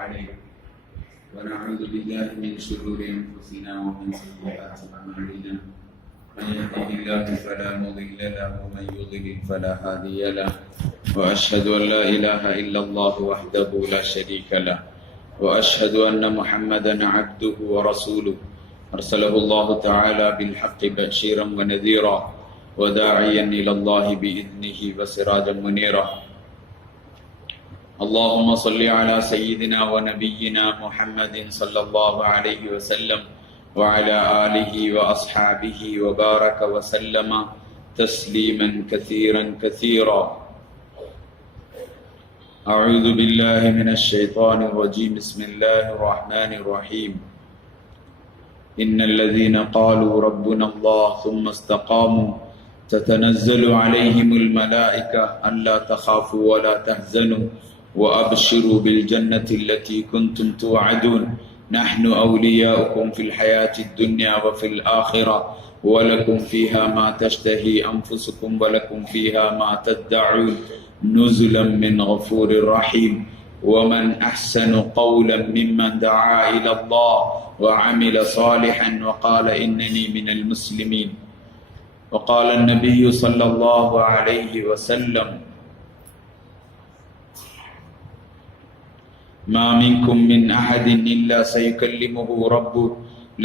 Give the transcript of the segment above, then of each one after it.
عليه ونعوذ بالله من شرور أنفسنا ومن سيئات أعمالنا من يهده الله فلا مضل له ومن يضلل فلا هادي له وأشهد أن لا إله إلا الله وحده لا شريك له وأشهد أن محمدا عبده ورسوله أرسله الله تعالى بالحق بشيرا ونذيرا وداعيا إلى الله بإذنه وسراجا منيرا اللهم صل على سيدنا ونبينا محمد صلى الله عليه وسلم وعلى آله وأصحابه وبارك وسلم تسليما كثيرا كثيرا. أعوذ بالله من الشيطان الرجيم. بسم الله الرحمن الرحيم. إن الذين قالوا ربنا الله ثم استقاموا تتنزل عليهم الملائكة ألا تخافوا ولا تحزنوا وأبشروا بالجنة التي كنتم توعدون نحن أولياؤكم في الحياة الدنيا وفي الآخرة ولكم فيها ما تشتهي أنفسكم ولكم فيها ما تدعون نزلا من غفور رحيم. ومن أحسن قولا ممن دعا إلى الله وعمل صالحا وقال إنني من المسلمين. وقال النبي صلى الله عليه وسلم ما منكم من أحد إلا سيكلمه ربه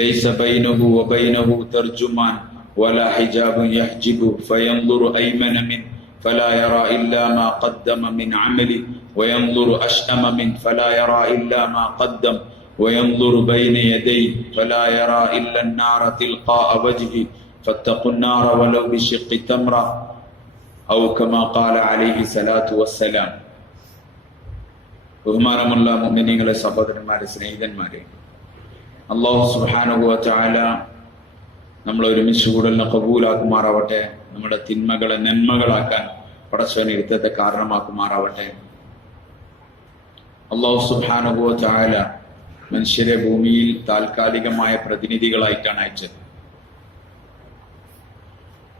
ليس بينه وبينه ترجمان ولا حجاب يحجبه فينظر أيمن منه فلا يرى إلا ما قدم من عمله وينظر أشأم منه فلا يرى إلا ما قدم وينظر بين يديه فلا يرى إلا النار تلقاء وجهه فاتقوا النار ولو بشق تمرة أو كما قال عليه الصلاة والسلام. ബഹുമാനമുള്ള മുഅ്മിനീങ്ങളെ, സഹോദരന്മാരെ, സ്നേഹിതന്മാരെ, അല്ലാഹു സുബ്ഹാനഹു വ തആല നമ്മൾ ഒരുമിച്ച് കൂടലിനെ ഖബൂലാക്കുമാറാവട്ടെ. നമ്മുടെ തിന്മകളെ നന്മകളാക്കാൻ പടച്ചവൻ ഇരുത്തത്തെ കാരണമാക്കുമാറാവട്ടെ. അല്ലാഹു സുബ്ഹാനഹു വ തആല മനുഷ്യരെ ഭൂമിയിൽ താൽക്കാലികമായ പ്രതിനിധികളായിട്ടാണ് അയച്ചത്.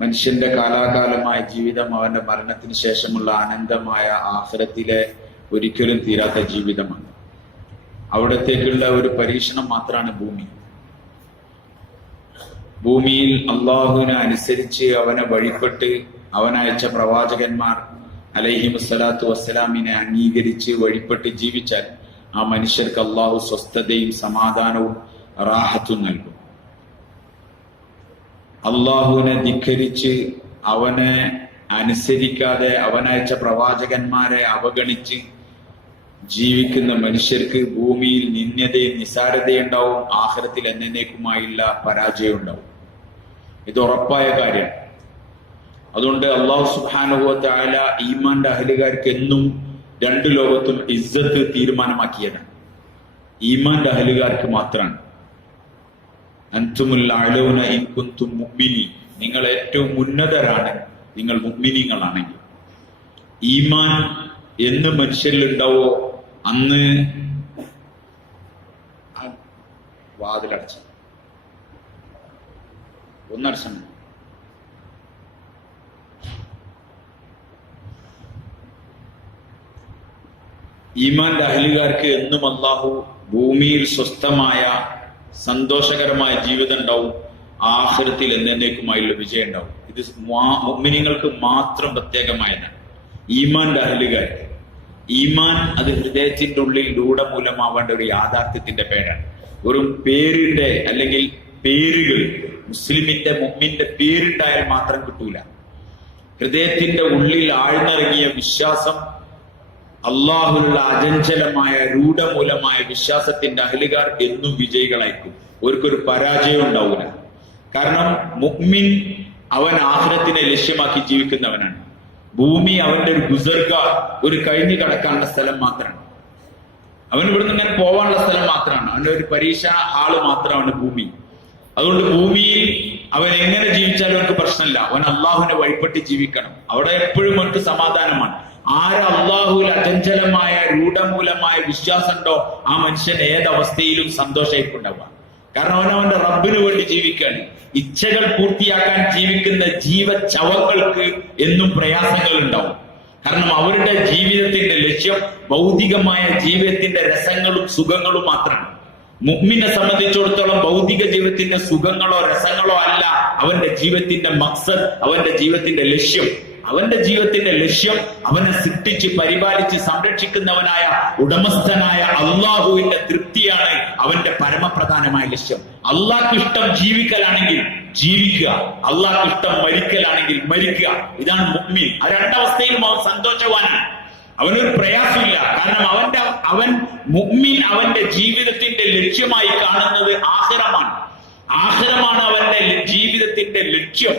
മനുഷ്യന്റെ കാലാകാലമായ ജീവിതം അവന്റെ മരണത്തിന് ശേഷമുള്ള അനന്തമായ ആഖിറത്തിലെ ഒരിക്കലും തീരാത്ത ജീവിതമാണ്. അവിടത്തേക്കുള്ള ഒരു പരീക്ഷണം മാത്രമാണ് ഭൂമി. ഭൂമിയിൽ അള്ളാഹുവിനെ അനുസരിച്ച് അവനെ വഴിപ്പെട്ട് അവനയച്ച പ്രവാചകന്മാർ അലൈഹിമുസ്സലാത്തു വസ്സലാമിനെ അംഗീകരിച്ച് വഴിപ്പെട്ട് ജീവിച്ചാൽ ആ മനുഷ്യർക്ക് അള്ളാഹു സ്വസ്ഥതയും സമാധാനവും റാഹത്തും നൽകും. അള്ളാഹുവിനെ ധിക്കരിച്ച് അവനെ അനുസരിക്കാതെ അവനയച്ച പ്രവാചകന്മാരെ അവഗണിച്ച് ജീവിക്കുന്ന മനുഷ്യർക്ക് ഭൂമിയിൽ നിന്ദ്യതയും നിസാരതയും ഉണ്ടാവും. ആഖിറത്തിൽ എന്നേക്കുമായുള്ള പരാജയം ഉണ്ടാവും. ഇത് ഉറപ്പായ കാര്യം. അതുകൊണ്ട് അല്ലാഹു സുബ്ഹാനഹു വ തആല ഈമാന്റെ അഹ്ലുകാർക്ക് എന്നും രണ്ടു ലോകത്തും ഇസ്സത്ത് തീരുമാനമാക്കിയതാണ്. ഈമാന്റെ അഹ്ലുകാർക്ക് മാത്രമാണ്. അൻതുമുൽ അഅലൗന ഇൻ കുൻതും മുഅ്മിനീൻ, നിങ്ങൾ ഏറ്റവും ഉന്നതരാണ് നിങ്ങൾ മുഅ്മിനീങ്ങളാണെങ്കിൽ. ഈമാൻ എന്ന് മനുഷ്യരിൽ ഉണ്ടാവോ അന്ന് വാതിലടച്ച ഒന്നടച്ച ഈമാന്റെ അഹ്ലുകാർക്ക് എന്നും അല്ലാഹു ഭൂമിയിൽ സ്വസ്ഥമായ സന്തോഷകരമായ ജീവിതം ഉണ്ടാവും. ആഖിറത്തിൽ എന്നേക്കുമായുള്ള വിജയം ഉണ്ടാവും. ഇത് മുഅ്മിനീങ്ങൾക്ക് മാത്രം പ്രത്യേകമായതാണ്. ഈമാന്റെ അഹ്ലുകാർക്ക് ഈമാൻ അത് ഹൃദയത്തിന്റെ ഉള്ളിൽ രൂഢമൂലമാവേണ്ട ഒരു യാഥാർത്ഥ്യത്തിന്റെ പേരാണ്. ഒരു പേരിന്റെ അല്ലെങ്കിൽ പേരുകൾ മുസ്ലിമിന്റെ മുഅ്മിന്റെ പേരുണ്ടായാൽ മാത്രം കിട്ടൂല. ഹൃദയത്തിന്റെ ഉള്ളിൽ ആഴ്ന്നിറങ്ങിയ വിശ്വാസം, അള്ളാഹുലുള്ള അചഞ്ചലമായ രൂഢമൂലമായ വിശ്വാസത്തിന്റെ അഹ്ലുകാർ എന്നും വിജയികളായിരിക്കും. അവർക്കൊരു പരാജയം ഉണ്ടാവൂല. കാരണം മുഅ്മിൻ അവൻ ആഖിറത്തിനെ ലക്ഷ്യമാക്കി ജീവിക്കുന്നവനാണ്. ഭൂമി അവന്റെ ഒരു ഗുസർഗ, ഒരു കഴിഞ്ഞു കടക്കാനുള്ള സ്ഥലം മാത്രമാണ്. അവൻ ഇവിടുന്ന് ഇങ്ങനെ പോവാനുള്ള സ്ഥലം മാത്രമാണ്. അവന്റെ ഒരു പരീക്ഷ ഹാള് മാത്രമാണ് ഭൂമി. അതുകൊണ്ട് ഭൂമിയിൽ അവൻ എങ്ങനെ ജീവിച്ചാലും അവർക്ക് പ്രശ്നമില്ല. അവൻ അള്ളാഹുവിനെ വഴിപ്പെട്ട് ജീവിക്കണം. അവിടെ എപ്പോഴും അവർക്ക് സമാധാനമാണ്. ആര് അള്ളാഹുവിൽ അചഞ്ചലമായ രൂഢമൂലമായ വിശ്വാസം ഉണ്ടോ ആ മനുഷ്യൻ ഏതവസ്ഥയിലും സന്തോഷമായിട്ടുണ്ടാവുക. കാരണം അവനവന്റെ റബ്ബിന് വേണ്ടി ജീവിക്കുകയാണ്. ഇച്ഛകൾ പൂർത്തിയാക്കാൻ ജീവിക്കുന്ന ജീവചവങ്ങൾക്ക് എന്നും പ്രയാസങ്ങൾ ഉണ്ടാവും. കാരണം അവരുടെ ജീവിതത്തിന്റെ ലക്ഷ്യം ഭൗതികമായ ജീവിതത്തിന്റെ രസങ്ങളും സുഖങ്ങളും മാത്രമാണ്. മുഅ്മിനെ സംബന്ധിച്ചിടത്തോളം ഭൗതിക ജീവിതത്തിന്റെ സുഖങ്ങളോ രസങ്ങളോ അല്ല അവന്റെ ജീവിതത്തിന്റെ മഖ്സദ്, അവന്റെ ജീവിതത്തിന്റെ ലക്ഷ്യം. അവന്റെ ജീവിതത്തിന്റെ ലക്ഷ്യം അവനെ സൃഷ്ടിച്ച് പരിപാലിച്ച് സംരക്ഷിക്കുന്നവനായ ഉടമസ്ഥനായ അള്ളാഹുവിന്റെ തൃപ്തിയാണ് അവന്റെ പരമപ്രധാനമായ ലക്ഷ്യം. അള്ളാഹ്ക്ക് ഇഷ്ടം ജീവിക്കലാണെങ്കിൽ ജീവിക്കുക, അള്ളാഹ്ക്ക് ഇഷ്ടം മരിക്കലാണെങ്കിൽ മരിക്കുക. ഇതാണ് മുഅ്മിൻ. ആ രണ്ടവസ്ഥയിലും അവൻ സന്തോഷവാനാണ്, അവനൊരു പ്രയാസമില്ല. കാരണം അവൻ മുഅ്മിൻ അവന്റെ ജീവിതത്തിന്റെ ലക്ഷ്യമായി കാണുന്നത് ആഖിറമാണ്. ആഖിറമാണ് അവന്റെ ജീവിതത്തിന്റെ ലക്ഷ്യം.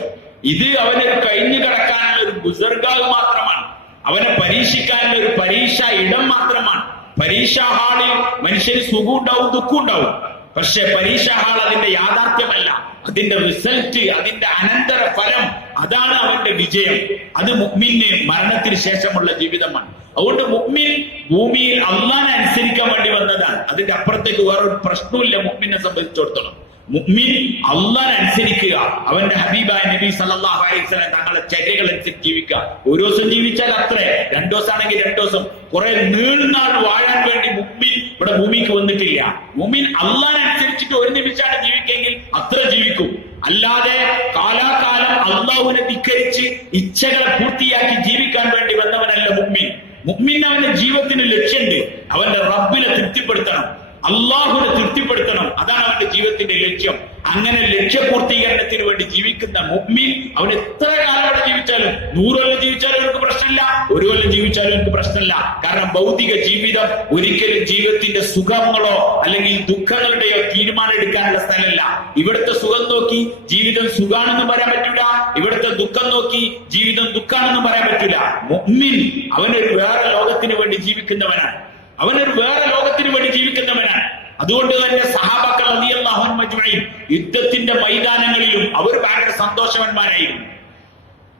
ഇത് അവന് കഴിഞ്ഞു കിടക്കാനുള്ള ഒരു ഗുസർഗാവ് മാത്രമാണ്, അവനെ പരീക്ഷിക്കാനുള്ള ഒരു പരീക്ഷാ ഇടം മാത്രമാണ്. പരീക്ഷാ ഹാളിൽ മനുഷ്യന് സുഖം ഉണ്ടാവും, ദുഃഖം ഉണ്ടാവും. പക്ഷെ പരീക്ഷാ ഹാൾ അതിന്റെ യാഥാർത്ഥ്യമല്ല, അതിന്റെ റിസൾട്ട്, അതിന്റെ അനന്തര ഫലം, അതാണ് അവന്റെ വിജയം. അത് മുഅ്മിന് മരണത്തിന് ശേഷമുള്ള ജീവിതമാണ്. അതുകൊണ്ട് മുഅ്മിൻ ഭൂമിയിൽ അള്ളാഹനെ അനുസരിക്കാൻ വേണ്ടി വന്നതാണ്. അതിന്റെ അപ്പുറത്തേക്ക് വേറൊരു പ്രശ്നമില്ല മുഅ്മിനെ സംബന്ധിച്ചിടത്തോളം. മുഅ്മിൻ അള്ളാഹനെ അനുസരിക്കുക, അവന്റെ ഹബീബായ നബി സല്ലല്ലാഹു അലൈഹി വസല്ലം തങ്ങളുടെ ചര്യകൾ അനുസരിച്ച് ജീവിക്കുക. ഒരു ദിവസം ജീവിച്ചാൽ അത്രേ, 2 ദിവസം ആണെങ്കിൽ 2 ദിവസം. കുറെ നീളുനാൾ വാഴാൻ വേണ്ടി മുഅ്മിൻ ഇവിടെ ഭൂമിക്ക് വന്നിട്ടില്ല. മുഅ്മിൻ അള്ളാഹനെ അനുസരിച്ചിട്ട് ഒരു നിമിഷമാണ് ജീവിക്കെങ്കിൽ അത്ര ജീവിക്കും. അല്ലാതെ കാലാകാലം അള്ളാഹുവിനെ ധിക്കരിച്ച് ഇച്ഛകളെ പൂർത്തിയാക്കി ജീവിക്കാൻ വേണ്ടി വന്നവനല്ല മുഅ്മിൻ. മുഅ്മിൻ അവന്റെ ജീവിതത്തിന് ലക്ഷ്യമുണ്ട്, അവന്റെ റബ്ബിനെ തൃപ്തിപ്പെടുത്തണം, അള്ളാഹുവിനെ തൃപ്തിപ്പെടുത്തണം. അതാണ് അവന്റെ ജീവിതത്തിന്റെ ലക്ഷ്യം. അങ്ങനെ ലക്ഷ്യപൂർത്തീകരണത്തിന് വേണ്ടി ജീവിക്കുന്ന മുഅ്മിൻ അവൻ എത്ര കാലം അവിടെ ജീവിച്ചാലും, 100 കൊല്ലം ജീവിച്ചാലും എനിക്ക് പ്രശ്നമില്ല, 1 കൊല്ലം ജീവിച്ചാലും എനിക്ക് പ്രശ്നമില്ല. കാരണം ഭൗതിക ജീവിതം ഒരിക്കലും ജീവിതത്തിന്റെ സുഖങ്ങളോ അല്ലെങ്കിൽ ദുഃഖങ്ങളുടെയോ തീരുമാനം എടുക്കാനുള്ള സ്ഥലമല്ല. ഇവിടുത്തെ സുഖം നോക്കി ജീവിതം സുഖാണെന്ന് പറയാൻ പറ്റൂല, ഇവിടുത്തെ ദുഃഖം നോക്കി ജീവിതം ദുഃഖാണെന്ന് പറയാൻ പറ്റൂല. മുഅ്മിൻ അവനൊരു വേറെ ലോകത്തിന് വേണ്ടി ജീവിക്കുന്നവനാണ്, അവനൊരു വേറെ ലോകത്തിന് വേണ്ടി ജീവിക്കുന്നവനാണ്. അതുകൊണ്ട് തന്നെ സഹാബാക്കൾ റളിയല്ലാഹു അൻഹും അജ്മഈൻ യുദ്ധത്തിന്റെ മൈതാനങ്ങളിലും അവർ ഭയങ്കര സന്തോഷവാന്മാരായിരുന്നു.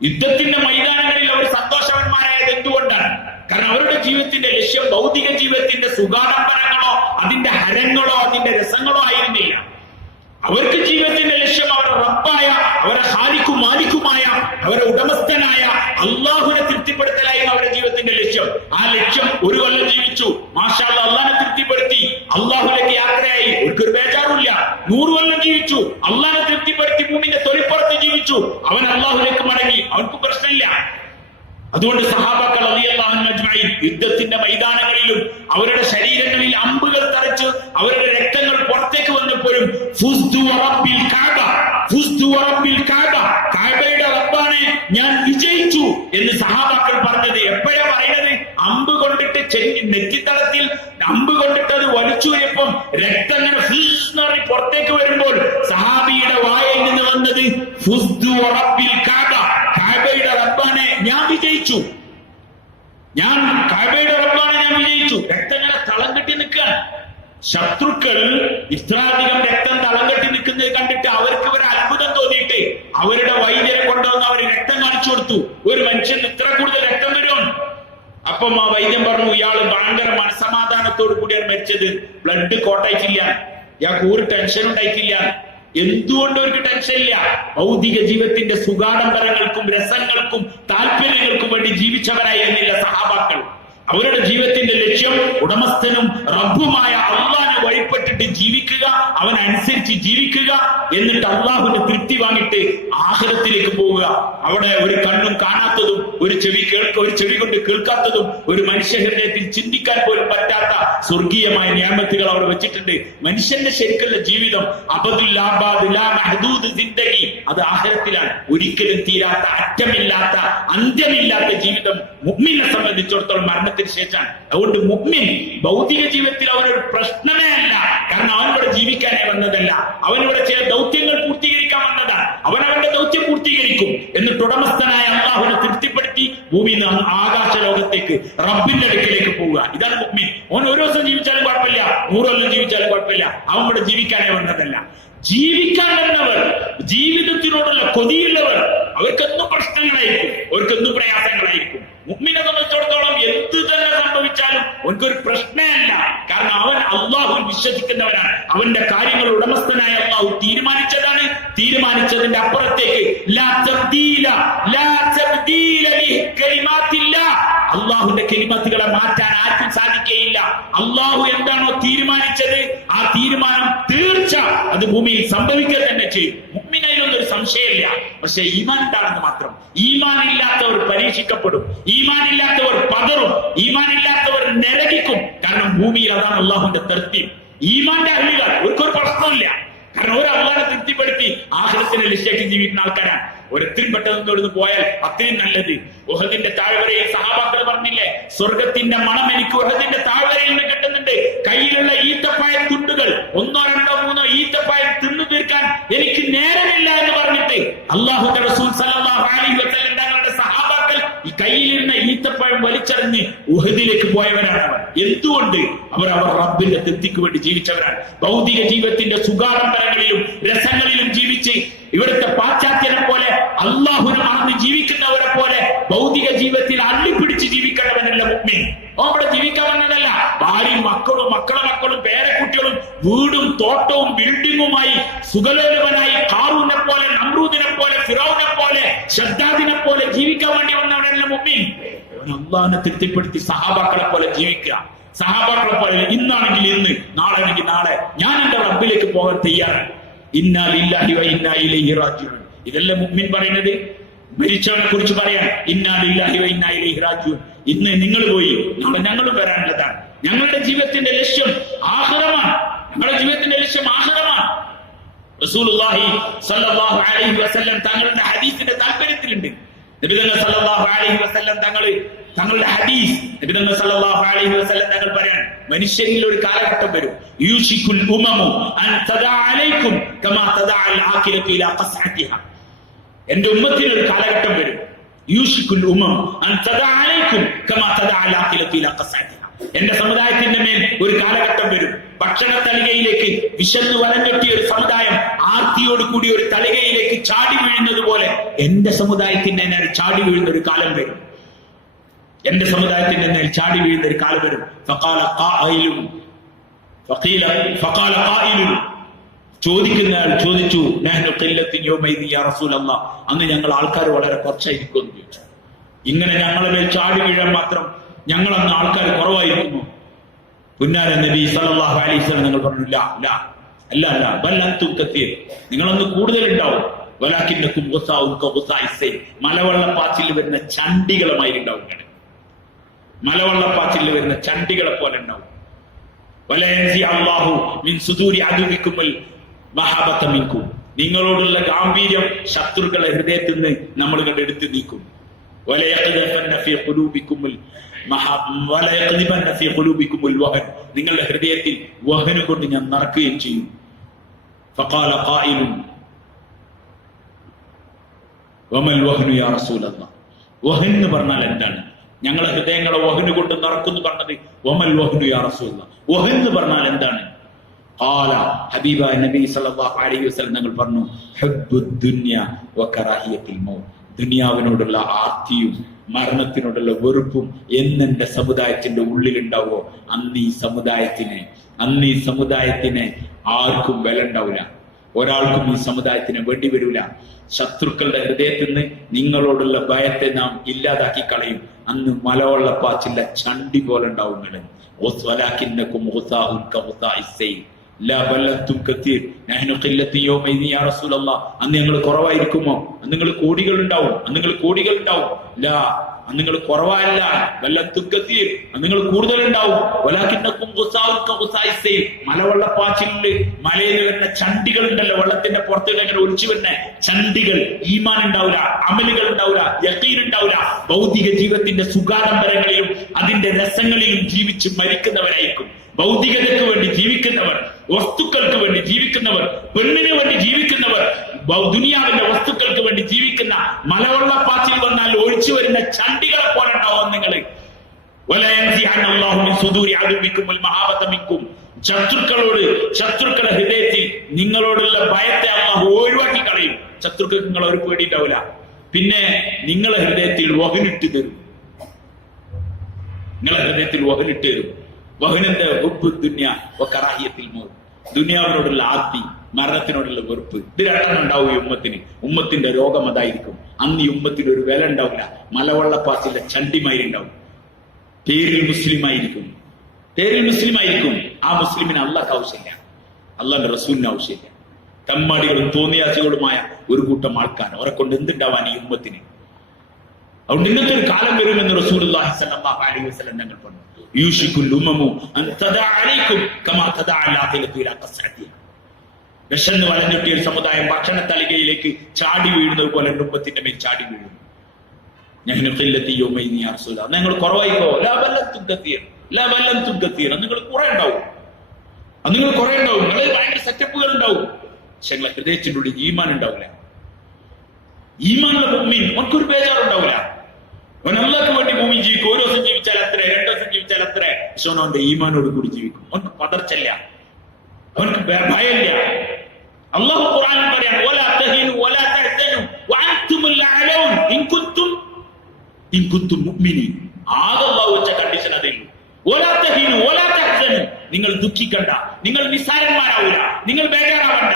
യുദ്ധത്തിന്റെ മൈതാനങ്ങളിൽ അവർ സന്തോഷവാന്മാരായത് എന്തുകൊണ്ടാണ്? കാരണം അവരുടെ ജീവിതത്തിന്റെ ലക്ഷ്യം ഭൗതിക ജീവിതത്തിന്റെ സുഖാഡംബരങ്ങളോ അതിന്റെ ഹരങ്ങളോ അതിന്റെ രസങ്ങളോ ആയിരുന്നില്ല. അവർക്ക് ജീവിതത്തിന്റെ ലക്ഷ്യം അവരുടെ റബ്ബായ, അവരെ ഖാലിഖും മാലിക്കുമായ, അവരെ ഉടമസ്ഥനായ അള്ളാഹുവിനെ തൃപ്തിപ്പെടുത്തലായിരുന്നു അവരുടെ ജീവിതത്തിന്റെ ലക്ഷ്യം. ആ ലക്ഷ്യം 1 കൊല്ലം ജീവിച്ചു, മാഷാ അല്ലാഹ് അള്ളാഹിനെ തൃപ്തിപ്പെടുത്തി, അള്ളാഹുലേക്ക് യാത്രയായി, ഒരിക്കലും ബേജാറില്ല. 100 കൊല്ലം ജീവിച്ചു, അള്ളാഹിനെ തൃപ്തിപ്പെടുത്തി, ഭൂമിന്റെ തൊലിപ്പുറത്ത് ജീവിച്ചു, അവൻ അള്ളാഹുലേക്ക് മടങ്ങി, അവർക്ക് പ്രശ്നമില്ല. അതുകൊണ്ട് സഹാബാക്കൾ റളിയല്ലാഹു അൻഹും അജ്മഈൻ യുദ്ധത്തിന്റെ മൈതാനങ്ങളിലും അവരുടെ ശരീരങ്ങളിൽ അമ്പുകൾ തറച്ച് അവരുടെ രക്തങ്ങൾ പുറത്തേക്ക് വന്നപ്പോഴും ഫുസ്തു റബ്ബിൽ കഅബ, ഫുസ്തു റബ്ബിൽ കഅബ, കഅബയുടെ റബ്ബാനെ ഞാൻ വിജയിച്ചു എന്ന് സഹാബാക്കൾ പറഞ്ഞത് എപ്പോഴാ പറയുന്നത്? അമ്പ് കൊണ്ടിട്ട് നെറ്റിത്തടത്തിൽ അമ്പ് കൊണ്ടിട്ട് അത് വലിച്ചൂരിയപ്പം രക്തം ഇങ്ങനെ പുറത്തേക്ക് വരുമ്പോൾ സഹാബിയുടെ വായിൽ നിന്ന് വന്നത് ഫുസ്തു റബ്ബിൽ കഅബ, കഅബയുടെ റബ്ബാനെ ഞാൻ വിജയിച്ചു, ഞാൻ കഅബയുടെ റബ്ബാനെ ഞാൻ വിജയിച്ചു. രക്തം ഇങ്ങനെ തളം കെട്ടി നിൽക്കുകയാണ്. ശത്രുക്കൾ ഇത്രയധികം രക്തം തളം കെട്ടി നിൽക്കുന്നത് കണ്ടിട്ട് അവർക്ക് ഒരു അത്ഭുതം തോന്നിയിട്ട് അവരുടെ വൈദ്യരെ കൊണ്ടുവന്ന് അവർ രക്തം കാണിച്ചു കൊടുത്തു. ഒരു മനുഷ്യൻ ഇത്ര കൂടുതൽ രക്തം വരുമെന്ന്. അപ്പം ആ വൈദ്യം പറഞ്ഞു, ഇയാള് ഭയങ്കര മനസമാധാനത്തോടു കൂടിയാണ് മരിച്ചത്, ബ്ലഡ് കോട്ടായിട്ടില്ല, ഇയാൾക്ക് ഒരു ടെൻഷൻ ഉണ്ടായിട്ടില്ല. എന്തുകൊണ്ട് അവർക്ക് ടെൻഷൻ ഇല്ല? ഭൗതിക ജീവിതത്തിന്റെ സുഖാഡംബരങ്ങൾക്കും രസങ്ങൾക്കും താല്പര്യങ്ങൾക്കും വേണ്ടി ജീവിച്ചവരായിരുന്നില്ല സഹാബാക്കൾ. അവരുടെ ജീവിതത്തിന്റെ ലക്ഷ്യം ഉടമസ്ഥനും റബ്ബുമായ അള്ളാഹിനെ വഴിപ്പെട്ടിട്ട് ജീവിക്കുക, അവനനുസരിച്ച് ജീവിക്കുക, എന്നിട്ട് അള്ളാഹുവിന്റെ തൃപ്തി വാങ്ങിയിട്ട് ആഖിറത്തിലേക്ക് പോവുക. അവിടെ ഒരു കണ്ണും കാണാത്തതും ഒരു ചെവി കൊണ്ട് കേൾക്കാത്തതും ഒരു മനുഷ്യ ഹൃദയത്തിൽ ചിന്തിക്കാൻ പോലും പറ്റാത്ത സ്വർഗീയമായ നിയമത്തുകൾ അവിടെ വെച്ചിട്ടുണ്ട്. മനുഷ്യന്റെ ശരിക്കുള്ള ജീവിതം ജിന്ദഗി അത് ആഖിറത്തിലാണ്. ഒരിക്കലും തീരാത്ത, അറ്റമില്ലാത്ത, അന്ത്യമില്ലാത്ത ജീവിതം മുഅ്മിനെ സംബന്ധിച്ചിടത്തോളം മരണത്തിന് ശേഷമാണ്. അതുകൊണ്ട് മുഅ്മിൻ ഭൗതിക ജീവിതത്തിൽ അവനൊരു പ്രശ്നമേ അല്ല. കാരണം അവനിവിടെ ജീവിക്കാനേ വന്നതല്ല, അവനിവിടെ ചില ദൗത്യങ്ങൾ പൂർത്തീകരിക്കാൻ വന്നതാണ്. അവനവന്റെ ദൗത്യം പൂർത്തീകരിക്കും, എന്നിട്ട് ഉടമസ്ഥനായ അള്ളാഹുവിനെ തൃപ്തിപ്പെടുത്തി ഭൂമിയിൽ നിന്ന് ആകാശ ലോകത്തേക്ക് റബ്ബിന്റെ അടുക്കിലേക്ക് പോവുക. ഇതാണ് മുഅ്മിൻ. അവൻ ഒരു ദിവസം ജീവിച്ചാലും കുഴപ്പമില്ല, 100 കൊല്ലം ജീവിച്ചാലും കുഴപ്പമില്ല, അവൻ ഇവിടെ ജീവിക്കാനേ വന്നതല്ല. ജീവിക്കാൻ വന്നവർ, ജീവിതത്തിനോടുള്ള കൊതിയുള്ളവർ, അവർക്കെന്നും പ്രശ്നങ്ങളായിരിക്കും, അവർക്കെന്നും പ്രയാസങ്ങളായിരിക്കും. മുഅ്മിനെ സംബന്ധിച്ചിടത്തോളം എന്ത് തന്നെ സംഭവിച്ചാലും അവനക്കൊരു പ്രശ്നമല്ല. കാരണം അവൻ അള്ളാഹുൽ വിശ്വസിക്കുന്നവനാണ്. അവന്റെ കാര്യങ്ങൾ ഉടമസ്ഥനായ അള്ളാഹു തീരുമാനിച്ചതാണ്. തീരുമാനിച്ചതിന്റെ അപ്പുറത്തേക്ക് അള്ളാഹുന്റെ കലിമത്തുകളെ മാറ്റാൻ ആർക്കും സാധിക്കുകയില്ല. അള്ളാഹു എന്താണോ തീരുമാനിച്ചത് ആ തീരുമാനം തീർച്ച അത് ഭൂമിയിൽ സംഭവിക്കുക തന്നെ ചെയ്യും. മുഅ്മിനൊന്നും ഒരു സംശയമില്ല. പക്ഷെ ഈമാൻ ഉണ്ടാണെന്ന് മാത്രം. ഈമാൻ ഇല്ലാത്തവർ പരീക്ഷിക്കപ്പെടും, ഈമാൻ ഇല്ലാത്തവർ പതറും, ഈമാൻ ഇല്ലാത്തവർ നരകിക്കും. കാരണം ഭൂമിയിൽ അതാണ് അള്ളാഹുന്റെ തർത്തീബ്. ഈമാന്റെ അഹ്ലുകൾ അവർക്കൊരു പ്രശ്നമില്ല. കാരണം ഒരു അള്ളാഹനെ തൃപ്തിപ്പെടുത്തി ആഖിറത്തിനെ ലക്ഷ്യമാക്കി ജീവിക്കുന്ന ആൾക്കാരാണ്. ഒരെത്രയും പെട്ടെന്ന് ഇവിടുന്ന് പോയാൽ അത്രയും നല്ലത്. ഉഹദിന്റെ താഴ്വരയിൽ സഹാബാക്കൾ പറഞ്ഞില്ലേ, സ്വർഗത്തിന്റെ മണം എനിക്ക് ഉഹദിന്റെ താഴ്വരയിൽ നിന്ന് കിട്ടുന്നുണ്ട്. കയ്യിലുള്ള ഈത്തപ്പായ തുണ്ടുകൾ 1 2 3 ഈത്തപ്പായം തിന്നു തീർക്കാൻ എനിക്ക് നേരമില്ല എന്ന് പറഞ്ഞിട്ട് അല്ലാഹുവിന്റെ റസൂൽ സല്ലല്ലാഹു അലൈഹി വസല്ലം തങ്ങളുടെ സഹാബാക്കൾ ഈ കയ്യിലിരുന്ന ഈത്തപ്പഴം വലിച്ചെറിഞ്ഞ് ഉഹദിലേക്ക് പോയവരാണ് അവർ. എന്തുകൊണ്ട്? അവർ റബ്ബിന്റെ തൃപ്തിക്ക് വേണ്ടി ജീവിച്ചവരാണ്. ഭൗതിക ജീവിതത്തിന്റെ സുഖാഡംബരങ്ങളിലും രസങ്ങളിലും ജീവിച്ച് ഇവിടുത്തെ പാശ്ചാത്യനെ പോലെ അള്ളാഹുവിനെ മറന്ന് ജീവിക്കുന്നവരെ പോലെ ഭൗതിക ജീവിതത്തിൽ അള്ളിപ്പിടിച്ച് ജീവിക്കേണ്ടവനല്ല മുഅ്മിൻ. അവിടെ ജീവിക്കാൻ വന്നതല്ല. ഭാര്യയും മക്കളും മക്കളെ മക്കളും പേരക്കുട്ടികളും വീടും തോട്ടവും ബിൽഡിങ്ങുമായി സുഖലോലുപനായി ഖാറൂനെ പോലെ നമ്രൂദിനെ പോലെ ഫിറൗനെ പോലെ ശദ്ദാദിനെ പോലെ ജീവിക്കാൻ വേണ്ടി വന്നവനല്ല മുഅ്മിൻ. അള്ളാഹുവിനെ തൃപ്തിപ്പെടുത്തി സഹാബാക്കളെ പോലെ ജീവിക്കുക. സഹാബാക്കളെ പോലെ ഇന്നാണെങ്കിൽ ഇന്ന്, നാളെയാണെങ്കിൽ നാളെ ഞാൻ എന്റെ റബ്ബിലേക്ക് പോകാൻ തയ്യാറാണ്. ഇന്നാ ലില്ലാഹി വ ഇന്നാ ഇലൈഹി റാജിഊൻ. ഇതല്ലേ മുഅ്മിൻ പറയുന്നത്. മരിച്ചവനെ കുറിച്ച് പറയാൻ ഇന്നാ ലില്ലാഹി വ ഇന്നാ ഇലൈഹി റാജിഊൻ. ഇന്ന് നിങ്ങൾ പോയി, നാളെ ഞങ്ങളും വരാനുള്ളതാണ്. ഞങ്ങളുടെ ജീവിതത്തിന്റെ ലക്ഷ്യം ആഖിറമാണ്. ഞങ്ങളുടെ ജീവിതത്തിന്റെ ലക്ഷ്യം ആഖിറമാണ്. റസൂലുള്ളാഹി സ്വല്ലല്ലാഹു അലൈഹി വസല്ലം തങ്ങളുടെ ഹദീസിന്റെ താല്പര്യത്തിലുണ്ട്. നബി സല്ലല്ലാഹു അലൈഹി വസല്ലം തങ്ങളുടെ ഹദീസ് നബി സല്ലല്ലാഹു അലൈഹി വസല്ലം തങ്ങൾ പറയാൻ, മനുഷ്യരിൽ ഒരു കാലഘട്ടം വരും, യൂഷിക്കുൽ ഉമമു അൻ തദഅ അലൈക്കും കമാ തദഅ അൽ ആഖിലതു ഇലാ ഖസ്അതിഹാ. എന്റെ ഉമ്മത്തിൽ ഒരു കാലഘട്ടം വരും, യൂഷിക്കുൽ ഉമം അൻ തദഅ അലൈക്കും കമാ തദഅ അൽ ആഖിലതു ഇലാ ഖസ്അതിഹാ. എന്റെ സമുദായത്തിന്റെ മേൽ ഒരു കാലഘട്ടം വരും, ഭക്ഷണ തളികയിലേക്ക് വിശന്നു വലഞ്ഞൊട്ടിയ ഒരു സമുദായം ആർത്തിയോട് കൂടി ഒരു തളികയിലേക്ക് ചാടി വീഴുന്നത് പോലെ എന്റെ സമുദായത്തിന്റെ നേർ ചാടി വീഴുന്ന ഒരു കാലം വരും. എന്റെ സമുദായത്തിന്റെ നേർ ചാടി വീഴുന്ന ഒരു കാലം വരും. ചോദിക്കുന്നയാൾ ചോദിച്ചു, അന്ന് ഞങ്ങൾ ആൾക്കാർ വളരെ കുറച്ചായിരിക്കും എന്ന് ചോദിച്ചു. ഇങ്ങനെ ഞങ്ങളെ മേൽ ചാടി വീഴാൻ മാത്രം ഞങ്ങൾ അന്ന് ആൾക്കാർ കുറവായിരിക്കുന്നു. പുന്നാര നബി സല്ലല്ലാഹു അലൈഹി വസല്ലം നിങ്ങൾ പറഞ്ഞു, അല്ല ബൽ അൻതും കസീർ, നിങ്ങളൊന്ന് കൂടുതലുണ്ടാവും. വലാകിന്നകും ഗുസാഉൻ കഗുസാഇ സൈൽ, മലവെള്ളപ്പാച്ചിൽ വരുന്ന ചണ്ടികളുമായി ഉണ്ടാവും. മലവെള്ളപ്പാച്ചിൽ വരുന്ന ചണ്ടികളെ പോലെ ഉണ്ടാവും. വലയൻസി അല്ലാഹു മിൻ സുദൂരി അദുവികുൽ മഹബത മിൻകും, നിങ്ങളോടുള്ള ഗാംഭീര്യം ശത്രുക്കളുടെ ഹൃദയത്തിൽ നിന്ന് നമ്മൾ കണ്ട് എടുത്തു നീക്കും. വലയഖ്ദിഫന്ന ഫീ ഖുലൂബികുൽ നിങ്ങളുടെ ഹൃദയത്തിൽ വഹന് കൊണ്ട് ഞാൻ നിറക്കുകയും ചെയ്യും. ഫഖാല ഖായിലുൻ വമൽ വഹ്നു യാ റസൂലല്ലാഹ്, വഹൻ എന്ന് പറഞ്ഞാൽ എന്താണ്? ഞങ്ങളെ ഹൃദയങ്ങളെ വഹന് കൊണ്ട് നിറക്കുന്നു പറഞ്ഞത് വമൽ വഹ്നു യാ റസൂലല്ലാഹ്, വഹൻ എന്ന് പറഞ്ഞാൽ എന്താണ്? ഖാല ഹബീബായ നബി സല്ലല്ലാഹു അലൈഹി വസല്ലം തങ്ങൾ പറഞ്ഞു, ഹുബ്ബുദ് ദുനിയ വകറാഹിയത്തുൽ മൗത്ത്, ദുനിയാവിനോടുള്ള ആർത്തിയും മരണത്തിനോടുള്ള വെറുപ്പും എന്നെന്റെ സമുദായത്തിന്റെ ഉള്ളിലുണ്ടാവോ അന്ന് ഈ സമുദായത്തിന് ആർക്കും വില ഉണ്ടാവില്ല. ഒരാൾക്കും ഈ സമുദായത്തിന് വേണ്ടി വരില്ല. ശത്രുക്കളുടെ ഹൃദയത്തിൽ നിന്ന് നിങ്ങളോടുള്ള ഭയത്തെ നാം ഇല്ലാതാക്കി കളയും. അന്ന് മലവെള്ളപ്പാച്ചില്ല ചണ്ടി പോലെ ഉണ്ടാവും. അന്ന് നിങ്ങൾ കുറവായിരിക്കുമോ? അന്ന് നിങ്ങൾ കോടികൾ ഉണ്ടാവും. നിങ്ങൾ കുറവല്ല, നിങ്ങൾ കൂടുതലുണ്ടാവും. മലവെള്ളപ്പാച്ചിലില് മലയിൽ വരുന്ന ചണ്ടികൾ ഉണ്ടല്ലോ, വെള്ളത്തിന്റെ പുറത്തേക്ക് അങ്ങനെ ഒലിച്ചു വരുന്ന ചണ്ടികൾ. ഈമാൻ ഉണ്ടാവില്ല, അമലുകൾ ഉണ്ടാവില്ല, യഖീൻ ഉണ്ടാവില്ല. ഭൗതിക ജീവിതത്തിന്റെ സുഖാഡംബരങ്ങളിലും അതിന്റെ രസങ്ങളിലും ജീവിച്ച് മരിക്കുന്നവരായിരിക്കും. ഭൗതികതയ്ക്ക് വേണ്ടി ജീവിക്കുന്നവർ, വസ്തുക്കൾക്ക് വേണ്ടി ജീവിക്കുന്നവർ, പെണ്ണിന് വേണ്ടി ജീവിക്കുന്നവർ, ദുനിയാവിന്റെ വസ്തുക്കൾക്ക് വേണ്ടി ജീവിക്കുന്ന മലവെള്ളപ്പാച്ചിൽ വന്നാൽ ഒഴിച്ചു വരുന്ന ചണ്ടികളെ പോലെ ഉണ്ടാവും നിങ്ങൾ. ശത്രുക്കളുടെ ഹൃദയത്തിൽ നിങ്ങളോടുള്ള ഭയത്തെ അല്ലാഹു ഒഴിവാക്കി കളയും. ശത്രുക്കൾക്ക് നിങ്ങൾ ഒരു പേടി ഉണ്ടാവില്ല. പിന്നെ നിങ്ങളെ ഹൃദയത്തിൽ വഹനിട്ട് തരും. വഹനന്റെ ഹുബ്ബു ദുനിയ വകറാഹിയത്തുൽ മൗത്ത്, ദുനിയാവിനോടുള്ള ആർത്തി, മരണത്തിനോടുള്ള വെറുപ്പ്. ഇത് രണ്ടെണ്ണം ഉണ്ടാവും ഈ ഉമ്മത്തിന്. ഉമ്മത്തിന്റെ രോഗം അതായിരിക്കും. അന്ന് ഈ ഉമ്മത്തിന് ഒരു വില ഉണ്ടാവില്ല. മലവെള്ളപ്പാച്ചിലെ ചണ്ടിമാരി ഉണ്ടാവും. പേരിൽ മുസ്ലിമായിരിക്കും, പേരിൽ മുസ്ലിമായിരിക്കും. ആ മുസ്ലിമിന് അള്ളാഹ് ആവശ്യമില്ല, അള്ളാന്റെ റസൂലിന് ആവശ്യമില്ല. തമ്മാടികളും തോന്നിയാസികളുമായ ഒരു കൂട്ടം ആൾക്കാർ, അവരെ കൊണ്ട് എന്തുണ്ടാവാൻ ഈ ഉമ്മത്തിന്? അതുകൊണ്ട് ഇന്നത്തെ ഒരു കാലം വരുമെന്ന് റസൂലുള്ളാഹി സ്വല്ലല്ലാഹു അലൈഹി വസല്ലം ഞങ്ങൾ പറഞ്ഞു. യൂഷിക്കുൽ ഉമമു അൻ തദഅ അലൈക്കും കമാ തദഅ അലാഖിലതു ഇലാ ഖസ്അതിഹ. വിശന്ന് വലഞ്ഞൊട്ടിയ ഒരു സമുദായം ഭക്ഷണ തളികയിലേക്ക് ചാടി വീഴുന്നത് പോലെ ഉമ്മത്തിന്റെ മേൽ ചാടി വീഴുന്നു. നിങ്ങൾ കുറവായിക്കോ, നിങ്ങൾ കുറെ ഉണ്ടാവും, നിങ്ങൾ കുറെ ഉണ്ടാവും, നിങ്ങൾ ഭയങ്കര സെറ്റപ്പുകൾ ഉണ്ടാവും. പക്ഷെ നിങ്ങളെ ഹൃദയത്തിന്റെ ഉള്ളിൽ ഈമാൻ ഉണ്ടാവില്ല. ഈമാനുള്ള മുഅ്മിൻ അവൻക്കൊരു ബേജാറുണ്ടാവില്ല. അവൻ അല്ലാഹുവിന് വേണ്ടി ഭൂമി ജീവിക്കും. ഒരു ദിവസം ജീവിച്ചാൽ അത്ര, 2 ദിവസം ജീവിച്ചാൽ അത്ര. പക്ഷെ അവന്റെ ഈമാനോട് കൂടി ജീവിക്കും. അവർക്ക് പതർച്ചല്ല, അവർക്ക് ഭയമില്ല. അല്ലാഹു ഖുർആനിൽ പറയാൻ വലാ തഹീനു വലാ തഹ്സനു വഅൻതുമുൽ അഅലൗൻ ഇൻ കുൻതും മുഅ്മിനീൻ. ആകെ അല്ലാഹു വെച്ച കണ്ടീഷൻ അതേ ഉള്ളൂ. വലാ തഹീനു വലാ തഹ്സനു, നിങ്ങൾ ദുഃഖിക്കണ്ട, നിങ്ങൾ നിസ്സാരന്മാരാവില്ല, നിങ്ങൾ ബേജാറാവണ്ട.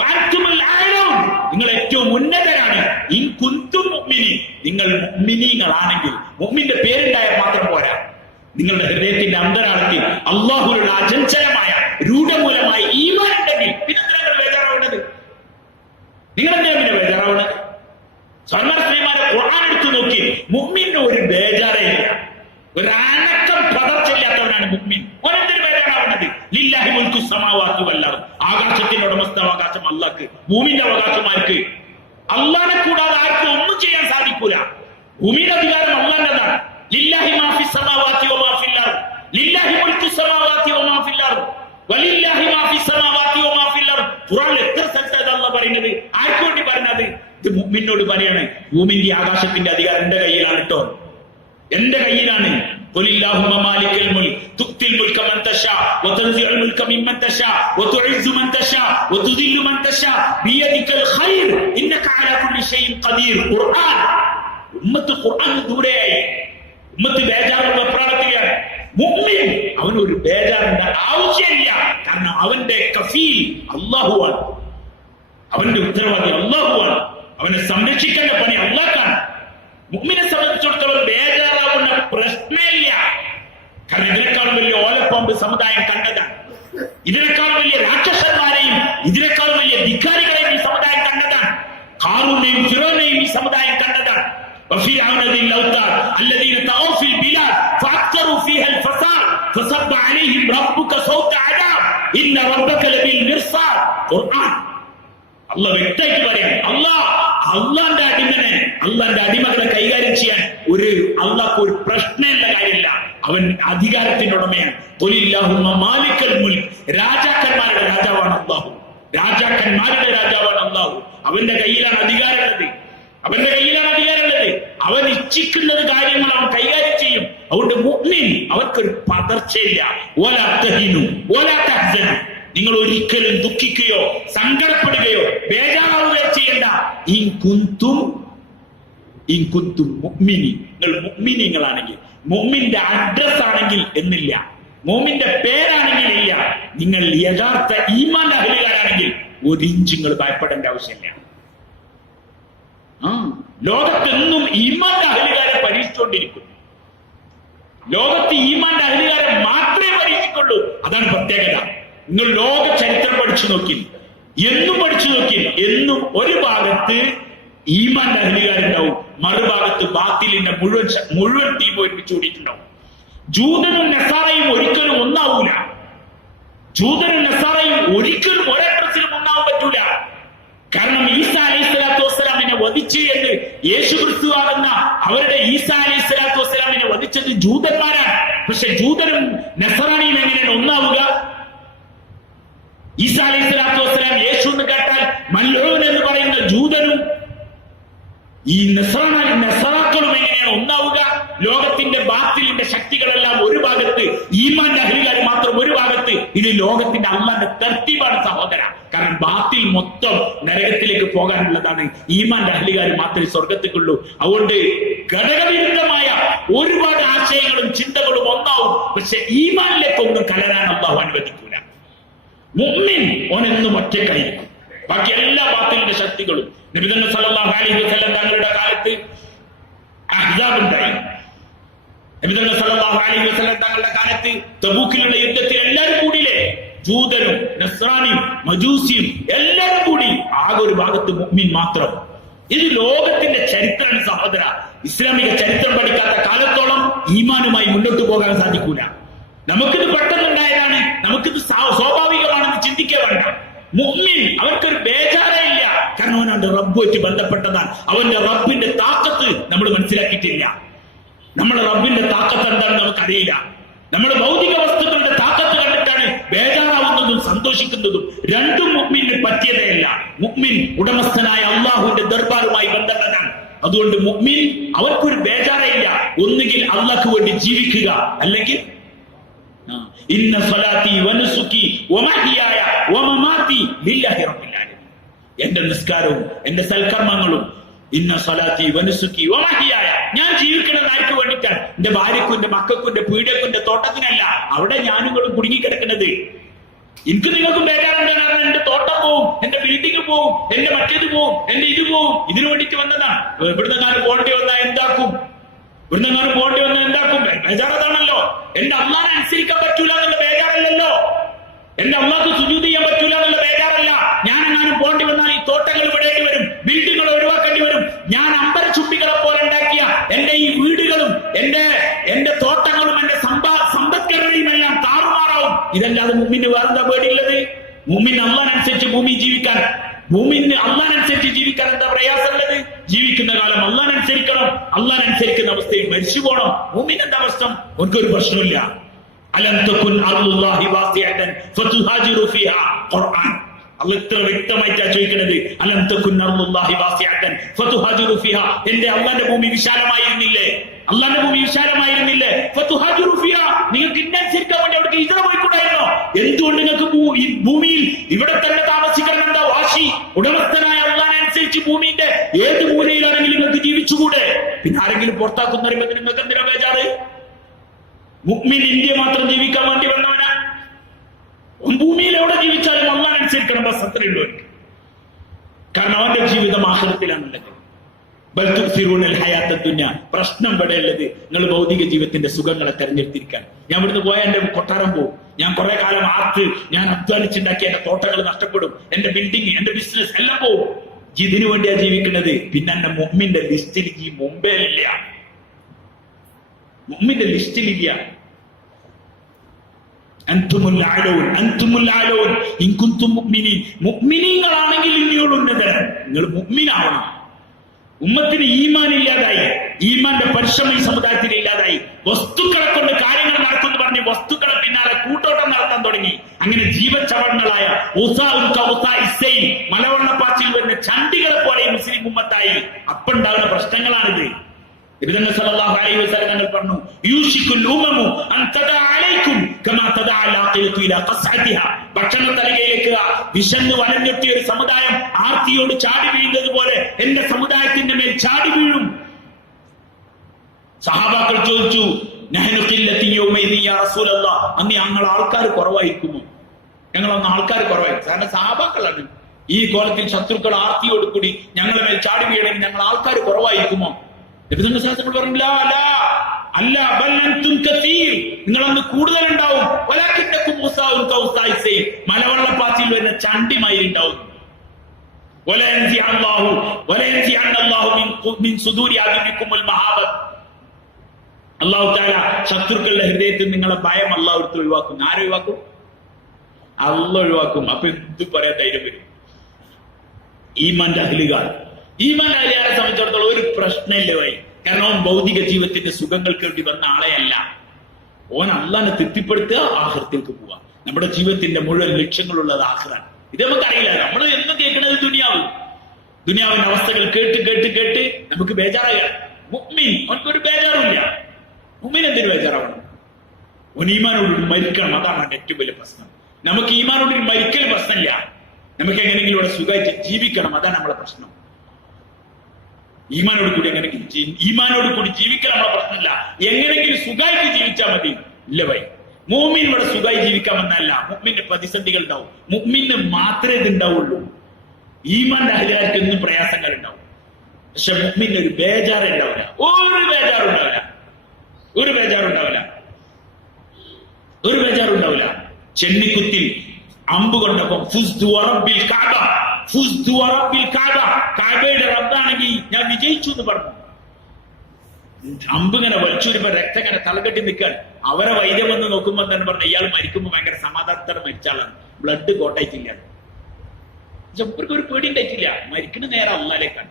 വഅൻതുമുൽ അഅലൗൻ, നിങ്ങൾ ഏറ്റവും ഉന്നതരാണ്. ഇൻ കുൻതും മുഅ്മിനീൻ, നിങ്ങൾ മുഅ്മിനീങ്ങളാണെങ്കിൽ. മുഅ്മിന്റെ പേരുണ്ടായാൽ മാത്രം പോരാ, നിങ്ങളുടെ ഹൃദയത്തിന്റെ അന്തരാളത്തിൽ അല്ലാഹുവിലുള്ള അചഞ്ചലമായ രൂഢമൂലമായ ഈമാൻ ഉണ്ടെങ്കിൽ പിന്നെ നിങ്ങൾ ബേജാറാവുന്നത്. നിങ്ങൾ എന്തിനാ പിന്നെ ബേജാറാവുന്നത്? സ്വർണ്ണസ്ത്രീമാരെ ഖുർആൻ എടുത്തു നോക്കി, മുഅ്മിന് ഒരു ബേജാറേ ഇല്ല, ഒരു അനക്കം പതർച്ചയില്ലാത്തവനാണ് മുഅ്മിൻ. ഓനെന്തൊരു ബേജാറാവുന്നത്? ലില്ലാഹി മുൽക്കു സമാവാതി വൽ അർദ്, ആകാശത്തിന്റെ ഉടമസ്ഥാവകാശം അല്ലാഹ്ക്ക്, ഭൂമിന്റെ അവകാശമാർക്ക്. അല്ലാഹനെ കൂടാതെ ആർക്കും ഒന്നും ചെയ്യാൻ സാധിക്കൂല. ഭൂമിയുടെ അധികാരം അല്ലാഹ്ന്റേതാണ്. ലില്ലാഹി മാ ഫിസ് സമാവാതി വമാ ഫിൽ അർദ്, ലില്ലാഹി മുൽക്കു സമാവാതി വമാ ഫിൽ അർദ് വലില്ലാഹി മാ ഫിസ് സമാവാതി വമാ ഫിൽ അർദ്. ഖുർആനിൽ എത്ര സ്ഥലത്താണ് അല്ലാഹ് പറയുന്നത്? ആർക്ക് വേണ്ടി പറഞ്ഞത്? ഇത് മുഅ്മിനോട് പറയാണ്. ഭൂമിന്റെ ആകാശത്തിന്റെ അധികാരം എന്റെ കയ്യിലാണ് കേട്ടോ, എന്റെ കയ്യിലാണ്. ഖുലില്ലാഹുമ്മ മാലിക്കൽ മുൽക് തുക്തിൽ മുൽക മൻ തശാ വതൻസിഉൽ മുൽക മിമ്മൻ തശാ വതുഇസ്സു മൻ തശാ വതുദില്ലു മൻ തശാ ബിയദിക്കൽ ഖൈർ ഇന്നക അലാ കുല്ലി ഷൈഇൻ ഖദീർ. ഖുർആൻ, ഉമ്മത്ത് ഖുർആൻ ദൂരെയായി, ഉമ്മത്ത് ബേജാറുള്ള വെപ്രാളത്തിലാണ്. മുഅ്മിൻ അവനൊരു ബേജാറിന്റെ ആവശ്യമില്ല. കാരണം അവന്റെ കഫീൽ അല്ലാഹുവാണ്, അവന്റെ ഉത്തരവാദി അല്ലാഹുവാണ്, അവനെ സംരക്ഷിക്കേണ്ട പണി അല്ലാഹ്ക്കാണ്. മുഅ്മിനെ സംബന്ധിച്ചിടത്തോളം ബേജാറാവുന്ന പ്രശ്നമില്ല. കാരണം ഇതിനേക്കാളും വലിയ ഓലപ്പാമ്പ് സമുദായം കണ്ടതാണ്, ഇതിനേക്കാളും വലിയ രാക്ഷസന്മാരെയും ഇതിനേക്കാളും വലിയ ധിക്കാരികളെയും ഈ സമുദായം കണ്ടതാണ്. ഖാറൂനെയും ഫിറൗനെയും ഈ സമുദായം കണ്ടതാണ്. وفرعون ذي الأوتاد الذين طغوا في البلاد فأكثروا فيها الفساد فصب عليهم ربك صوت عذاب إن ربك لبالمرصاد. ഖുർആൻ അല്ലാഹ് വ്യക്തമായിട്ട് പറയാണ്. അള്ളാന്റെ അടിമനെ, അള്ളാന്റെ അടിമകളെ കൈകാര്യം ചെയ്യാൻ അള്ളാഹ്ക്ക് ഒരു പ്രശ്നമുള്ള കാര്യമില്ല. അവൻ അധികാരത്തിന്റെ ഉടമയാണ്. ഖുലില്ലാഹുമ്മ മാലിക്കൽ മുൽക്, രാജാക്കന്മാരുടെ രാജാവാണ് അല്ലാഹു, രാജാക്കന്മാരുടെ രാജാവാണ് അല്ലാഹു. അവന്റെ കയ്യിലാണ് അധികാരമുള്ളത്, അവന്റെ കയ്യിലാണ് അധികാരമുള്ളത്. അവൻ ഇച്ഛിക്കുന്നത് കാര്യങ്ങൾ അവൻ കൈകാര്യം ചെയ്യും. അതുകൊണ്ട് മുഅ്മിൻ അവർക്കൊരു പതർച്ചയില്ല. വലാ തഹീനു വലാ തഹ്സനു, നിങ്ങൾ ഒരിക്കലും ദുഃഖിക്കുകയോ സങ്കടപ്പെടുകയോ ബേജാറാവുകയോ ചെയ്യണ്ട. ഇൻ കുൻതും മുഅ്മിനീൻ, നിങ്ങൾ മുഅ്മിനീങ്ങളാണെങ്കിൽ, മുഅ്മിന്റെ അഡ്രസ് ആണെങ്കിൽ എന്നില്ല, മുഅ്മിന്റെ പേരാണെങ്കിൽ ഇല്ല. നിങ്ങൾ യഥാർത്ഥ ഈമാന്റെ അഹ്ലുകാരാണെങ്കിൽ 1 ഇഞ്ച് നിങ്ങൾ ഭയപ്പെടേണ്ട ആവശ്യമില്ല. ലോകത്തെന്നും ഈമാന്റെ അഹ്ലുകാരെ പരീക്ഷിച്ചുകൊണ്ടിരിക്കും. ലോകത്ത് ഈമാന്റെ അഹ്ലുകാരെ മാത്രമേ പരീക്ഷിക്കുള്ളൂ. അതാണ് പ്രത്യേകത. നിങ്ങൾ ലോക ചരിത്രം പഠിച്ചു നോക്കി, എന്നും പഠിച്ചു നോക്കി, എന്നും ഒരു ഭാഗത്ത് ഈമാന്റെ അഹ്ലുകാരുണ്ടാവും, മറുഭാഗത്ത് ബാത്തിലിന്റെ മുഴുവൻ ടീം ഒരുമിച്ച് കൂടിയിട്ടുണ്ടാവും. ജൂതനും നസാറയും ഒരിക്കലും ഒന്നാവൂല. ജൂതനും നസാറയും ഒരിക്കലും ഒരേ ഡ്രസ്സിലും ഒന്നാവാൻ പറ്റൂല. കാരണം ഈസാ അലൈഹി സ്വലാത്തു വസ്സലാമിനെ വധിച്ചു എന്ന് യേശു ക്രിസ്തു ആകുന്ന അവരുടെ ഈസാ അലൈഹി സ്വലാത്തു വസ്സലാമിനെ വധിച്ചത് ജൂതന്മാരാണ്. പക്ഷെ ജൂതനും നസറാണിയും എങ്ങനെയാണ് ഒന്നാവുക? ഈസാ അലൈഹി സ്വലാത്തു വസ്സലാം യേശു എന്ന് കേട്ടാൽ മൽഊൻ എന്ന് പറയുന്ന ജൂതനും ഈ നസറാക്കളും എങ്ങനെയാണ് ഒന്നാവുക? ലോകത്തിന്റെ ബാത്തിലിന്റെ ശക്തികളെല്ലാം ഒരു ഭാഗത്ത്, ഈമാന്റെ അഹ്ലുകാർ മാത്രം ഒരു ഭാഗത്ത്. ഇത് ലോകത്തിന്റെ അല്ലാഹുവിന്റെ തർത്തീബാണ് സഹോദര. കാരണം ബാത്തിൽ മൊത്തം നരകത്തിലേക്ക് പോകാനുള്ളതാണ്. ഈമാന്റെ അഹ്ലുകാർ മാത്രമേ സ്വർഗത്തേക്കുള്ളൂ. അതുകൊണ്ട് ഘടകവിരുദ്ധമായ ഒരുപാട് ആശയങ്ങളും ചിന്തകളും ഒന്നാവും, പക്ഷെ ഈമാനിലേക്കൊന്നും കലരാൻ അല്ലാഹു അനുവദിക്കൂല. മുഅ്മിൻ ഓനെന്നും ഒറ്റക്കായിരിക്കും. ബാക്കി എല്ലാ ബാത്തിലിന്റെ ശക്തികളും. നബി സല്ലല്ലാഹു അലൈഹി വസല്ലം തങ്ങളുടെ കാലത്ത് അഹ്സാബ് ഉണ്ടായി. നബി സല്ലല്ലാഹു അലൈഹി വസല്ലം തങ്ങളുടെ കാലത്ത് തബൂക്കിലുള്ള യുദ്ധത്തിൽ എല്ലാവരും കൂടിയില്ലേ? ജൂതനും നസ്രാനിയും മജൂസിയും എല്ലാവരും കൂടി. ആകെ ഒരു ഭാഗത്ത് മുഅ്മിൻ മാത്രം. ഇത് ലോകത്തിന്റെ ചരിത്രമാണ് സഹോദര. ഇസ്ലാമിക ചരിത്രം പഠിക്കാത്ത കാലത്തോളം ഈമാനുമായി മുന്നോട്ട് പോകാൻ സാധിക്കൂല. നമുക്കിത് പെട്ടെന്നുണ്ടായതാണ്, നമുക്കിത് സ്വാഭാവികമാണെന്ന് ചിന്തിക്കുക വേണ്ട. മുഅ്മിൻ അവർക്കൊരു ബേജാറേ ഇല്ല. കാരണം അവനവന്റെ റബ്ബുമായിട്ട് ബന്ധപ്പെട്ടതാണ്. അവന്റെ റബ്ബിന്റെ താക്കത്ത് നമ്മൾ മനസ്സിലാക്കിയിട്ടില്ല. നമ്മുടെ റബ്ബിന്റെ താക്കത്ത് എന്താണെന്ന് നമുക്കറിയില്ല. നമ്മൾ ഭൗതിക വസ്തുക്കളുടെ താക്കത്ത് കണ്ടിട്ടാണ് ബേജാറാവുന്നതും സന്തോഷിക്കുന്നതും. രണ്ടും മുഅ്മിന് പറ്റിയതേ അല്ല. മുഅ്മിൻ ഉടമസ്ഥനായ അല്ലാഹുവിന്റെ ദർബാറുമായി ബന്ധപ്പെട്ടതാണ്. അതുകൊണ്ട് മുഅ്മിൻ അവർക്കൊരു ബേജാറേ ഇല്ല. ഒന്നുകിൽ അല്ലാഹ്ക്ക് വേണ്ടി ജീവിക്കുക, അല്ലെങ്കിൽ ഇന്ന സ്വലാത്തി വനുസുക്കി വമഹ്യായ വമമാതി ലില്ലാഹി റബ്ബിൽ ആലമീൻ. എന്റെ നിസ്കാരവും എന്റെ സൽക്കർമ്മങ്ങളും ഇന്ന സ്വലാത്തി വനുസുക്കി വമഹ്യായ, ഞാൻ ജീവിക്കുന്നത് ആർക്ക് വേണ്ടിയിട്ടാണ്? എന്റെ ഭാര്യക്കും എന്റെ മക്കൾക്കും എന്റെ പീഡക്കും എന്റെ തോട്ടത്തിനല്ല. അവിടെ ഞാനുകളും കുടുങ്ങിക്കിടക്കുന്നത്. എനിക്ക് നിങ്ങൾക്കും ബേജാറുണ്ട്. കാരണം എന്റെ തോട്ടം പോവും, എന്റെ ബിൽഡിംഗ് പോവും, എന്റെ മറ്റേത് പോവും, എന്റെ ഇത് പോവും. ഇതിനു വേണ്ടിയിട്ട് വന്നതാണ്. ഇവിടുന്ന് ഞാൻ പോകേണ്ടി വന്നാൽ എന്താക്കും? ഇവിടുന്ന് ഞാൻ പോകേണ്ടി വന്നാൽ എന്താക്കും? ബേജാറതാണല്ലോ. എന്റെ അള്ളാനെ അനുസരിക്കാൻ പറ്റൂല എന്നുള്ള ബേജാറല്ലല്ലോ. എന്റെ അള്ളാഹ്ക്ക് സുജൂദ് ചെയ്യാൻ പറ്റൂല എന്നുള്ള ബേജാറല്ല. ഞാൻ എങ്ങാനും പോകേണ്ടി വന്നാൽ ഈ തോട്ടങ്ങൾ വിടേണ്ടി വരും, ബിൽഡിങ്ങുകൾ ഒഴിവാക്കേണ്ടി വരും. ഞാൻ അമ്പരച്ചുംബികളെ പോലെ ഉണ്ടാക്കിയ എന്റെ ഈ വീടുകളും എന്റെ തോട്ടങ്ങളും എന്റെ സമ്പദ്ഘടനയും എല്ലാം താറുമാറാവും. ഇതല്ലാതെ മുഅ്മിന് വേറെന്താ പേടിയുള്ളത്? മുഅ്മിൻ അള്ളാഹ്നനുസരിച്ച് ഭൂമി ജീവിക്കാൻ, ഭൂമിന് അള്ളാഹ്നനുസരിച്ച് ജീവിക്കാൻ എന്താ പ്രയാസമുള്ളത്? ജീവിക്കുന്ന കാലം അള്ളാഹ്നനുസരിക്കണം. അള്ളാഹ്നനുസരിക്കുന്ന അവസ്ഥയിൽ മരിച്ചു പോകണം. മുഅ്മിൻ എന്താ പ്രശ്നം? ഓർക്കൊരു പ്രശ്നമില്ല. അലം തകുൻ അർളുല്ലാഹി വാസിഅതൻ ഫതുഹാജിറു ഫീഹാ. ഖുർആൻ അല്ലാഹ് ഇത്ര വ്യക്തമായിട്ടാ ചോദിക്കുന്നത്. അലം തകുൻ അർളുല്ലാഹി വാസിഅതൻ ഫതുഹാജിറു ഫീഹാ. എന്റെ അല്ലാഹുവിന്റെ ഭൂമി വിശാലമായിരുന്നില്ലേ? അല്ലാഹുവിന്റെ ഭൂമി വിശാലമായിരുന്നില്ലേ? ഫതുഹാജിറു ഫീഹാ. നിങ്ങൾക്ക് ഇന്നനുസരിക്കാൻ വേണ്ടി അവിടേക്ക് ഹിജ്റ പോയിക്കൂടായിരുന്നോ? എന്തുകൊണ്ട് നിങ്ങൾക്ക് ഈ ഭൂമിയിൽ ഇവിടെ തന്നെ താമസിക്കണം എന്താ വാശി? ഉടമസ്ഥനായ അല്ലാഹുവിനെ അനുസരിച്ച് ഭൂമിന്റെ ഏത് മൂലയിലാണെങ്കിലും നിങ്ങൾക്ക് ജീവിച്ചുകൂടെ? പിന്നെ ആരെങ്കിലും പുറത്താക്കുന്ന പറയുമ്പോൾ നിങ്ങൾക്ക് എന്തിനാ ബേജാറ്? മുഅ്മിൻ ഇന്ത്യ മാത്രം ജീവിക്കാൻ വേണ്ടി വന്നവനാ. ഭൂമിയിൽ എവിടെ ജീവിച്ചാലും അല്ലാഹ് അനുസരിക്കണം. ബസ് അത്രയുള്ളൂ. കാരണം അവന്റെ ജീവിതം ആഖിറത്തിലാണുള്ളത്. ബൽ തുസിറൂനൽ ഹയാത്തദ് ദുനിയ. പ്രശ്നം ഇവിടെയുള്ളത് നിങ്ങൾ ഭൗതിക ജീവിതത്തിന്റെ സുഖങ്ങളെ തെരഞ്ഞെടുത്തിരിക്കാൻ. ഞാൻ ഇവിടുന്ന് പോയാൽ എന്റെ കൊട്ടാരം പോകും. ഞാൻ കുറെ കാലം ഞാൻ അധ്വാനിച്ചുണ്ടാക്കിയ എന്റെ തോട്ടങ്ങൾ നഷ്ടപ്പെടും. എന്റെ ബിൽഡിംഗ്, എന്റെ ബിസിനസ് എല്ലാം പോകും. ഇതിനു വേണ്ടിയാ ജീവിക്കുന്നത്. പിന്നെ എന്റെ മുഅ്മിന്റെ ലിസ്റ്റിൽ ഈ മുമ്പേ ഇല്ല. മുഅ്മിന്റെ ലിസ്റ്റിലില്ല. അൻതുമുൽ അലൂൻ അൻതുമുൽ അലൂൻ ഇൻ കുൻതും മുഅ്മിനീൻ. മുഅ്മിനീങ്ങളാണെങ്കിൽ ഇനിയുള്ള ഉന്നതരാണ്. നിങ്ങൾ മുഅ്മിനാവണം. ഉമ്മത്തിന് ഈമാൻ ഇല്ലാതായി, ഈമാന്റെ പരിശ്രമം ഈ സമുദായത്തിന് ഇല്ലാതായി. വസ്തുക്കളെ കൊണ്ട് കാര്യങ്ങൾ നടത്തുമെന്ന് പറഞ്ഞ് വസ്തുക്കളെ പിന്നാലെ കൂട്ടോട്ടം നടത്താൻ തുടങ്ങി. അങ്ങനെ ജീവച്ചവങ്ങളായ മലവെള്ളപ്പാച്ചിൽ വരുന്ന ചണ്ടികളെ പോലെ മുസ്ലിം ഉമ്മത്തായി. അപ്പുണ്ടാകുന്ന പ്രശ്നങ്ങളാണിത്. സല്ലല്ലാഹു അലൈഹി വസല്ലം തങ്ങൾ പറഞ്ഞു, യൂഷിക്കുൽ ഉമമു അൻ തദഅ അലൈക്കും കമാ തദഅ അൽ-ആഖിലതു ഇലാ ഖസ്അതിഹാ. ഭക്ഷണ തലികയിലേക്ക് വിശന്ന് വലഞ്ഞെത്തിയ ഒരു സമുദായം ആർത്തിയോട് ചാടി വീഴുന്നത് പോലെ എന്റെ സമുദായത്തിന്റെ മേൽ ചാടി വീഴും. സഹാബാക്കൾ ചോദിച്ചു, നഹ്നു ഖില്ലത്തി യൗമൈദി യാ റസൂലല്ലാഹ്. അന്ന് ഞങ്ങൾ ആൾക്കാർ കുറവായിരിക്കുമോ? ഞങ്ങളൊന്ന് ആൾക്കാർ കുറവായിരിക്കും. കാരണം സഹാബാക്കളാണ്. ഈ കോലത്തിൽ ശത്രുക്കൾ ആർത്തിയോട് കൂടി ഞങ്ങളുടെ മേൽ ചാടി വീഴണമെങ്കിൽ ഞങ്ങൾ ആൾക്കാർ കുറവായിരിക്കുമോ? ശാസ്ത്രങ്ങൾ പറഞ്ഞില്ല, അല്ല, നിങ്ങളന്ന് കൂടുതലുണ്ടാവും. മലവെള്ളപ്പാച്ചിൽ വരുന്ന ചണ്ടിമായി ഉണ്ടാവും. അല്ലാഹു തആല ശത്രുക്കളുടെ ഹൃദയത്തിൽ നിങ്ങളെ ഭയം അല്ലാഹു എടുത്ത് ഒഴിവാക്കും. ആരൊഴിവാക്കും? അല്ലാഹു ഒഴിവാക്കും. അപ്പൊ എന്ത് പറയാൻ ധൈര്യം വരും? ഈമാന്റെ അഹ്ലുകാർ, ഈമാന്റെ അഹ്ലുകാരെ സംബന്ധിച്ചിടത്തോളം ഒരു പ്രശ്നമില്ല വൈ. കാരണം ഓൻ ഭൗതിക ജീവിതത്തിന്റെ സുഖങ്ങൾക്ക് വേണ്ടി വന്ന ആളെയല്ല. ഓൻ അല്ലാഹനെ തൃപ്തിപ്പെടുത്തുക, ആഖിറത്തിലേക്ക് പോവുക. നമ്മുടെ ജീവിതത്തിന്റെ മുഴുവൻ ലക്ഷ്യങ്ങളുള്ളത് ആഖിറാണ്. ഇത് നമുക്കറിയില്ല. നമ്മൾ എന്നും കേൾക്കുന്നത് ദുനിയാവിന്റെ അവസ്ഥകൾ കേട്ട് കേട്ട് കേട്ട് നമുക്ക് ബേജാറായി. മുഅ്മിൻ അവനക്കൊരു ബേജാറുമില്ല. മുഅ്മിൻ എന്തിനു ബേജാറാവണം? ഓൻ ഈമാനോട് മരിക്കണം. അതാണ് ഏറ്റവും വലിയ പ്രശ്നം. നമുക്ക് ഈമാനോട് മരിക്കൽ പ്രശ്നമില്ല. നമുക്ക് എങ്ങനെയെങ്കിലും ഇവിടെ സുഖമായിട്ട് ജീവിക്കണം, അതാണ് നമ്മളെ പ്രശ്നം. ഈമാനോട് കൂടി ജീവിക്കാൻ നമ്മളെ പ്രശ്നമില്ല. എങ്ങനെയെങ്കിലും സുഖമായിട്ട് ജീവിച്ചാൽ മതി. ഇല്ല ഭൈ, മുഅ്മിൻ ഇവിടെ സുഖമായി ജീവിക്കാമെന്നല്ല. മുഅ്മിന് പ്രതിസന്ധികൾ ഉണ്ടാവും. മുഅ്മിന് മാത്രമേ ഇത് ഉണ്ടാവുള്ളൂ. ഈമാന്റെ അഹ്ലുകാർക്ക് എന്നും പ്രയാസങ്ങൾ ഉണ്ടാവും. പക്ഷെ മുഅ്മിന് ഒരു ബേജാറ് ഉണ്ടാവില്ല. ഒരു ബേജാറുണ്ടാവില്ല. ചെന്നിക്കുത്തിൽ അമ്പ് കൊണ്ടപ്പം കഅബയുടെ റബ്ബാണെങ്കിൽ ഞാൻ വിജയിച്ചു എന്ന് പറഞ്ഞു. അമ്പ് ഇങ്ങനെ വലിച്ചൂരിപ്പോ രക്തം ഇങ്ങനെ തലകെട്ടി നിൽക്കാൻ. അവരെ വൈദ്യം വന്ന് നോക്കുമ്പോൾ തന്നെ പറഞ്ഞു ഇയാൾ മരിക്കുമ്പോ ഭയങ്കര സമാധാനത്തോടെ മരിച്ചാളാണ്, ബ്ലഡ് കോട്ടായിട്ടില്ല. ഇവർക്ക് ഒരു പേടി ഉണ്ടായിട്ടില്ല. മരിക്കുന്ന നേരം അള്ളാലേക്കാണ്.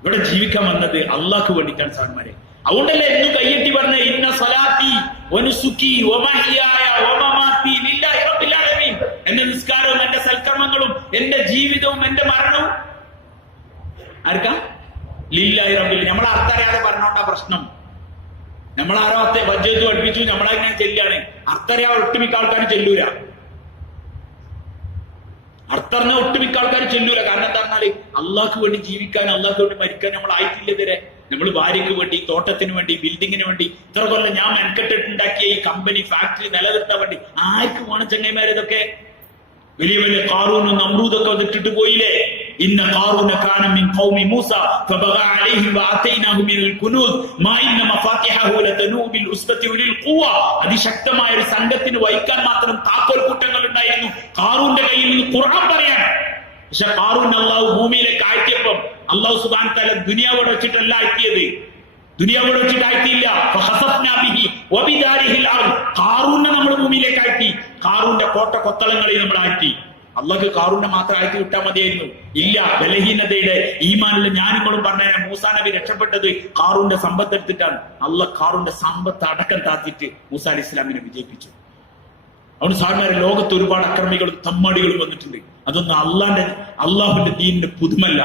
ഇവിടെ ജീവിക്കാൻ വന്നത് അള്ളാഹ്ക്ക് വേണ്ടിയിട്ടാണ് സാർമാരെ. അതുകൊണ്ടല്ലേ എന്നും കയ്യെട്ടി പറഞ്ഞ ഇന്ന സ്വലാത്തി വനുസുക്കി വമഹ്യായ വമമാതി ലില്ലാഹി റബ്ബിൽ ആലമീൻ. എന്റെ നിസ്കാരവും എന്റെ സൽക്കർമ്മങ്ങളും എന്റെ ജീവിതവും എന്റെ മരണവും ആർക്കാ? ലില്ലാഹി റബ്ബിൽ. നമ്മളെ അർത്ഥറിയാതെ പറഞ്ഞോണ്ടാ പ്രശ്നം. നമ്മളാരോ വജ്ജത്ത് പഠിപ്പിച്ചു, നമ്മളങ്ങനെ ചെല്ലാണ്. അർത്ഥറിയാതെ ഒട്ടുമിക്ക ആൾക്കാർ ചെല്ലൂല. അർത്ഥറിഞ്ഞ ഒട്ടുമിക്ക ആൾക്കാർ ചെല്ലൂല. കാരണം എന്താ പറഞ്ഞാല് അള്ളാഹ്ക്ക് വേണ്ടി ജീവിക്കാൻ, അള്ളാഹ്ക്ക് വേണ്ടി മരിക്കാൻ നമ്മൾ ആയിട്ടില്ല ഇതുവരെ. നമ്മൾ ഭാര്യയ്ക്ക് വേണ്ടി, തോട്ടത്തിന് വേണ്ടി, ബിൽഡിങ്ങിന് വേണ്ടി, ഇത്ര കൊല്ലം ഞാൻ മെനക്കെട്ടിട്ടുണ്ടാക്കിയ ഈ കമ്പനി, ഫാക്ടറി നിലനിർത്താൻ വേണ്ടി ആർക്ക് വേണം ചങ്ങൈമാരെ? ഇതൊക്കെ വലിയ വലിയ ഖാറൂനും നമ്രൂദൊക്കെ വന്നിട്ടിട്ട് പോയില്ലേ? ഇന്ന ഖാറൂന കാന മിൻ ഖൗമി മൂസ ഫബഗാ അലൈഹിം വആതൈനാഹു മിനൽ കുനൂസ് മാ ഇന്ന മഫാത്തിഹഹു ലതനൂ ബിൽ ഉസ്ബതി ഉലിൽ ഖുവ. അതിശക്തമായ ഒരു സംഘത്തിന് വഹിക്കാൻ മാത്രം താക്കോൽ കൂട്ടങ്ങൾ ഉണ്ടായിരുന്നു ഖാറൂന്റെ കയ്യിൽ നിന്ന് ഖുർആൻ പറയാൻ. പക്ഷെ ഖാറൂൻ അല്ലാഹു ഭൂമിയിലേക്ക് ആഴ്ത്തിയപ്പം അല്ലാഹു സുബ്ഹാനഹു വ തആല ദുനിയാവോട് വെച്ചിട്ടല്ല ആഴ്ത്തിയത്. ദുനിയാവോട് വെച്ചിട്ട് ആഴ്ത്തിയില്ല. ഫഖസഫ്നാ ബിഹി വബിദാരിഹിൽ അർദ്. ഖാറൂനെ നമ്മൾ ഭൂമിയിലേക്ക് ആഴ്ത്തി. ഖാറൂന്റെ കോട്ട കൊത്തളങ്ങളെ നമ്മൾ ആഴ്ത്തി. അള്ളാഹ്ക്ക് ഖാറൂനെ മാത്രം ആഴ്ത്തി വിട്ടാൽ മതിയായിരുന്നു. ഇല്ല, ബലഹീനതയുടെ ഈമാനിലെ ഞാനുകളും പറഞ്ഞ മൂസാ നബി രക്ഷപ്പെട്ടത് ഖാറൂന്റെ സമ്പത്ത് എടുത്തിട്ടാണ്. അള്ളാഹ് ഖാറൂന്റെ സമ്പത്ത് അടക്കം താത്തിട്ട് മൂസാ അലൈഹി ഇസ്ലാമിനെ വിജയിപ്പിച്ചു. അതുകൊണ്ട് സാധാരണ ലോകത്ത് ഒരുപാട് അക്രമികളും തമ്മാടികളും വന്നിട്ടുണ്ട്. അതൊന്നും അള്ളാഹുവിന്റെ ദീനിന്റെ പുതുമല്ല.